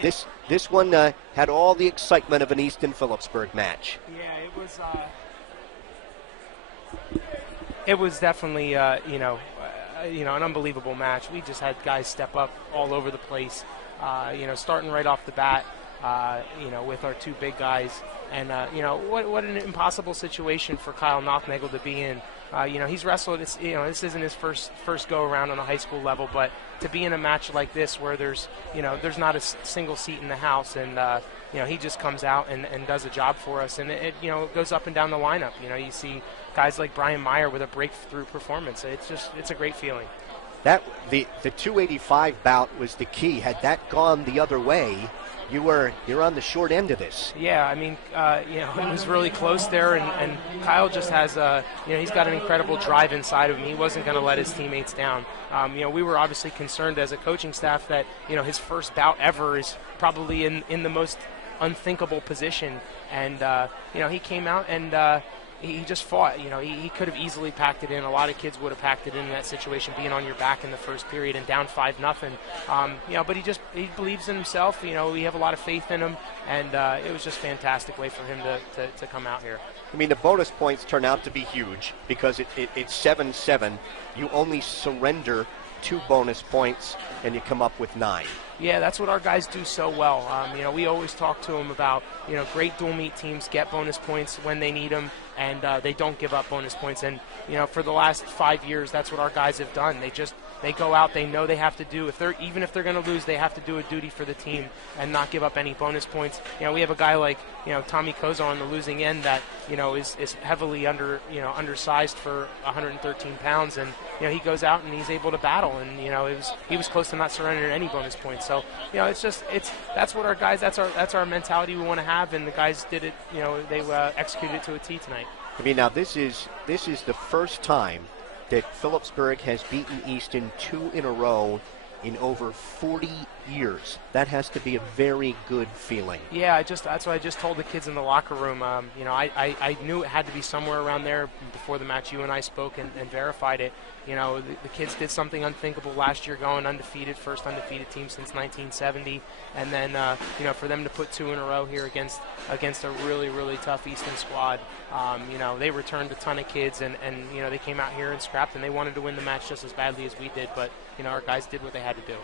This one had all the excitement of an Easton-Phillipsburg match. Yeah, it was definitely an unbelievable match. We just had guys step up all over the place. Starting right off the bat, with our two big guys, and what an impossible situation for Kyle Nothnagel to be in. He's wrestled. This isn't his first go around on a high school level, but to be in a match like this where there's not a single seat in the house, and he just comes out and does a job for us, and it goes up and down the lineup. You see guys like Brian Meyer with a breakthrough performance. It's a great feeling. That the 285 bout was the key. Had that gone the other way, you're on the short end of this. Yeah, I mean, it was really close there, and Kyle just has he's got an incredible drive inside of him. He wasn't going to let his teammates down. We were obviously concerned as a coaching staff that his first bout ever is probably in the most unthinkable position, and he came out and he just fought. You know, he could have easily packed it in. A lot of kids would have packed it in that situation, being on your back in the first period and down 5-0. You know, but he believes in himself. You know, we have a lot of faith in him, and it was just a fantastic way for him to come out here. I mean, the bonus points turn out to be huge because it's 7-7. You only surrender 2 bonus points, and you come up with 9. Yeah, that's what our guys do so well. You know, we always talk to them about, you know, great dual meet teams get bonus points when they need them, and they don't give up bonus points. And, you know, for the last 5 years, that's what our guys have done. They go out, they know they have to do. Even if they're going to lose, they have to do a duty for the team and not give up any bonus points. You know, we have a guy like, you know, Tommy Kozo on the losing end that, you know, is heavily undersized for 113 pounds, and, you know, he goes out and he's able to battle, and, you know, he was close to not surrendering any bonus points. So, you know, that's what our guys, that's our mentality we want to have, and the guys did it. You know, they executed it to a T tonight. I mean, now this is the first time that Phillipsburg has beaten Easton 2 in a row in over 40 years. That has to be a very good feeling. Yeah, that's what I just told the kids in the locker room. You know, I knew it had to be somewhere around there. Before the match, you and I spoke and verified it. You know, the kids did something unthinkable last year, going undefeated, first undefeated team since 1970, and then you know, for them to put 2 in a row here against a really, really tough Easton squad. You know, they returned a ton of kids, and you know, they came out here and scrapped, and they wanted to win the match just as badly as we did, but, you know, our guys did what they had to do.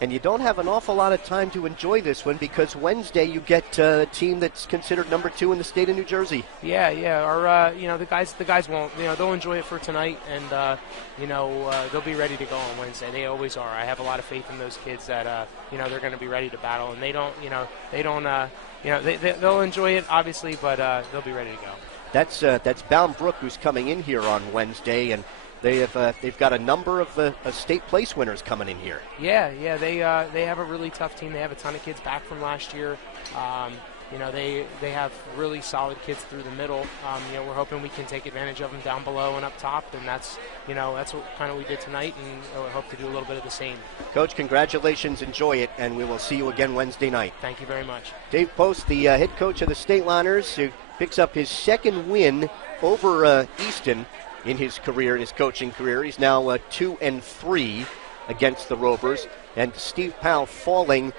And you don't have an awful lot of time to enjoy this one because Wednesday you get a team that's considered number 2 in the state of New Jersey. Yeah. Our you know, the guys won't. You know, they'll enjoy it for tonight, and you know, they'll be ready to go on Wednesday. They always are. I have a lot of faith in those kids that you know, they're going to be ready to battle, and they'll enjoy it obviously, but they'll be ready to go. That's Bound Brook who's coming in here on Wednesday, and they've got a number of state place winners coming in here. Yeah, they have a really tough team. They have a ton of kids back from last year. You know, they have really solid kids through the middle. You know, we're hoping we can take advantage of them down below and up top, and that's what kind of we did tonight, and we hope to do a little bit of the same. Coach, congratulations, enjoy it, and we will see you again Wednesday night. Thank you very much. Dave Post, the head coach of the Stateliners, who picks up his 2nd win over Easton in his career, in his coaching career. He's now 2-3 against the Rovers. And Steve Powell falling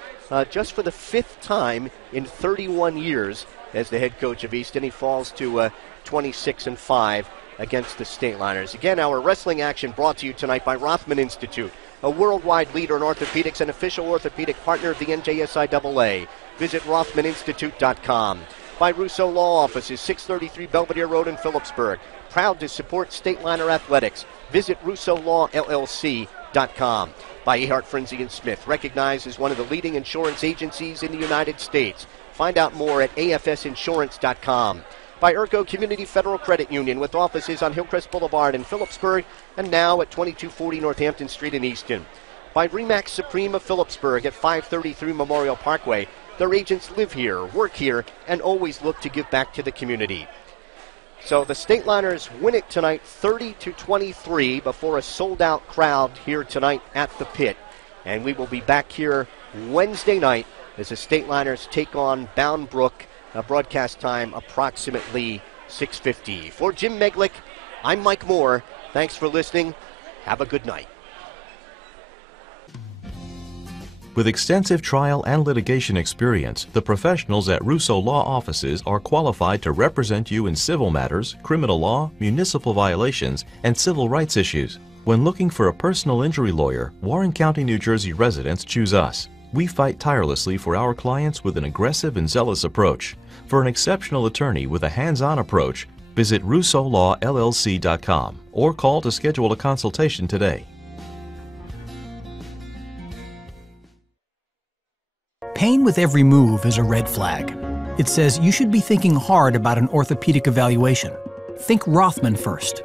just for the 5th time in 31 years as the head coach of Easton. He falls to 26-5 against the Stateliners. Again, our wrestling action brought to you tonight by Rothman Institute, a worldwide leader in orthopedics and official orthopedic partner of the NJSIAA. Visit RothmanInstitute.com. By Russo Law Offices, 633 Belvedere Road in Phillipsburg. Proud to support Stateliner Athletics. Visit RussoLawLLC.com. By Ehart, Frenzy & Smith, recognized as one of the leading insurance agencies in the United States. Find out more at AFSinsurance.com. By Erco Community Federal Credit Union, with offices on Hillcrest Boulevard in Phillipsburg and now at 2240 Northampton Street in Easton. By Remax Supreme of Phillipsburg at 533 Memorial Parkway. Their agents live here, work here, and always look to give back to the community. So the Stateliners win it tonight 30-23 before a sold-out crowd here tonight at the pit. And we will be back here Wednesday night as the Stateliners take on Bound Brook. Broadcast time approximately 6:50. For Jim Meglick, I'm Mike Moore. Thanks for listening. Have a good night. With extensive trial and litigation experience, the professionals at Russo Law Offices are qualified to represent you in civil matters, criminal law, municipal violations, and civil rights issues. When looking for a personal injury lawyer, Warren County, New Jersey residents choose us. We fight tirelessly for our clients with an aggressive and zealous approach. For an exceptional attorney with a hands-on approach, visit RussoLawLLC.com or call to schedule a consultation today. Pain with every move is a red flag. It says you should be thinking hard about an orthopedic evaluation. Think Rothman first.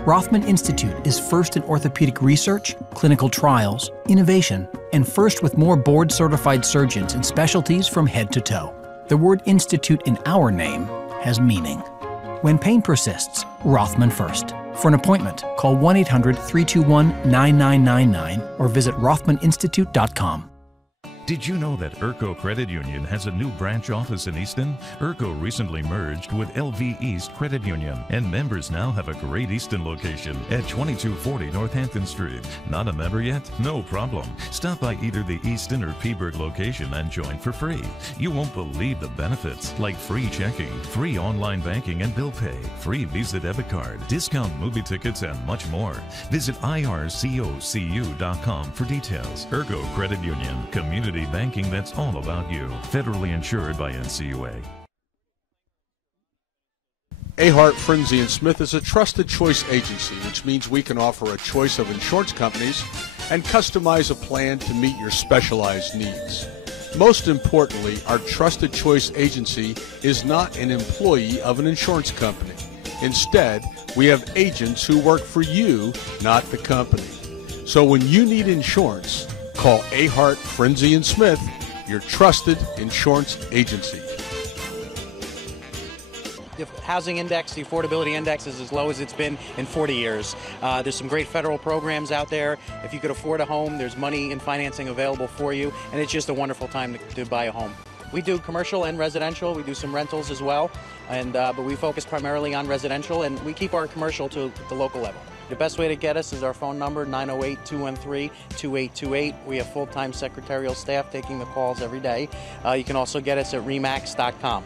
Rothman Institute is first in orthopedic research, clinical trials, innovation, and first with more board-certified surgeons in specialties from head to toe. The word institute in our name has meaning. When pain persists, Rothman first. For an appointment, call 1-800-321-9999 or visit RothmanInstitute.com. Did you know that Urco Credit Union has a new branch office in Easton? Urco recently merged with LV East Credit Union, and members now have a great Easton location at 2240 Northampton Street. Not a member yet? No problem. Stop by either the Easton or PHILLIPSBURG location and join for free. You won't believe the benefits, like free checking, free online banking and bill pay, free Visa debit card, discount movie tickets, and much more. Visit ircocu.com for details. Urco Credit Union, community banking that's all about you. Federally insured by NCUA. Ahart, Frenzy & Smith is a trusted choice agency, which means we can offer a choice of insurance companies and customize a plan to meet your specialized needs. Most importantly, our trusted choice agency is not an employee of an insurance company. Instead, we have agents who work for you, not the company. So when you need insurance, call Ahart, Frenzy & Smith, your trusted insurance agency. The housing index, the affordability index, is as low as it's been in 40 years. There's some great federal programs out there. If you could afford a home, there's money and financing available for you, and it's just a wonderful time to buy a home. We do commercial and residential. We do some rentals as well, and but we focus primarily on residential, and we keep our commercial to the local level. The best way to get us is our phone number, 908-213-2828. We have full-time secretarial staff taking the calls every day. You can also get us at remax.com.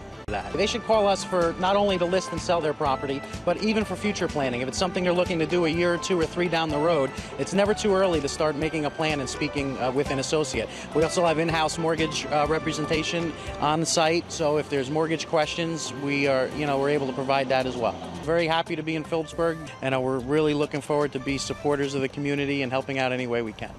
They should call us for not only to list and sell their property, but even for future planning. If it's something they're looking to do a year or two or three down the road, it's never too early to start making a plan and speaking with an associate. We also have in-house mortgage representation on the site, so if there's mortgage questions, we're able to provide that as well. Very happy to be in Phillipsburg, and we're really looking forward to be supporters of the community and helping out any way we can.